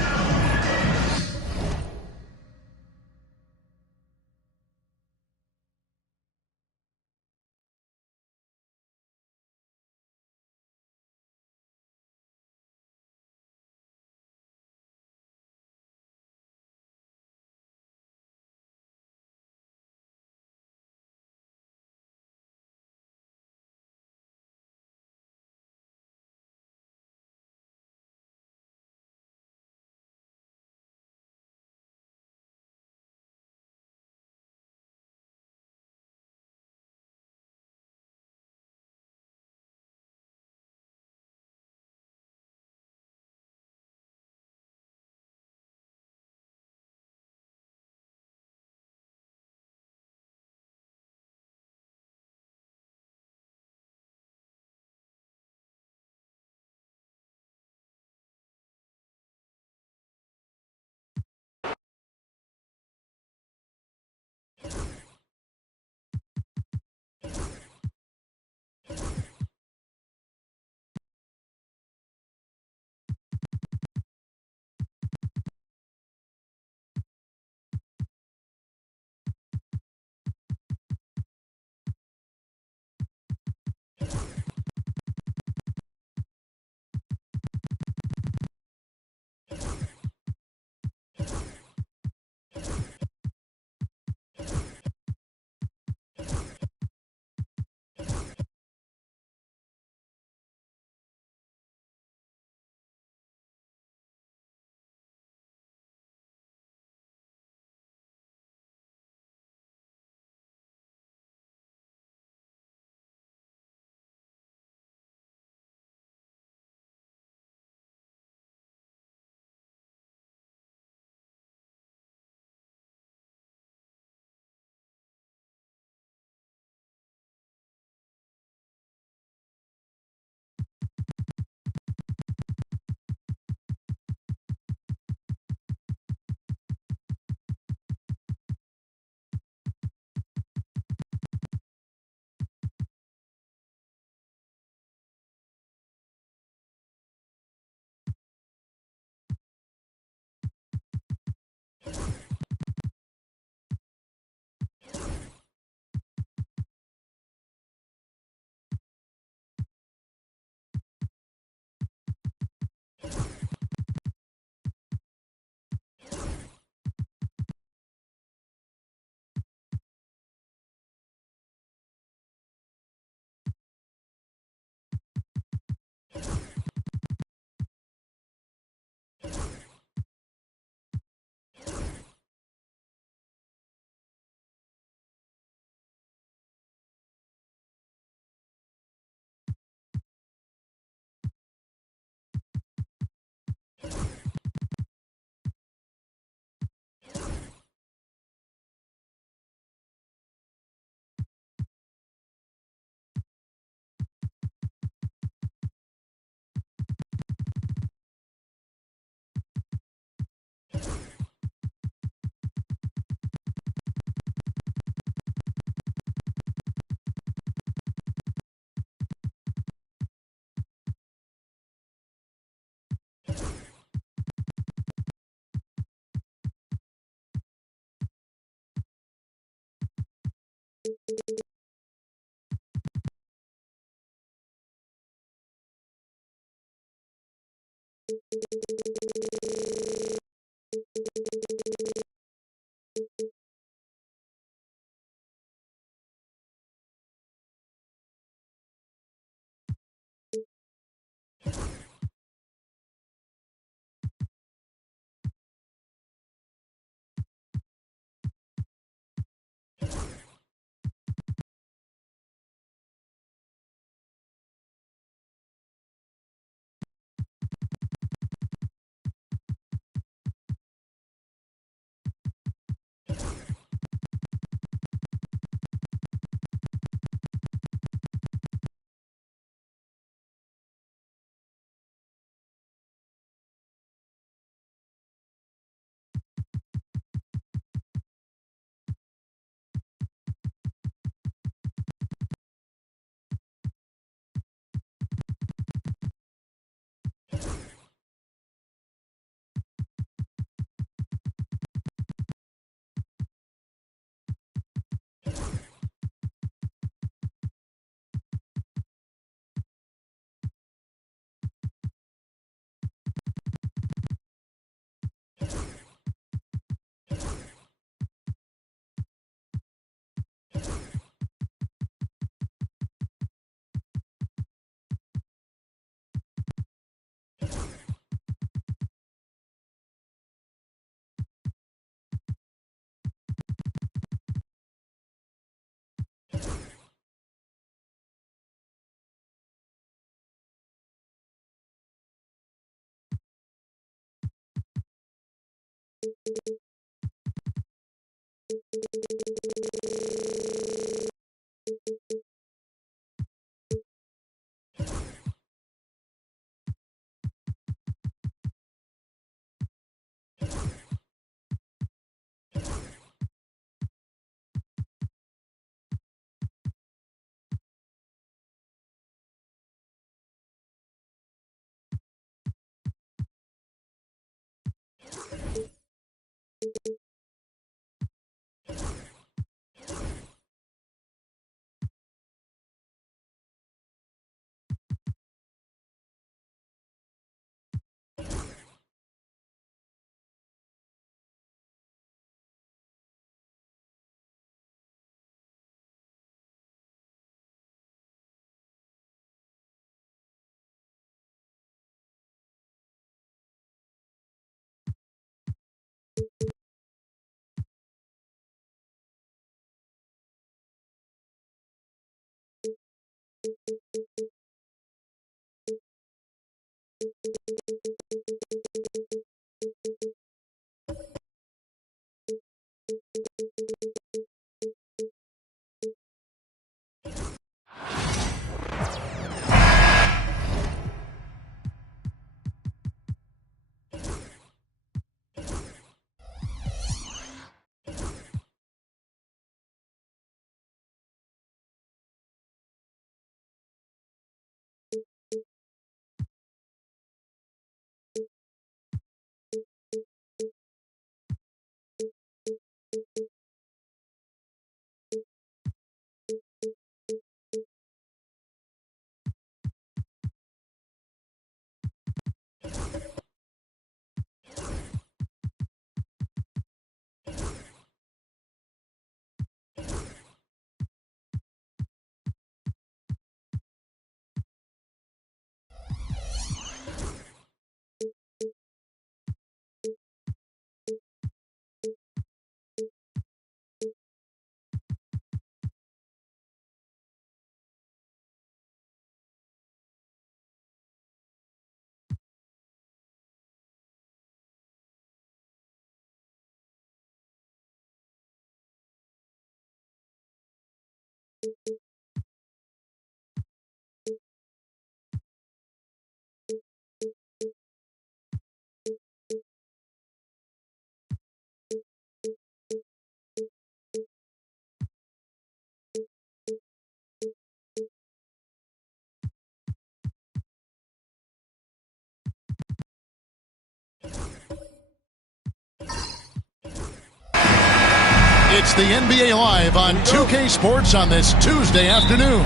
It's It's the NBA Live on 2K Sports on this Tuesday afternoon.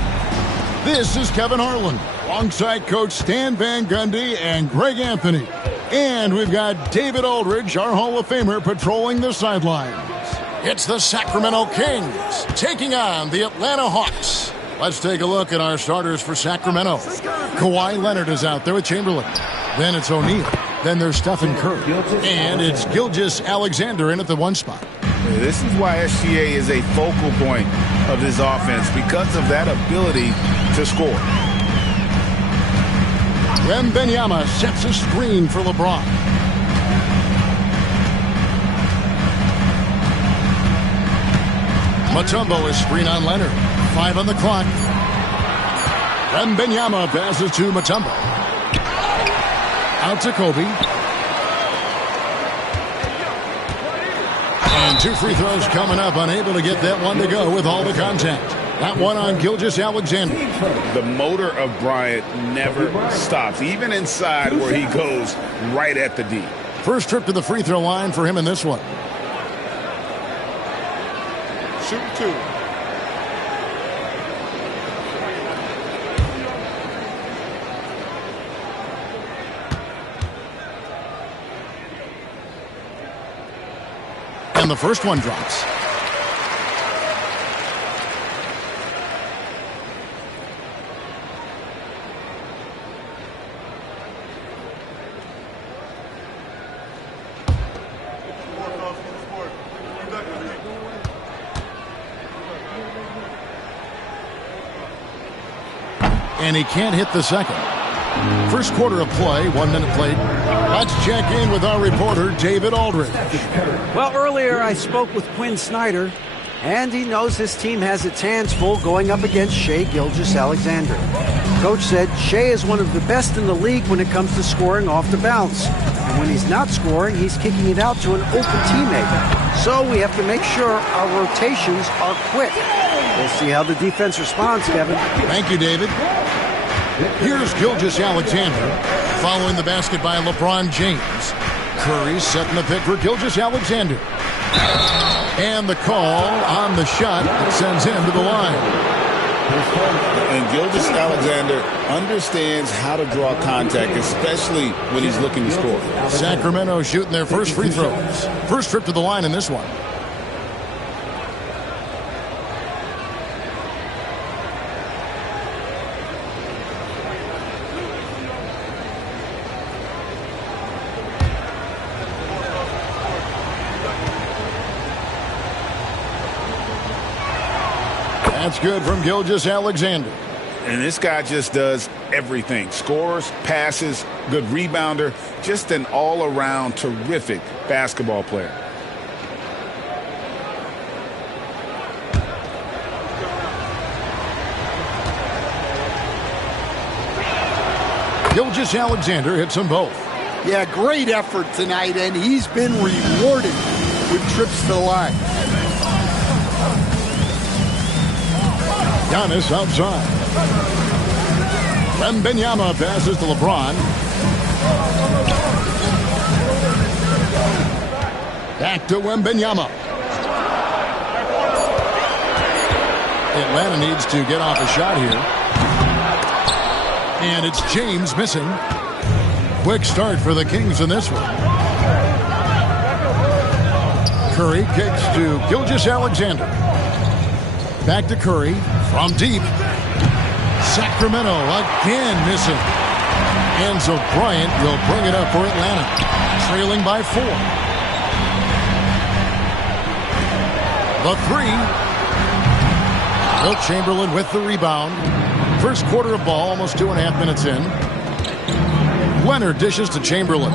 This is Kevin Harlan, alongside Coach Stan Van Gundy and Greg Anthony. And we've got David Aldridge, our Hall of Famer, patrolling the sidelines. It's the Sacramento Kings taking on the Atlanta Hawks. Let's take a look at our starters for Sacramento. Kawhi Leonard is out there with Chamberlain. Then it's O'Neal. Then there's Stephen Curry. And it's Gilgeous-Alexander in at the 1 spot. This is why SGA is a focal point of this offense, because of that ability to score. Wembanyama sets a screen for LeBron. Mutombo is screen on Leonard. 5 on the clock. Wembanyama passes to Mutombo. Out to Kobe. And 2 free throws coming up. Unable to get that one to go with all the contact. That one on Gilgeous-Alexander. The motor of Bryant never stops, even inside where he goes right at the D. First trip to the free throw line for him in this one. Shoot 2. And the first one drops. And he can't hit the second. First quarter of play, 1 minute played. Let's check in with our reporter, David Aldridge. Well, earlier I spoke with Quinn Snyder, and he knows his team has its hands full going up against Shai Gilgeous-Alexander. Coach said Shai is one of the best in the league when it comes to scoring off the bounce. And when he's not scoring, he's kicking it out to an open teammate. So we have to make sure our rotations are quick. We'll see how the defense responds, Kevin. Thank you, David. Here's Gilgeous-Alexander following the basket by LeBron James. Curry setting the pick for Gilgeous-Alexander. And the call on the shot that sends him to the line. And Gilgeous-Alexander understands how to draw contact, especially when he's looking to score. Sacramento shooting their first free throws. First trip to the line in this one. That's good from Gilgeous-Alexander. And this guy just does everything. Scores, passes, good rebounder. Just an all-around terrific basketball player. Gilgeous-Alexander hits them both. Yeah, great effort tonight, and he's been rewarded with trips to the line. Giannis outside. Wembanyama passes to LeBron. Back to Wembanyama. Atlanta needs to get off a shot here. And it's James missing. Quick start for the Kings in this one. Curry kicks to Gilgeous-Alexander. Back to Curry from deep. Sacramento again missing. Enzo Bryant will bring it up for Atlanta, trailing by 4. The 3. Wilt Chamberlain with the rebound. First quarter of ball, almost 2.5 minutes in. Leonard dishes to Chamberlain.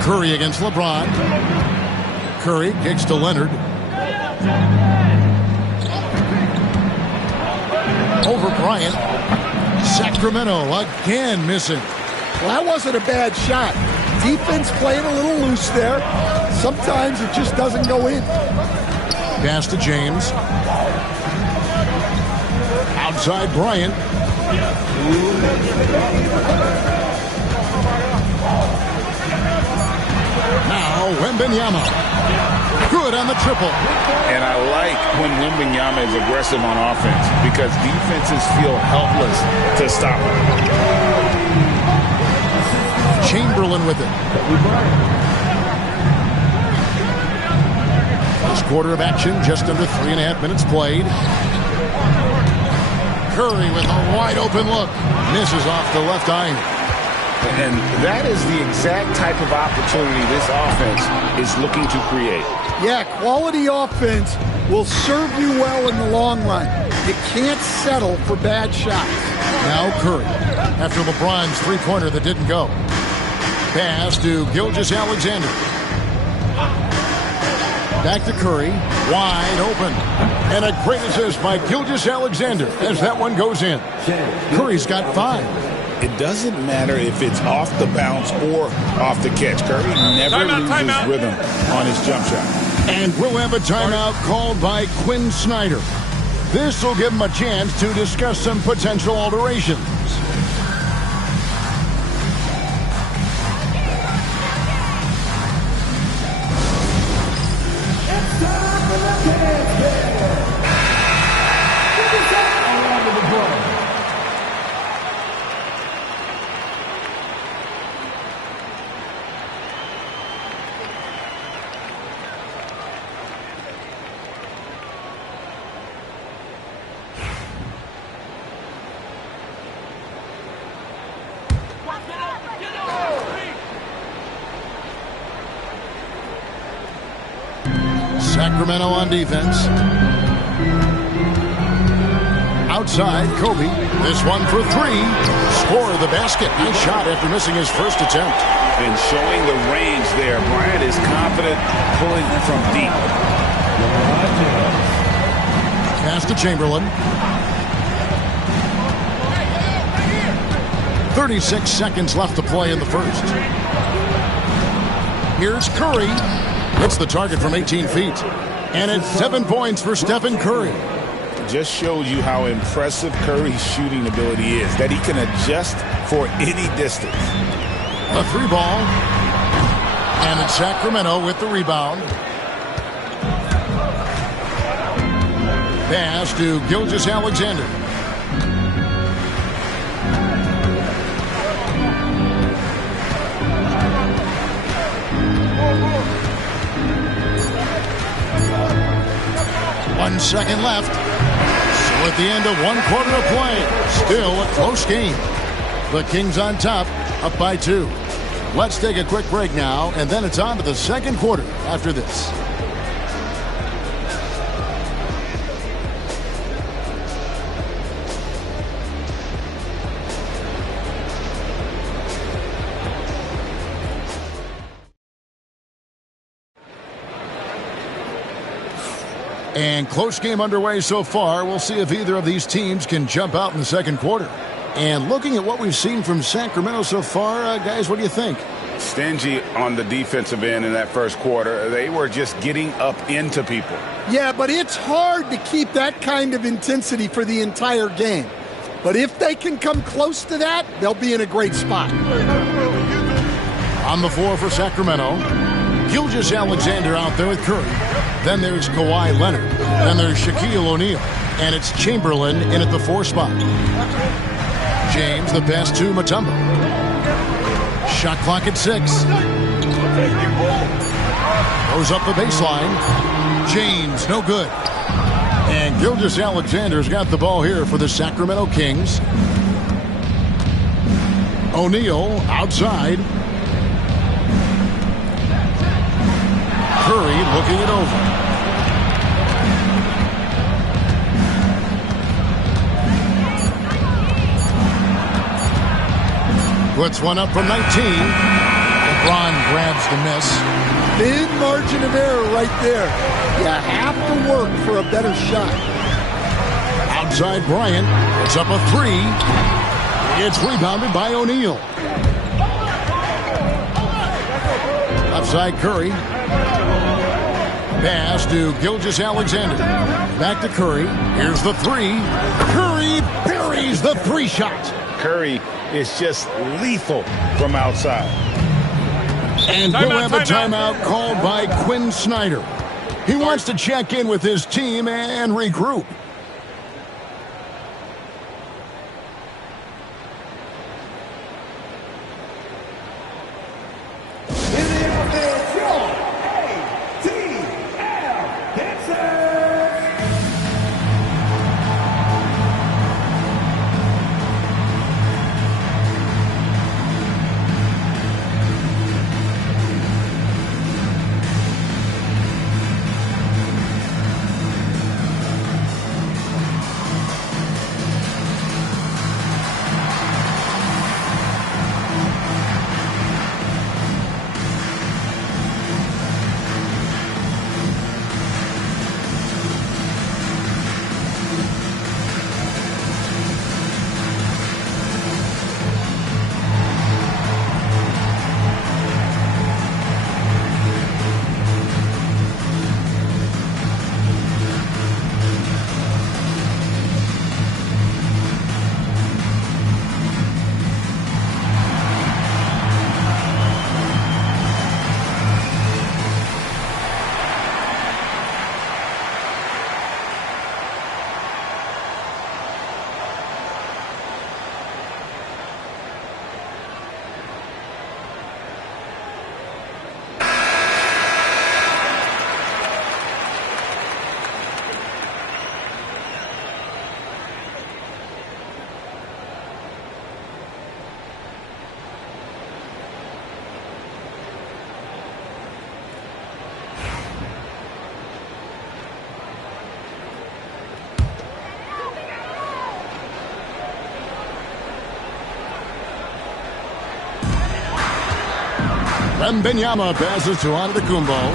Curry against LeBron. Curry kicks to Leonard. Over Bryant. Sacramento again missing. Well, that wasn't a bad shot. Defense playing a little loose there. Sometimes it just doesn't go in. Pass to James. Outside Bryant. Now Wembanyama. Good on the triple. And I like when Wembanyama is aggressive on offense because defenses feel helpless to stop him. Chamberlain with it. First quarter of action, just under 3.5 minutes played. Curry with a wide open look. Misses off the left iron. And that is the exact type of opportunity this offense is looking to create. Yeah, quality offense will serve you well in the long run. You can't settle for bad shots. Now Curry, after LeBron's three-pointer that didn't go. Pass to Gilgeous-Alexander. Back to Curry, wide open. And a great assist by Gilgeous-Alexander as that one goes in. Curry's got 5. It doesn't matter if it's off the bounce or off the catch. Curry never loses rhythm on his jump shot. And we'll have a timeout called by Quinn Snyder. This will give him a chance to discuss some potential alterations. Sacramento on defense. Outside, Kobe. This one for 3. Score the basket. Nice shot after missing his first attempt. And showing the range there. Bryant is confident pulling from deep. Pass to Chamberlain. 36 seconds left to play in the first. Here's Curry. Hits the target from 18 feet. And it's 7 points for Stephen Curry. Just shows you how impressive Curry's shooting ability is, that he can adjust for any distance. A 3-ball. And it's Sacramento with the rebound. Pass to Gilgeous-Alexander. One second left. So at the end of one quarter of play, still a close game. The Kings on top, up by 2. Let's take a quick break now, and then it's on to the second quarter after this. And close game underway so far. We'll see if either of these teams can jump out in the second quarter. And looking at what we've seen from Sacramento so far, guys, what do you think? Stingy on the defensive end in that first quarter. They were just getting up into people. Yeah, but it's hard to keep that kind of intensity for the entire game. But if they can come close to that, they'll be in a great spot. On the floor for Sacramento, Gilgeous-Alexander out there with Curry. Then there's Kawhi Leonard. Then there's Shaquille O'Neal. And it's Chamberlain in at the 4 spot. James, the pass to Mutombo. Shot clock at 6. Goes up the baseline. James, no good. And Gilgeous-Alexander's got the ball here for the Sacramento Kings. O'Neal outside. Curry looking it over. Puts one up from 19. LeBron grabs the miss. Thin margin of error right there. You have to work for a better shot. Outside Bryant. It's up a 3. It's rebounded by O'Neal. Outside Curry. Pass to Gilgeous-Alexander. Back to Curry. Here's the 3. Curry buries the 3 shot. Curry is just lethal from outside. And we'll have a timeout called by Quinn Snyder. He wants to check in with his team and regroup. Wembanyama passes to Antetokounmpo.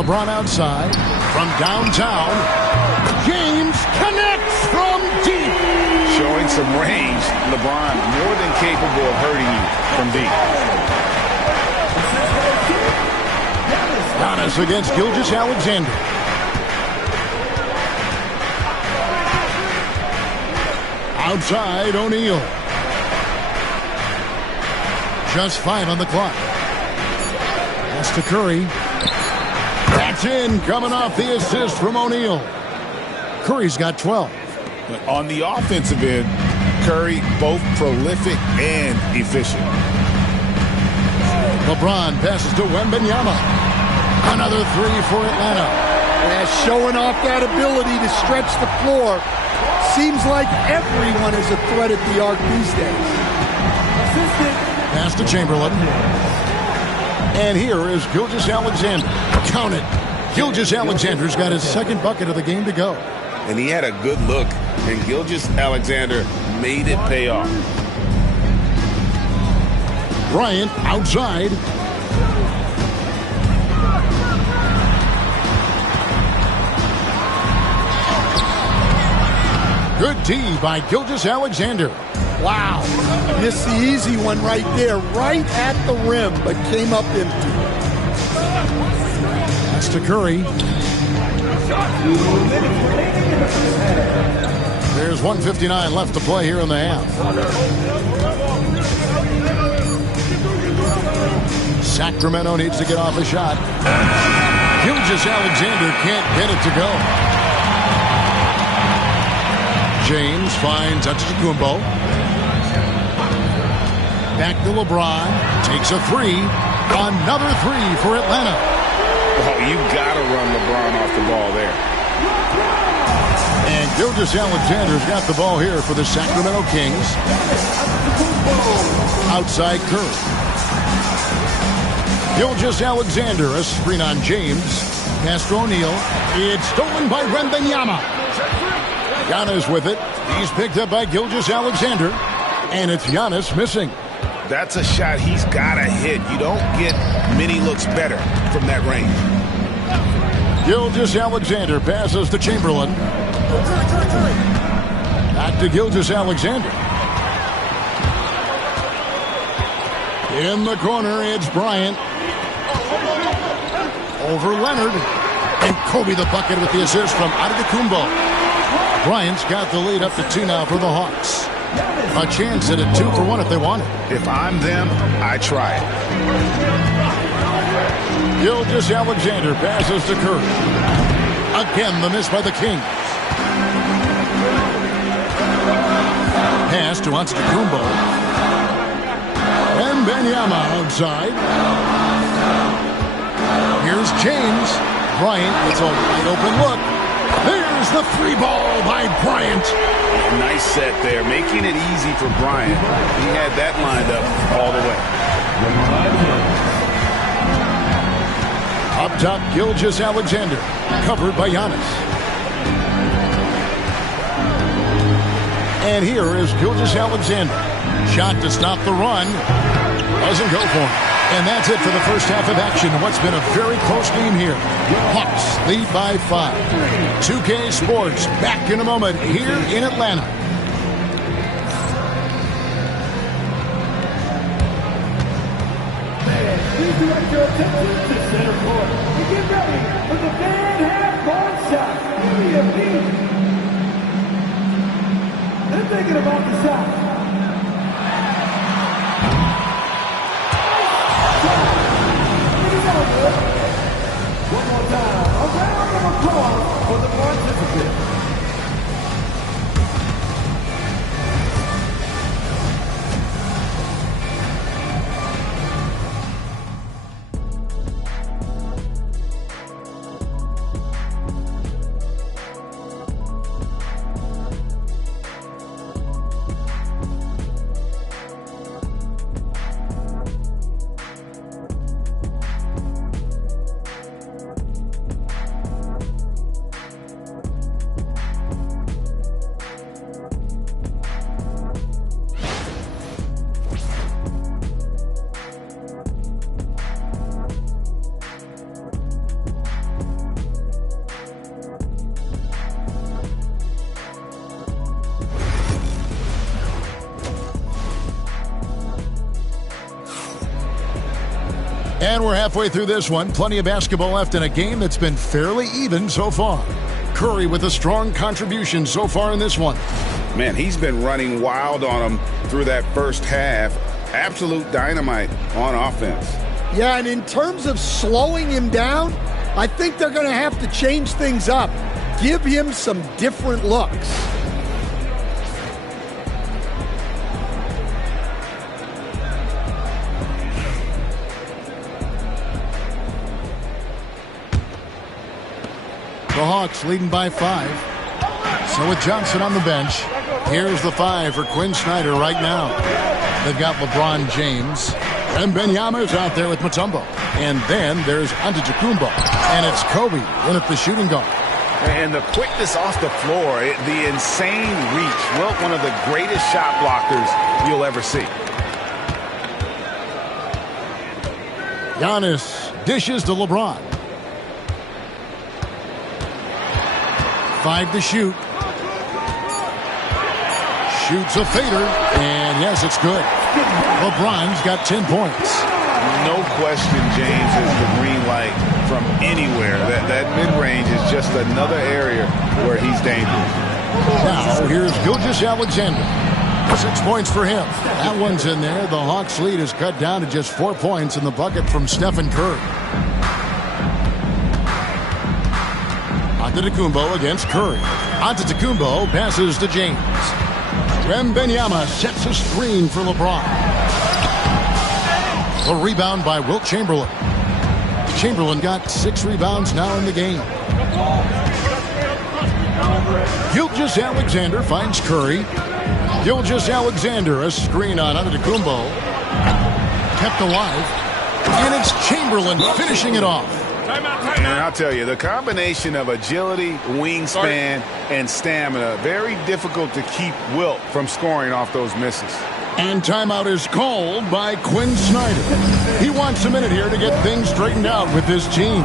LeBron outside from downtown. James connects from deep. Showing some range. LeBron more than capable of hurting you from deep. Giannis against Gilgeous-Alexander. Outside, O'Neal. Just 5 on the clock. Pass to Curry. That's in, coming off the assist from O'Neal. Curry's got 12. On the offensive end, Curry both prolific and efficient. LeBron passes to Wembanyama. Another 3 for Atlanta. Yeah, showing off that ability to stretch the floor. Seems like everyone is a threat at the arc these days. Pass to Chamberlain. And here is Gilgeous-Alexander. Count it. Gilgeous-Alexander's got his second bucket of the game to go. And he had a good look, and Gilgeous-Alexander made it pay off. Bryant outside. Good D by Gilgeous-Alexander. Wow. Missed the easy one right there, right at the rim, but came up empty. That's to Curry. There's 1:59 left to play here in the half. Sacramento needs to get off a shot. Gilgeous-Alexander can't get it to go. James finds Antetokounmpo. Back to LeBron. Takes a 3. Another 3 for Atlanta. Oh, you got to run LeBron off the ball there. And Gilgeous-Alexander's got the ball here for the Sacramento Kings. Outside Curry. Gilgeous-Alexander, a screen on James. Pass to O'Neal. It's stolen by Wembanyama. Giannis with it. He's picked up by Gilgeous-Alexander. And it's Giannis missing. That's a shot he's got to hit. You don't get many looks better from that range. Gilgeous-Alexander passes to Chamberlain. Back to Gilgeous-Alexander. In the corner, it's Bryant. Over Leonard. And Kobe the bucket with the assist from Antetokounmpo. Bryant's got the lead up to 2 now for the Hawks. A chance at a 2-for-1 if they want it. If I'm them, I try it. Gilgeous-Alexander passes to Curry. Again, the miss by the Kings. Pass to Antetokounmpo. And Wembanyama outside. Here's James. Bryant gets a wide open look. There's the free ball by Bryant. Nice set there, making it easy for Bryant. He had that lined up all the way. Up top, Gilgeous-Alexander, covered by Giannis. And here is Gilgeous-Alexander. Shot to stop the run. Doesn't go for him. And that's it for the first half of action. What's been a very close game here. Hawks lead by 5. 2K Sports back in a moment here in Atlanta. Please direct your attention to center court and get ready for the fan half-court shot. Give me a beat. They're thinking about the shot. One more time, a round of applause for the participants. And we're halfway through this one. Plenty of basketball left in a game that's been fairly even so far. Curry with a strong contribution so far in this one. Man, he's been running wild on him through that first half. Absolute dynamite on offense. Yeah, and in terms of slowing him down, I think they're going to have to change things up. Give him some different looks. The Hawks leading by 5. So with Johnson on the bench, here's the 5 for Quinn Snyder right now. They've got LeBron James. And Wembanyama's out there with Mutombo. And then there's Antetokounmpo. And it's Kobe in at the shooting guard. And the quickness off the floor, the insane reach. Well, one of the greatest shot blockers you'll ever see. Giannis dishes to LeBron. 5 to shoot. Shoots a fader, and yes, it's good. LeBron's got 10 points. No question, James is the green light from anywhere. That mid-range is just another area where he's dangerous. Now, here's Gilgeous-Alexander. 6 points for him. That one's in there. The Hawks' lead is cut down to just 4 points in the bucket from Stephen Curry. Antetokounmpo against Curry. Antetokounmpo passes to James. Wembanyama sets a screen for LeBron. The rebound by Wilt Chamberlain. Chamberlain got 6 rebounds now in the game. Gilgeous-Alexander finds Curry. Gilgeous-Alexander, a screen on Antetokounmpo. Kept alive. And it's Chamberlain finishing it off. And I'll tell you, the combination of agility, wingspan, and stamina, very difficult to keep Wilt from scoring off those misses. And timeout is called by Quinn Snyder. He wants a minute here to get things straightened out with his team.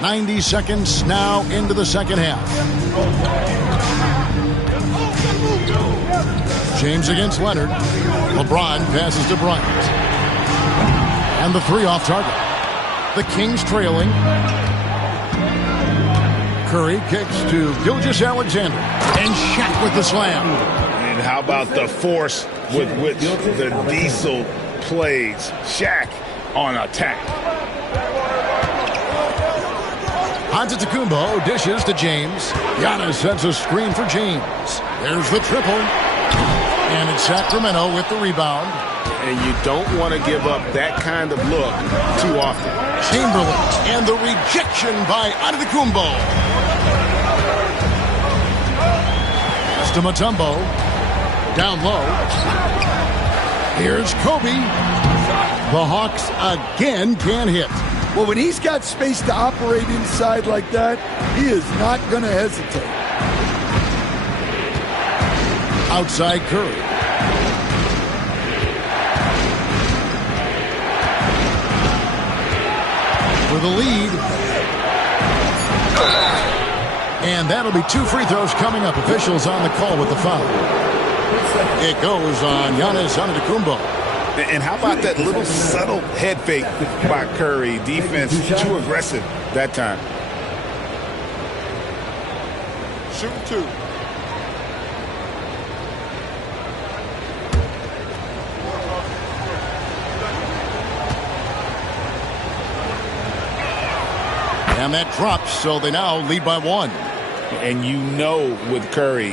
90 seconds now into the second half. James against Leonard. LeBron passes to Bryant. And the three off target. The Kings trailing. Curry kicks to Gilgeous-Alexander. And Shaq with the slam. And how about the force with which the Diesel plays? Shaq on attack. Antetokounmpo dishes to James. Giannis sets a screen for James. There's the triple. And it's Sacramento with the rebound. And you don't want to give up that kind of look too often. Chamberlain and the rejection by Antetokounmpo. Pass to Mutombo. Down low. Here's Kobe. The Hawks again can't hit. Well, when he's got space to operate inside like that, he is not going to hesitate. Outside Curry. For the lead. And that'll be 2 free throws coming up. Officials on the call with the foul. It goes on Giannis Antetokounmpo. And how about that little subtle head fake by Curry? Defense too aggressive that time. Shoot 2. And that drops, so they now lead by 1. And you know with Curry,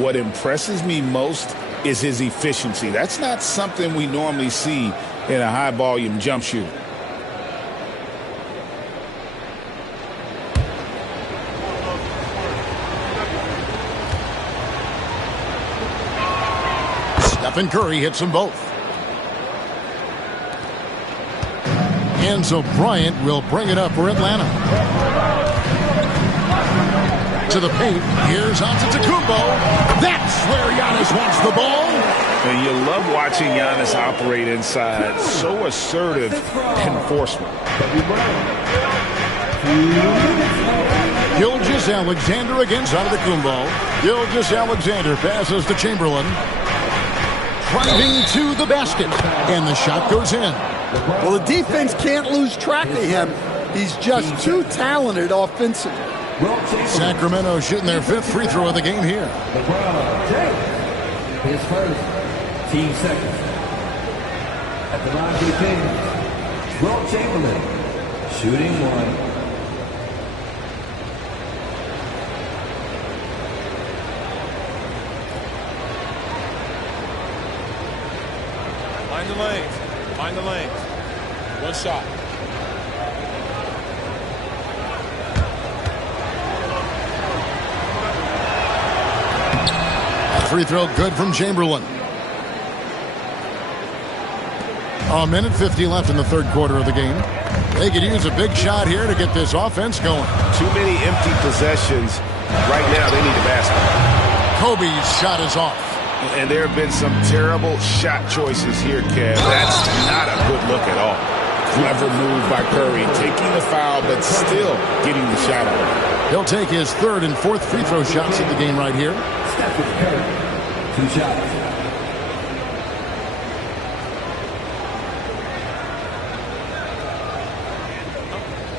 what impresses me most is his efficiency. That's not something we normally see in a high-volume jump shooter. Stephen Curry hits them both. And so Bryant will bring it up for Atlanta. To the paint. Here's Antetokounmpo. That's where Giannis wants the ball. And you love watching Giannis operate inside. So assertive enforcement. Gilgeous-Alexander against Antetokounmpo. Gilgeous-Alexander passes to Chamberlain. Driving to the basket. And the shot goes in. Well, the defense can't lose track of him. He's just too talented offensively. Sacramento shooting their 5th free throw of the game here. His first, team second. At the line to Kings, Wilt Chamberlain, shooting 1. Find the lanes. Find the lanes. 1 shot. Free throw good from Chamberlain. A minute 50 left in the third quarter of the game. They could use a big shot here to get this offense going. Too many empty possessions. Right now, they need a basket. Kobe's shot is off. And there have been some terrible shot choices here, Kev. That's not a good look at all. Clever move by Curry, taking the foul, but still getting the shot off. He'll take his 3rd and 4th free throw shots of the game right here. Stephen Curry, 2 shots.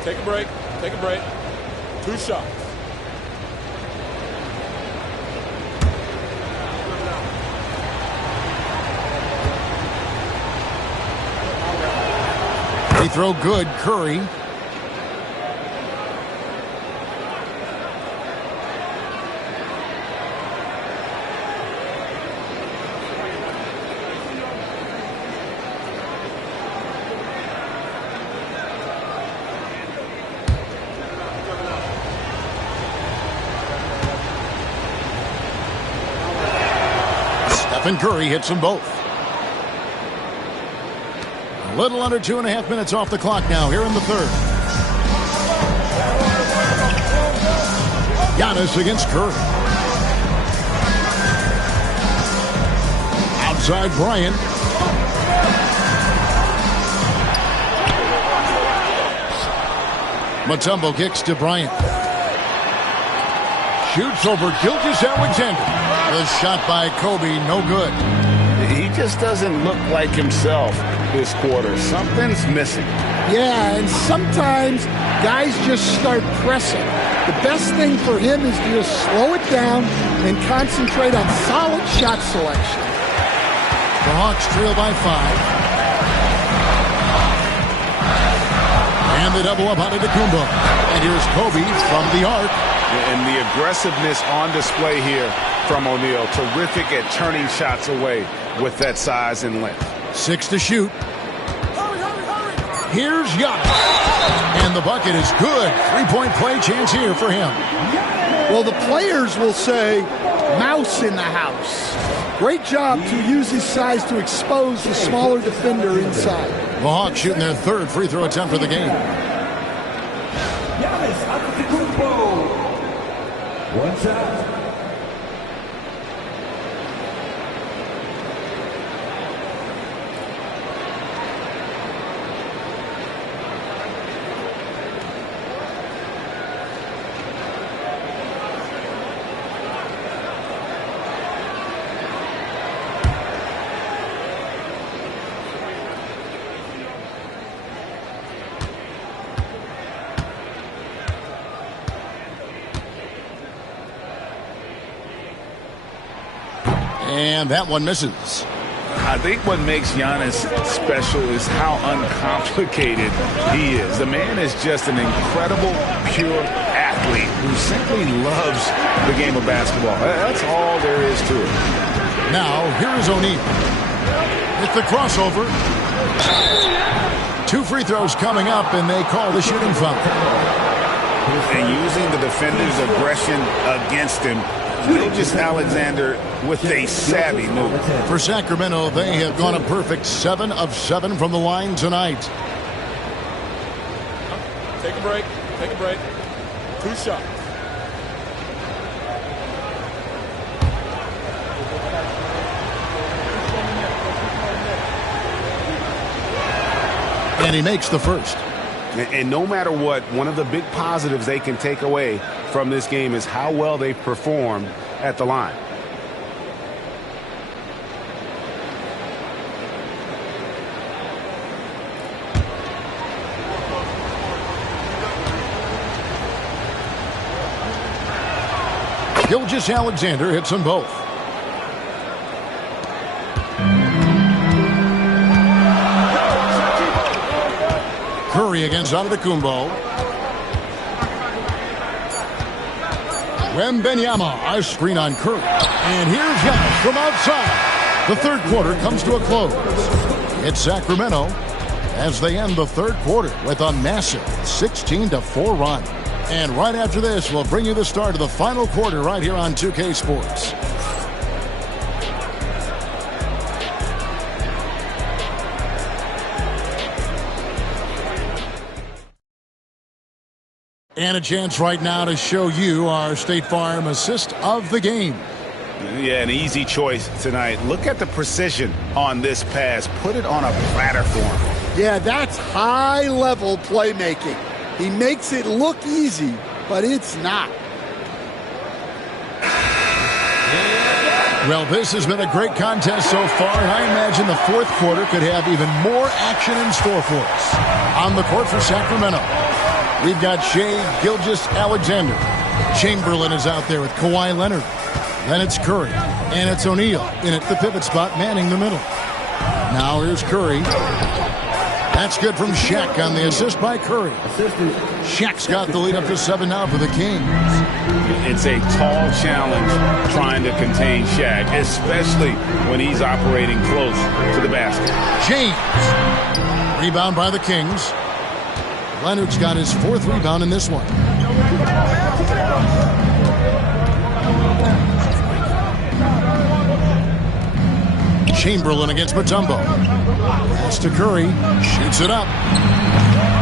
Take a break. Take a break. 2 shots. Free throw good, Curry. Stephen Curry hits them both. A little under 2.5 minutes off the clock now here in the third. Giannis against Curry. Outside Bryant. Mutombo kicks to Bryant. Shoots over Gilgeous-Alexander. The shot by Kobe, no good. He just doesn't look like himself this quarter. Something's missing. Yeah, and sometimes guys just start pressing. The best thing for him is to just slow it down and concentrate on solid shot selection. The Hawks trail by 5. And they double up on Antetokounmpo. And here's Kobe from the arc. And the aggressiveness on display here from O'Neal. Terrific at turning shots away with that size and length. 6 to shoot. Here's Giannis. And the bucket is good. 3-point play chance here for him. Well, the players will say, mouse in the house. Great job to use his size to expose the smaller defender inside. The Hawks shooting their 3rd free throw attempt for the game. Giannis Antetokounmpo. One shot. And that one misses. I think what makes Giannis special is how uncomplicated he is. The man is just an incredible, pure athlete who simply loves the game of basketball. That's all there is to it. Now, here is O'Neal. With the crossover. 2 free throws coming up, and they call the shooting foul. And using the defender's aggression against him, Gilgeous-Alexander with a savvy move. For Sacramento, they have gone a perfect 7 of 7 from the line tonight. Take a break. Take a break. 2 shots. And he makes the first. And no matter what, one of the big positives they can take away from this game is how well they performed at the line. Gilgeous-Alexander hits them both. Curry against Antetokounmpo. Wembanyama, a screen on Curry. And here's Giannis from outside. The 3rd quarter comes to a close. It's Sacramento as they end the 3rd quarter with a massive 16-4 run. And right after this, we'll bring you the start of the final quarter right here on 2K Sports. And a chance right now to show you our State Farm assist of the game. Yeah, an easy choice tonight. Look at the precision on this pass. Put it on a platter for him. Yeah, that's high-level playmaking. He makes it look easy, but it's not. Well, this has been a great contest so far, and I imagine the 4th quarter could have even more action in store for us. On the court for Sacramento, we've got Shai Gilgeous-Alexander. Chamberlain is out there with Kawhi Leonard. Then it's Curry, and it's O'Neal in at the pivot spot, manning the middle. Now here's Curry. That's good from Shaq on the assist by Curry. Shaq's got the lead up to 7 now for the Kings. It's a tall challenge trying to contain Shaq, especially when he's operating close to the basket. James. Rebound by the Kings. Leonard's got his 4th rebound in this one. Chamberlain against Mutombo. Pass to Curry. Shoots it up.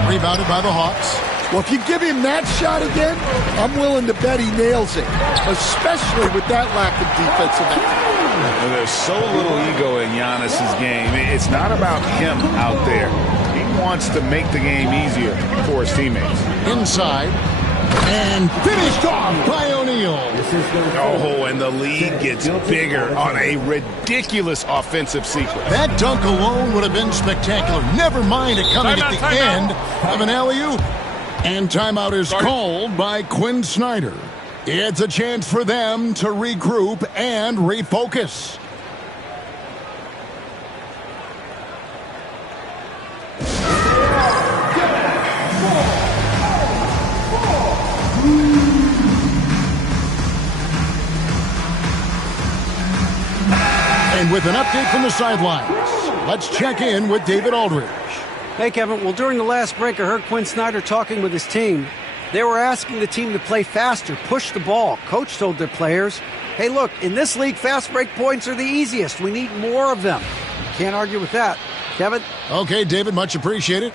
Rebounded by the Hawks. Well, if you give him that shot again, I'm willing to bet he nails it, especially with that lack of defensive effort. There's so little ego in Giannis's game. It's not about him out there. He wants to make the game easier for his teammates. Inside. And finished off by O'Neal. Oh, and the lead gets bigger on a ridiculous offensive sequence. That dunk alone would have been spectacular. Never mind it coming at the end of an alley-oop. And timeout is called by Quinn Snyder. It's a chance for them to regroup and refocus. And with an update from the sidelines, let's check in with David Aldridge. Hey, Kevin. Well, during the last break, I heard Quinn Snyder talking with his team. They were asking the team to play faster, push the ball. Coach told their players, hey, look, in this league, fast break points are the easiest. We need more of them. Can't argue with that. Kevin? Okay, David, much appreciated.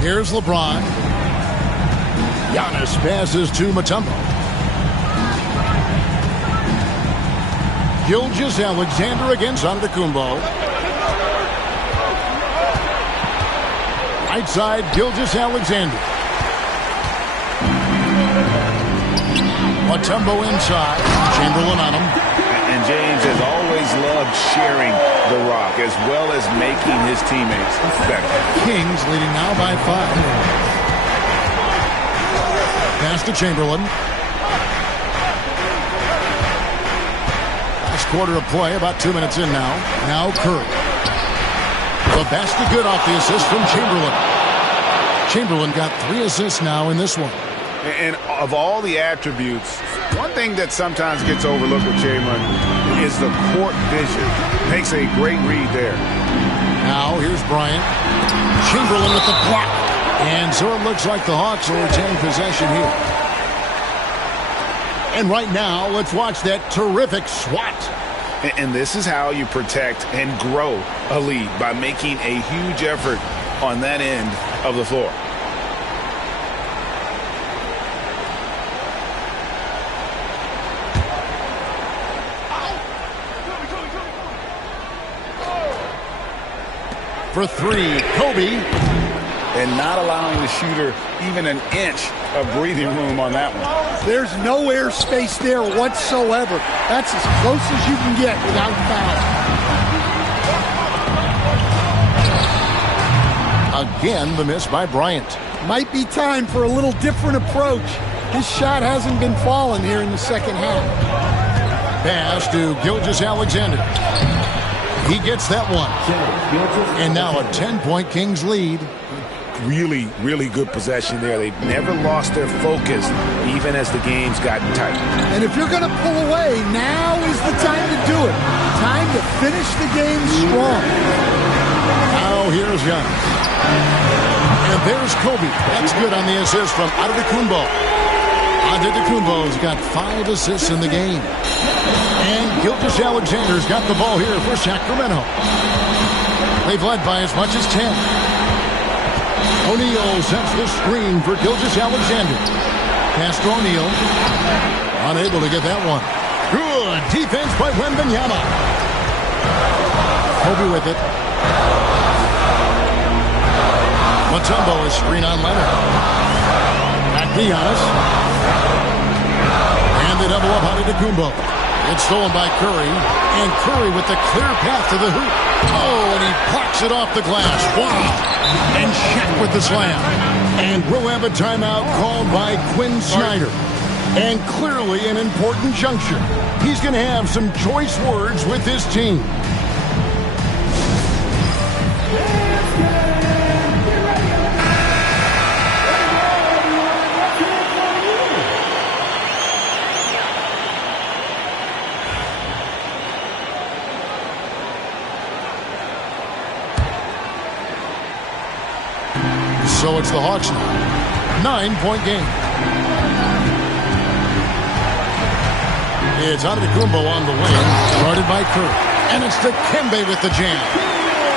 Here's LeBron. Giannis passes to Mutombo. Gilgeous-Alexander against Antetokounmpo. Right side, Gilgeous-Alexander. Mutombo inside. Chamberlain on him. And James has always loved sharing the rock as well as making his teammates better. Kings leading now by 5. Pass to Chamberlain. Last quarter of play, about 2 minutes in now. Now Curry. The basket good off the assist from Chamberlain. Chamberlain got 3 assists now in this one. And of all the attributes, one thing that sometimes gets overlooked with Chamberlain is the court vision. Makes a great read there. Now here's Bryant. Chamberlain with the block. And so it looks like the Hawks will retain possession here. And right now, let's watch that terrific swat. And this is how you protect and grow a lead, by making a huge effort on that end of the floor. For 3, Kobe. And not allowing the shooter even an inch of breathing room on that one. There's no air space there whatsoever. That's as close as you can get without foul. Again, the miss by Bryant. Might be time for a little different approach. His shot hasn't been falling here in the second half. Pass to Gilgeous-Alexander. He gets that one. And now a 10-point Kings lead. Really, really good possession there. They've never lost their focus, even as the game's gotten tight. And if you're going to pull away, now is the time to do it. Time to finish the game strong. Now here's Giannis. And there's Kobe. That's good on the assist from Antetokounmpo. Antetokounmpo's got 5 assists in the game. And Gilgeous-Alexander's got the ball here for Sacramento. They've led by as much as 10. O'Neal sets the screen for Gilgeous-Alexander. Pass to O'Neal. Unable to get that one. Good defense by Wembanyama. Kobe with it. Mutombo is screen on Leonard. Back to Giannis. And they double up Antetokounmpo. It's stolen by Curry. And Curry with the clear path to the hoop. Oh, and he blocks it off the glass. Wow. And Shaq with the slam. And we'll have a timeout called by Quinn Snyder. And clearly an important juncture. He's going to have some choice words with his team. So it's the Hawks now. 9-point game. It's Antetokounmpo on the wing, guarded by Curry. And it's Dikembe with the jam.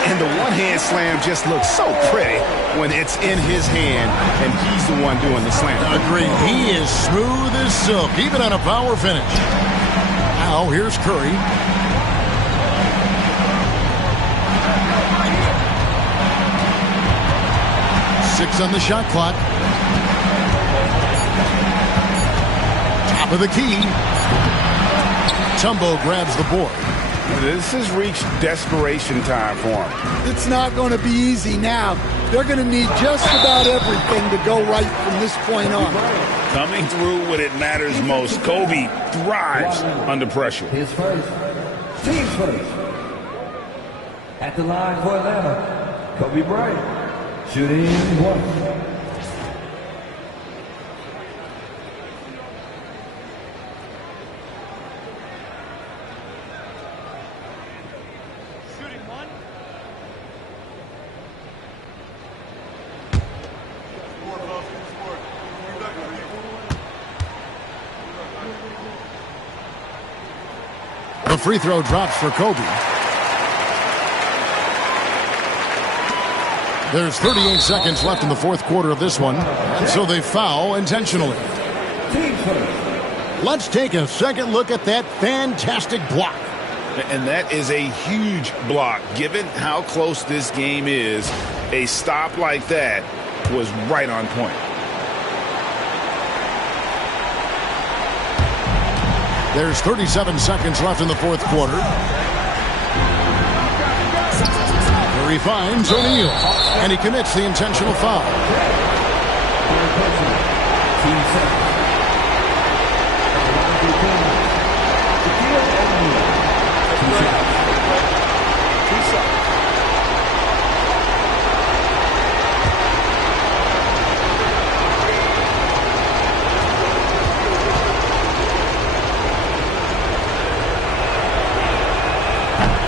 And the one-hand slam just looks so pretty when it's in his hand and he's the one doing the slam. Agreed. He is smooth as silk, even on a power finish. Now here's Curry. Six on the shot clock. Top of the key. Tumbo grabs the board. This has reached desperation time for him. It's not going to be easy now. They're going to need just about everything to go right from this point on. Coming through when it matters most. Kobe thrives under pressure. His first. Team's first. At the line for Atlanta, Kobe Bryant. Shooting one. The free throw drops for Kobe. There's 38 seconds left in the fourth quarter of this one, and so they foul intentionally. Let's take a second look at that fantastic block. And that is a huge block. Given how close this game is, a stop like that was right on point. There's 37 seconds left in the fourth quarter. Curry finds O'Neal, and he commits the intentional foul.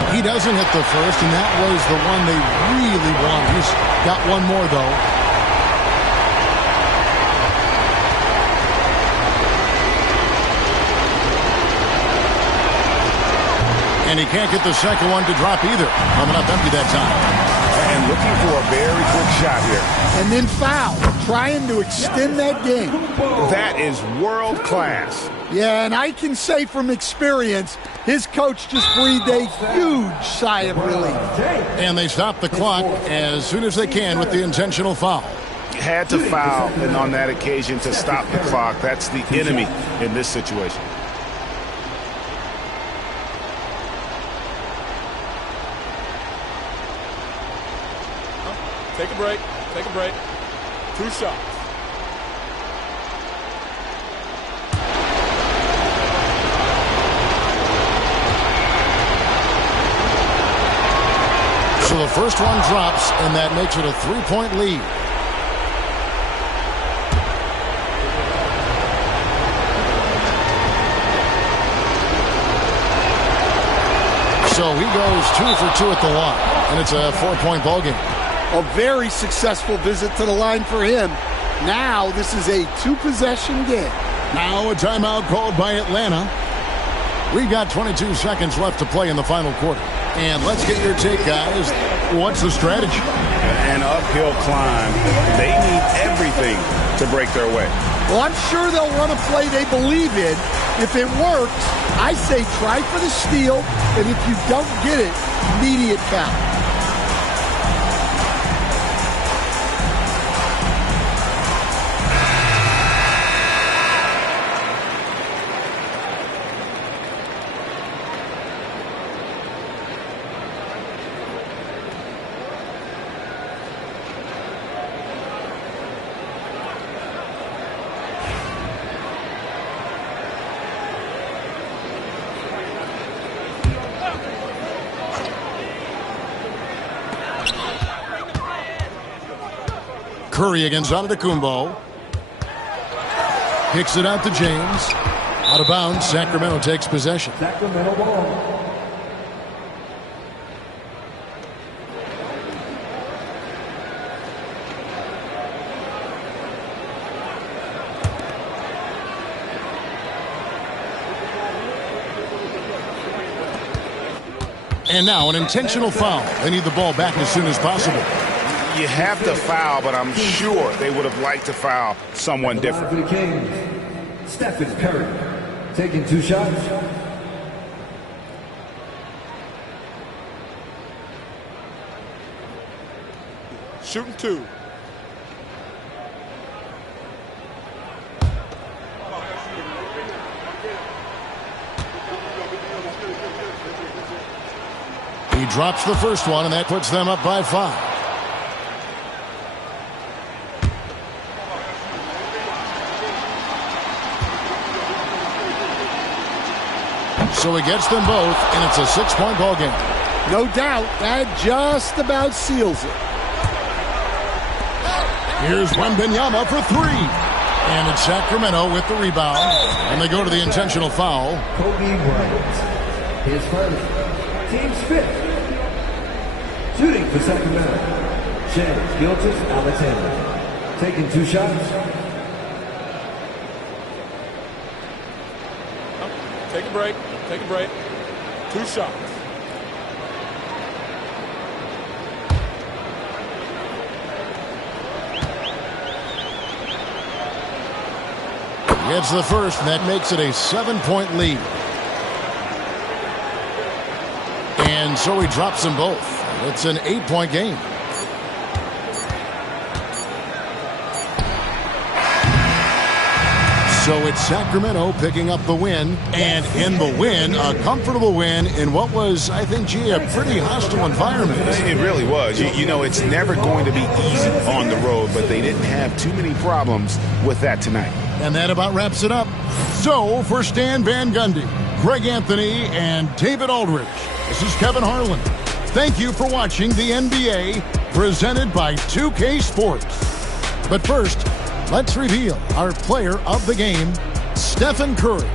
He doesn't hit the first, and that was the one they really wanted. He's got one more, though. And he can't get the second one to drop either. Coming up empty that time. And looking for a very quick shot here. And then foul, trying to extend that game. That is world class. Yeah, and I can say from experience, his coach just breathed a huge sigh of relief. And they stop the clock as soon as they can with the intentional foul. Had to foul and on that occasion to stop the clock. That's the enemy in this situation. Take a break. Take a break. 2 shots. So the first one drops, and that makes it a 3-point lead. So he goes 2 for 2 at the line, and it's a 4-point ball game. A very successful visit to the line for him. Now this is a 2-possession game. Now a timeout called by Atlanta. We've got 22 seconds left to play in the final quarter. And let's get your take, guys. What's the strategy? An uphill climb. They need everything to break their way. Well, I'm sure they'll run a play they believe in. If it works, I say try for the steal, and if you don't get it, immediate foul. Curry against Antetokounmpo. Kicks it out to James. Out of bounds. Sacramento takes possession. Sacramento ball. And now an intentional foul. They need the ball back as soon as possible. You have to foul, but I'm sure they would have liked to foul someone different. For the Kings, Stephen Curry taking 2 shots. Shooting 2. He drops the first one, and that puts them up by 5. So he gets them both, and it's a 6-point ball game. No doubt, that just about seals it. Here's Wembanyama for 3. And it's Sacramento with the rebound. And they go to the intentional foul. Kobe Bryant, his first, team's 5th. Shooting for Sacramento, Shai Gilgeous-Alexander. Taking 2 shots. Take a break. Take a break. 2 shots. Gets the first, and that makes it a 7-point lead. And so he drops them both. It's an 8-point game. So it's Sacramento picking up the win, and in the win, a comfortable win in what was, I think, a pretty hostile environment. It really was. You know, it's never going to be easy on the road, but they didn't have too many problems with that tonight. And that about wraps it up. So for Stan Van Gundy, Greg Anthony, and David Aldridge, this is Kevin Harlan. Thank you for watching the NBA presented by 2K Sports. But first, let's reveal our player of the game, Stephen Curry.